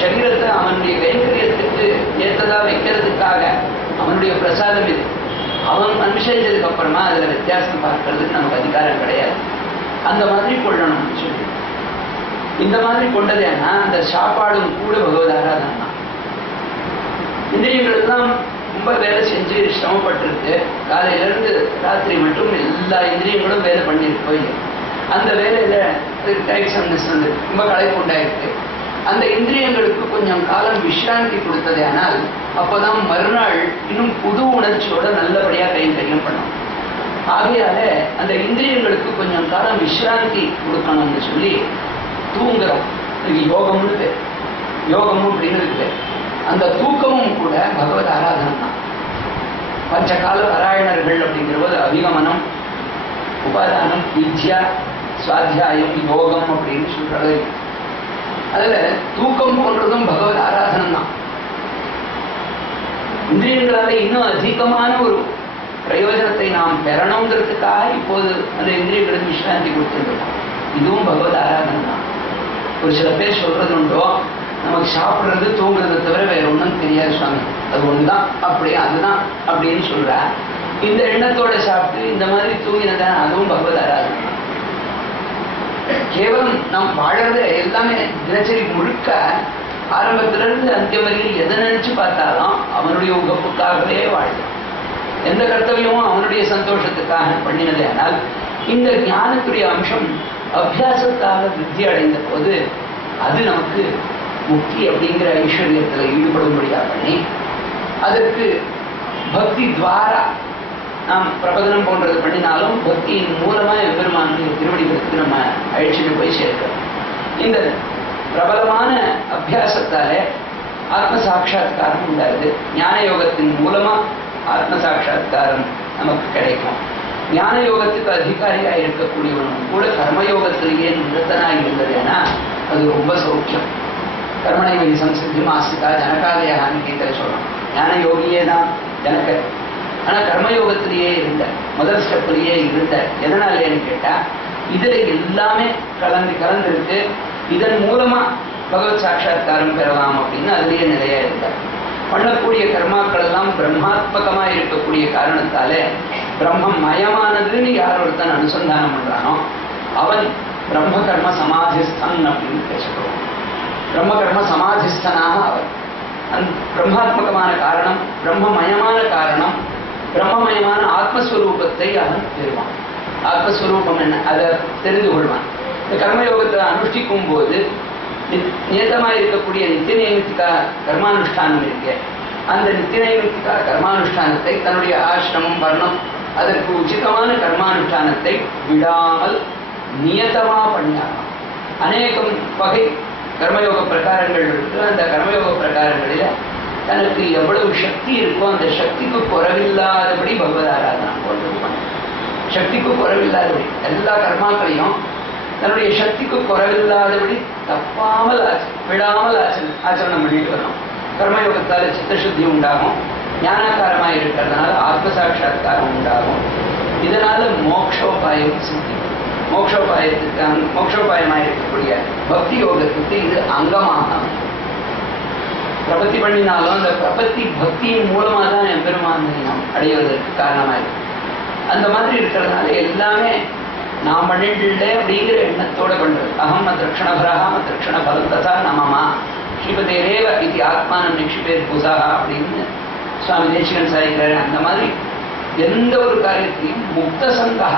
சரீரத்தை அவனுடைய கைங்கரியத்துக்கு ஏற்றதா வைக்கிறதுக்காக அவனுடைய பிரசாதம் இது. அவன் அனுசரிச்சதுக்கு அப்புறமா அதுல வித்தியாசம் பார்க்கறதுக்கு நமக்கு அதிகாரம் கிடையாது. அந்த மாதிரி கொள்ளணும்னு சொல்லி இந்த மாதிரி கொண்டதேன்னா அந்த சாப்பாடும் கூட பகவத் ஆராதனை தான். இந்திரியங்கள் எல்லாம் ரொம்ப வேலை செஞ்சு சிரமப்பட்டிருக்கு. காலையிலிருந்து ராத்திரி மட்டும் எல்லா இந்திரியங்களும் வேலை பண்ணிருக்கு. போய் அந்த வேலையில டைட்னஸ் வந்து ரொம்ப களைப்பு உண்டாயிருக்கு. அந்த இந்திரியங்களுக்கு கொஞ்சம் காலம் விஸ்ராந்தி கொடுத்ததே ஆனால் அப்போதான் மறுநாள் இன்னும் புது உணர்ச்சியோட நல்லபடியா கைங்கரியம் பண்ணும். ஆகையால அந்த இந்திரியங்களுக்கு கொஞ்சம் காலம் விஸ்ராந்தி கொடுக்கணும்னு சொல்லி தூங்குறோம். யோகம்னு பேர். யோகமும் அப்படின்னு இருக்கு. அந்த தூக்கமும் கூட பகவத் ஆராதனை தான். பஞ்சகால பாராயணர்கள் அப்படிங்கிற போது அபிகமனம், உபாதானம், வித்யா, சுவாத்தியாயம், யோகம் அப்படின்னு சொல்றது. அதுல தூக்கம் போன்றதும் பகவத் ஆராதனை தான். இந்திரியங்களால இன்னும் அதிகமான ஒரு பிரயோஜனத்தை நாம் பெறணுங்கிறதுக்காக இப்போது அந்த இந்திரியங்களுக்கு விஸ்ராந்தி கொடுத்துருக்கோம். இதுவும் பகவத் ஆராதனை தான். ஒரு சில பேர் சொல்றது உண்டோ, நமக்கு சாப்பிட்றது தூங்குறதை தவிர வேற ஒன்றும் தெரியாது சுவாமி, அது ஒண்ணுதான் அப்படியே அதுதான் அப்படின்னு சொல்ற. இந்த எண்ணத்தோட சாப்பிட்டு இந்த மாதிரி தூங்கினதான் அதுவும் பகவத் ஆராதனை. கேவலம் நாம் வாழறது எல்லாமே தினசரி முழுக்க ஆரம்பத்திலிருந்து அந்தியம் வரையில் எதை நினைச்சு பார்த்தாலும் அவனுடைய உகப்புக்காகவே வாழ்வு. எந்த கர்த்தவியமும் அவனுடைய சந்தோஷத்துக்காக பண்ணினதே. ஆனால் இந்த ஞானத்துடைய அம்சம் அபியாசத்தால விருத்தி அடைந்த போது அது நமக்கு முக்தி அப்படிங்கிற ஐஸ்வர்யத்தில் ஈடுபடும்படியா பண்ணி அதற்கு பக்தி துவாரா நாம் பிரபதனம் போன்றது பண்ணினாலும் பக்தியின் மூலமா எம்பெருமானுடைய திருவடிகளுக்கு நம்ம அழிச்சுட்டு போய் சேர்க்கிறோம். இந்த பிரபலமான அபியாசத்தாலே ஆத்ம சாட்சா்காரம் உண்டாது. ஞான யோகத்தின் மூலமா ஆத்ம சாட்சா்காரம் நமக்கு கிடைக்கும். ஞான யோகத்துக்கு அதிகாரியாக இருக்கக்கூடியவனும் கூட கர்மயோகத்திலேயே நிறுத்தனாக இருந்தது. ஏன்னா அது ரொம்ப சௌக்கியம். கர்மணைவதி சம்சித்தி மாசிக்கா ஜனகாதயான்னு கீதை சொல்லணும். ஞான யோகியே தான் ஜனகர். ஆனா கர்மயோகத்திலேயே இருந்த முதல் ஸ்டெப்லேயே இருந்த. எதனாலேன்னு கேட்டா இதுல எல்லாமே கலந்துருக்கு. இதன் மூலமா பகவத் சாட்சா்காரம் பெறலாம் அப்படின்னு அதுலேயே நிறைய இருந்தார். பண்ணக்கூடிய கர்மாக்கள் எல்லாம் பிரம்மாத்மகமா இருக்கக்கூடிய காரணத்தாலே பிரம்மம் மயமானதுன்னு யார் ஒருத்தன் அனுசந்தானம் பண்றானோ அவன் பிரம்ம கர்ம சமாதிஸ்தன் அப்படின்னு பேசப்படுவான். பிரம்ம கர்ம சமாதிஸ்தனாக அவன் பிரம்மாத்மகமான காரணம், பிரம்மமயமான காரணம், பிரம்மமயமான ஆத்மஸ்வரூபத்தை அவன் பெறுவான். ஆத்மஸ்வரூபம் என்ன அதை தெரிந்து கொள்வான். இந்த கர்மயோகத்தை அனுஷ்டிக்கும் போது நியதமாக இருக்கக்கூடிய நித்திய நைமித்திகா கர்மானுஷ்டானம் இருக்கு. அந்த நித்திய நைமித்திகா கர்மானுஷ்டானத்தை தன்னுடைய ஆசிரமம் வர்ணம் அதற்கு உச்சிதமான கர்மானுஷ்டானத்தை விடாமல் நியதமா பண்ணியாகணும். அநேகம் வகை கர்மயோக பிரகாரங்கள் இருக்கு. அந்த கர்மயோக பிரகாரங்களில தனக்கு எவ்வளவு சக்தி இருக்கோ அந்த சக்திக்கு குறைவில்லாதபடி பகவத் ஆராதனா போட்டு சக்திக்கு குறைவில்லாதபடி எல்லா கர்மாக்களையும் தன்னுடைய சக்திக்கு குறைவில்லாதபடி தப்பாமல் விடாமல் ஆச்சரணம் பண்ணிட்டு வரணும். கர்மயோகத்தால் சித்தசுத்தி உண்டாகும். ஞானகாரமாக இருக்கிறதுனால ஆத்ம சாட்சா்காரம் உண்டாகும். இதனால மோக்ஷோபாயம் சித்தி. மோக்ஷோபாயமாக இருக்கக்கூடிய பக்தி யோகத்துக்கு இது அங்கமாக பிரபத்தி பண்ணினாலும் அந்த பிரபத்தி பக்தியின் மூலமாக தான் எம்பெருமான் நாம் அடைவதற்கு காரணமாயிருக்கு. அந்த மாதிரி இருக்கிறதுனால எல்லாமே நாம் பண்ணிட்டு அப்படிங்கிற எண்ணத்தோட பண்றது. அகம் மத்ரக்ஷணபரா மத்ரக்ஷண பலம் ததா நமமா ஸ்ரீபதேரேவ இது ஆத்மானம் நிக்ஷிபேர் புசாகா அப்படின்னு சுவாமி தேசிகன் சாதிக்கிறாரு. அந்த மாதிரி எந்த ஒரு காரியத்தையும் முக்த சங்கா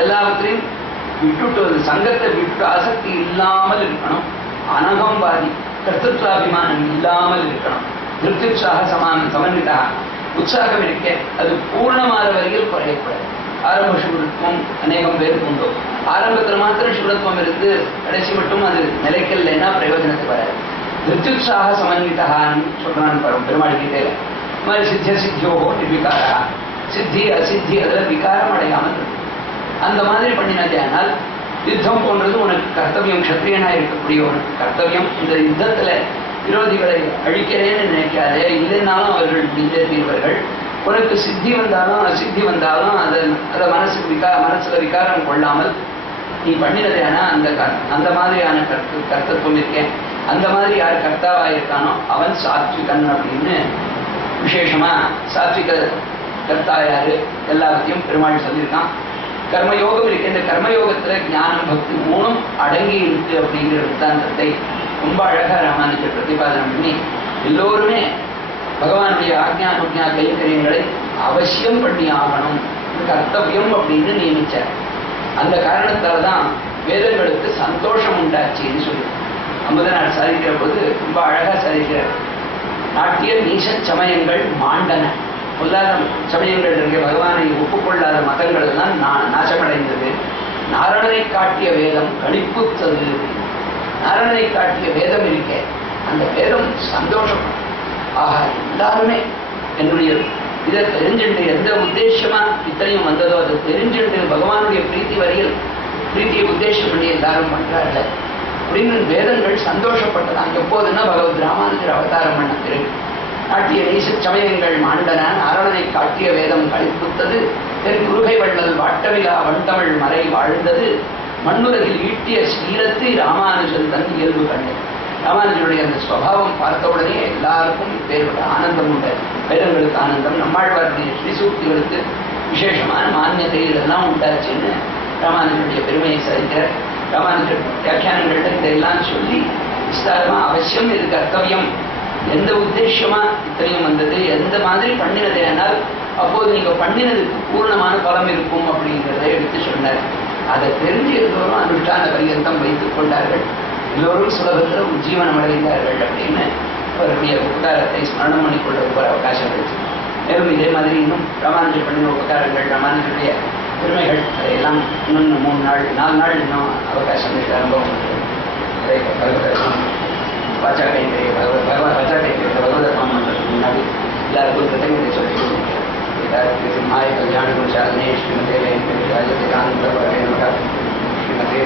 எல்லாவற்றையும் விட்டுட்டு சங்கத்தை விட்டு ஆசக்தி இல்லாமல் இருக்கணும். அனகம்பாதி கர்த்தத்வாபிமானம் இல்லாமல் இருக்கணும். திருப்தியுற்சாக சமன்விதா உற்சாகம் இருக்க அது பூர்ணமான வரையில் குறையக்கூடாது. ஆரம்ப சுரத்துவம் அநேகம் பேருக்கு உண்டு. ஆரம்பத்தில் மாத்திரம் சுரத்துவம் இருந்து கடைசி மட்டும் அது நிலைக்கலைன்னா பிரயோஜனத்துக்கு வராது. திருப்தியுற்சாக சமன்விதான்னு சொல்றான் பெருமாள் கீதையில. இந்த மாதிரி சித்திய சித்தியோகோ நிர்விகாரா சித்தி அசித்தி அதில் விகாரம் அடையாமல் இருக்கு. அந்த மாதிரி பண்ணினதேனால் யுத்தம் போன்றது உனக்கு கர்த்தவியம். க்ஷத்ரியனா இருக்கக்கூடிய உனக்கு கர்த்தவியம். இந்த யுத்தத்துல விரோதிகளை அழிக்கிறேன்னு நினைக்காதே. இல்லைன்னாலும் அவர்கள் முடிந்தே தீர்வர்கள். உனக்கு சித்தி வந்தாலும் அசித்தி வந்தாலும் அதை மனசுல விகாரம் கொள்ளாமல் நீ பண்ணினதேனா அந்த மாதிரியான கர்த்தத்துவம் இருக்கேன். அந்த மாதிரி யார் கர்த்தாவா இருக்கானோ அவன் சாத்விகன் அப்படின்னு விசேஷமா சாத்விக கர்த்தா யாரு எல்லாத்தையும் பெருமாள் சொல்லியிருக்கான். கர்மயோகம் இருக்கு. இந்த கர்மயோகத்துல ஞானம் பக்தி மூணும் அடங்கி இருக்கு அப்படிங்கிற வித்தாந்தத்தை ரொம்ப அழகா ராமானுஜர் பிரதிபாதனம் பண்ணி எல்லோருமே பகவானுடைய ஆக்ஞா அனுஜ்ஞா கைங்கரியங்களை அவசியம் பண்ணி ஆகணும் கர்த்தவியம் அப்படின்னு நியமிச்சார். அந்த காரணத்தால்தான் வேதங்களுக்கு சந்தோஷம் உண்டாச்சுன்னு சொல்லி அம்பதனார் சாதிக்கிற போது ரொம்ப அழகா சாதிக்கிறார். நாட்டிய நீச சமயங்கள் மாண்டன. பொல்லாத சமயங்கள் இருக்க பகவானை ஒப்புக்கொள்ளாத மதங்கள் எல்லாம் நாசமடைந்தது. நாரணனை காட்டிய வேதம் கணிப்புத்தது. நாரணனை காட்டிய வேதம் இருக்க அந்த வேதம் சந்தோஷம். ஆக எல்லாருமே என்னுடைய இதை தெரிஞ்சுட்டு எந்த உத்தேசமா இத்தனையும் வந்ததோ அதை தெரிஞ்சுட்டு பகவானுடைய பிரீத்தி வரையில் பிரீத்தியை உத்தேசம் பண்ணி எல்லாரும் பண்றார்கள் அப்படின்னு வேதங்கள் சந்தோஷப்பட்டதான். எப்போதுன்னா பகவத் ராமானுஜர் அவதாரம் பண்ண பிறகு காட்டிய நீச சமயங்கள் மாண்டன. நாரணனை காட்டிய வேதம் கழிப்புத்தது. தென் குருகை வள்ளல் வாட்டவிழா வண்டமிழ் மறை வாழ்ந்தது. மண்ணுலகில் ஈட்டிய ஸ்ரீரத்து ராமானுஜன் தன் இயல்பு கண்டது. ராமானுஜனுடைய அந்த ஸ்வபாவம் பார்த்தவுடனே எல்லாருக்கும் வேறுபட்ட ஆனந்தம் உண்டு. வேதங்களுக்கு ஆனந்தம், நம்மாழ்வாருடைய ஸ்ரீசூக்திகளுக்கு விசேஷமான மானியத்தை இதெல்லாம் உண்டாச்சுன்னு ராமானுஜனுடைய பெருமையை சாதிக்கிறார். ராமானுஜர் வியாக்கியானங்கள்ட்ட இதெல்லாம் சொல்லி விஸ்தாரமா அவசியம் இது கர்த்தவியம். எந்த உத்தேசமா இத்தனையும் வந்தது, எந்த மாதிரி பண்ணினது ஆனால் அப்போது நீங்க பண்ணினதுக்கு பூர்ணமான பலம் இருக்கும் அப்படிங்கிறத எடுத்து சொன்னார். அதை தெரிஞ்சு எல்லோரும் அனுஷ்டான பரியந்தம் வைத்துக் கொண்டார்கள். எல்லோரும் சுலபத்தில் உஜ்ஜீவனம் அடைந்தார்கள் அப்படின்னு அவருடைய உபகாரத்தை ஸ்மரணம் பண்ணிக்கொள்ள ஒரு அவகாசம் இருக்கு. மேலும் இதே மாதிரி இன்னும் ராமானுஜர் பண்ணின உபகாரங்கள், ராமானுஜருடைய பெருமைகள் அதையெல்லாம் இன்னும் 3 நாள் 4 நாள் இன்னும் அவகாசம் இருக்கு. அனுபவம் பாச்சா கைங்கரிய பகவதர்மம் பண்ணுறதுக்கு முன்னாடி எல்லாருக்கும் கிருத்தங்களை சொல்லி மாய கல்யாண சாதனை ஸ்ரீமதே ஸ்ரீமதே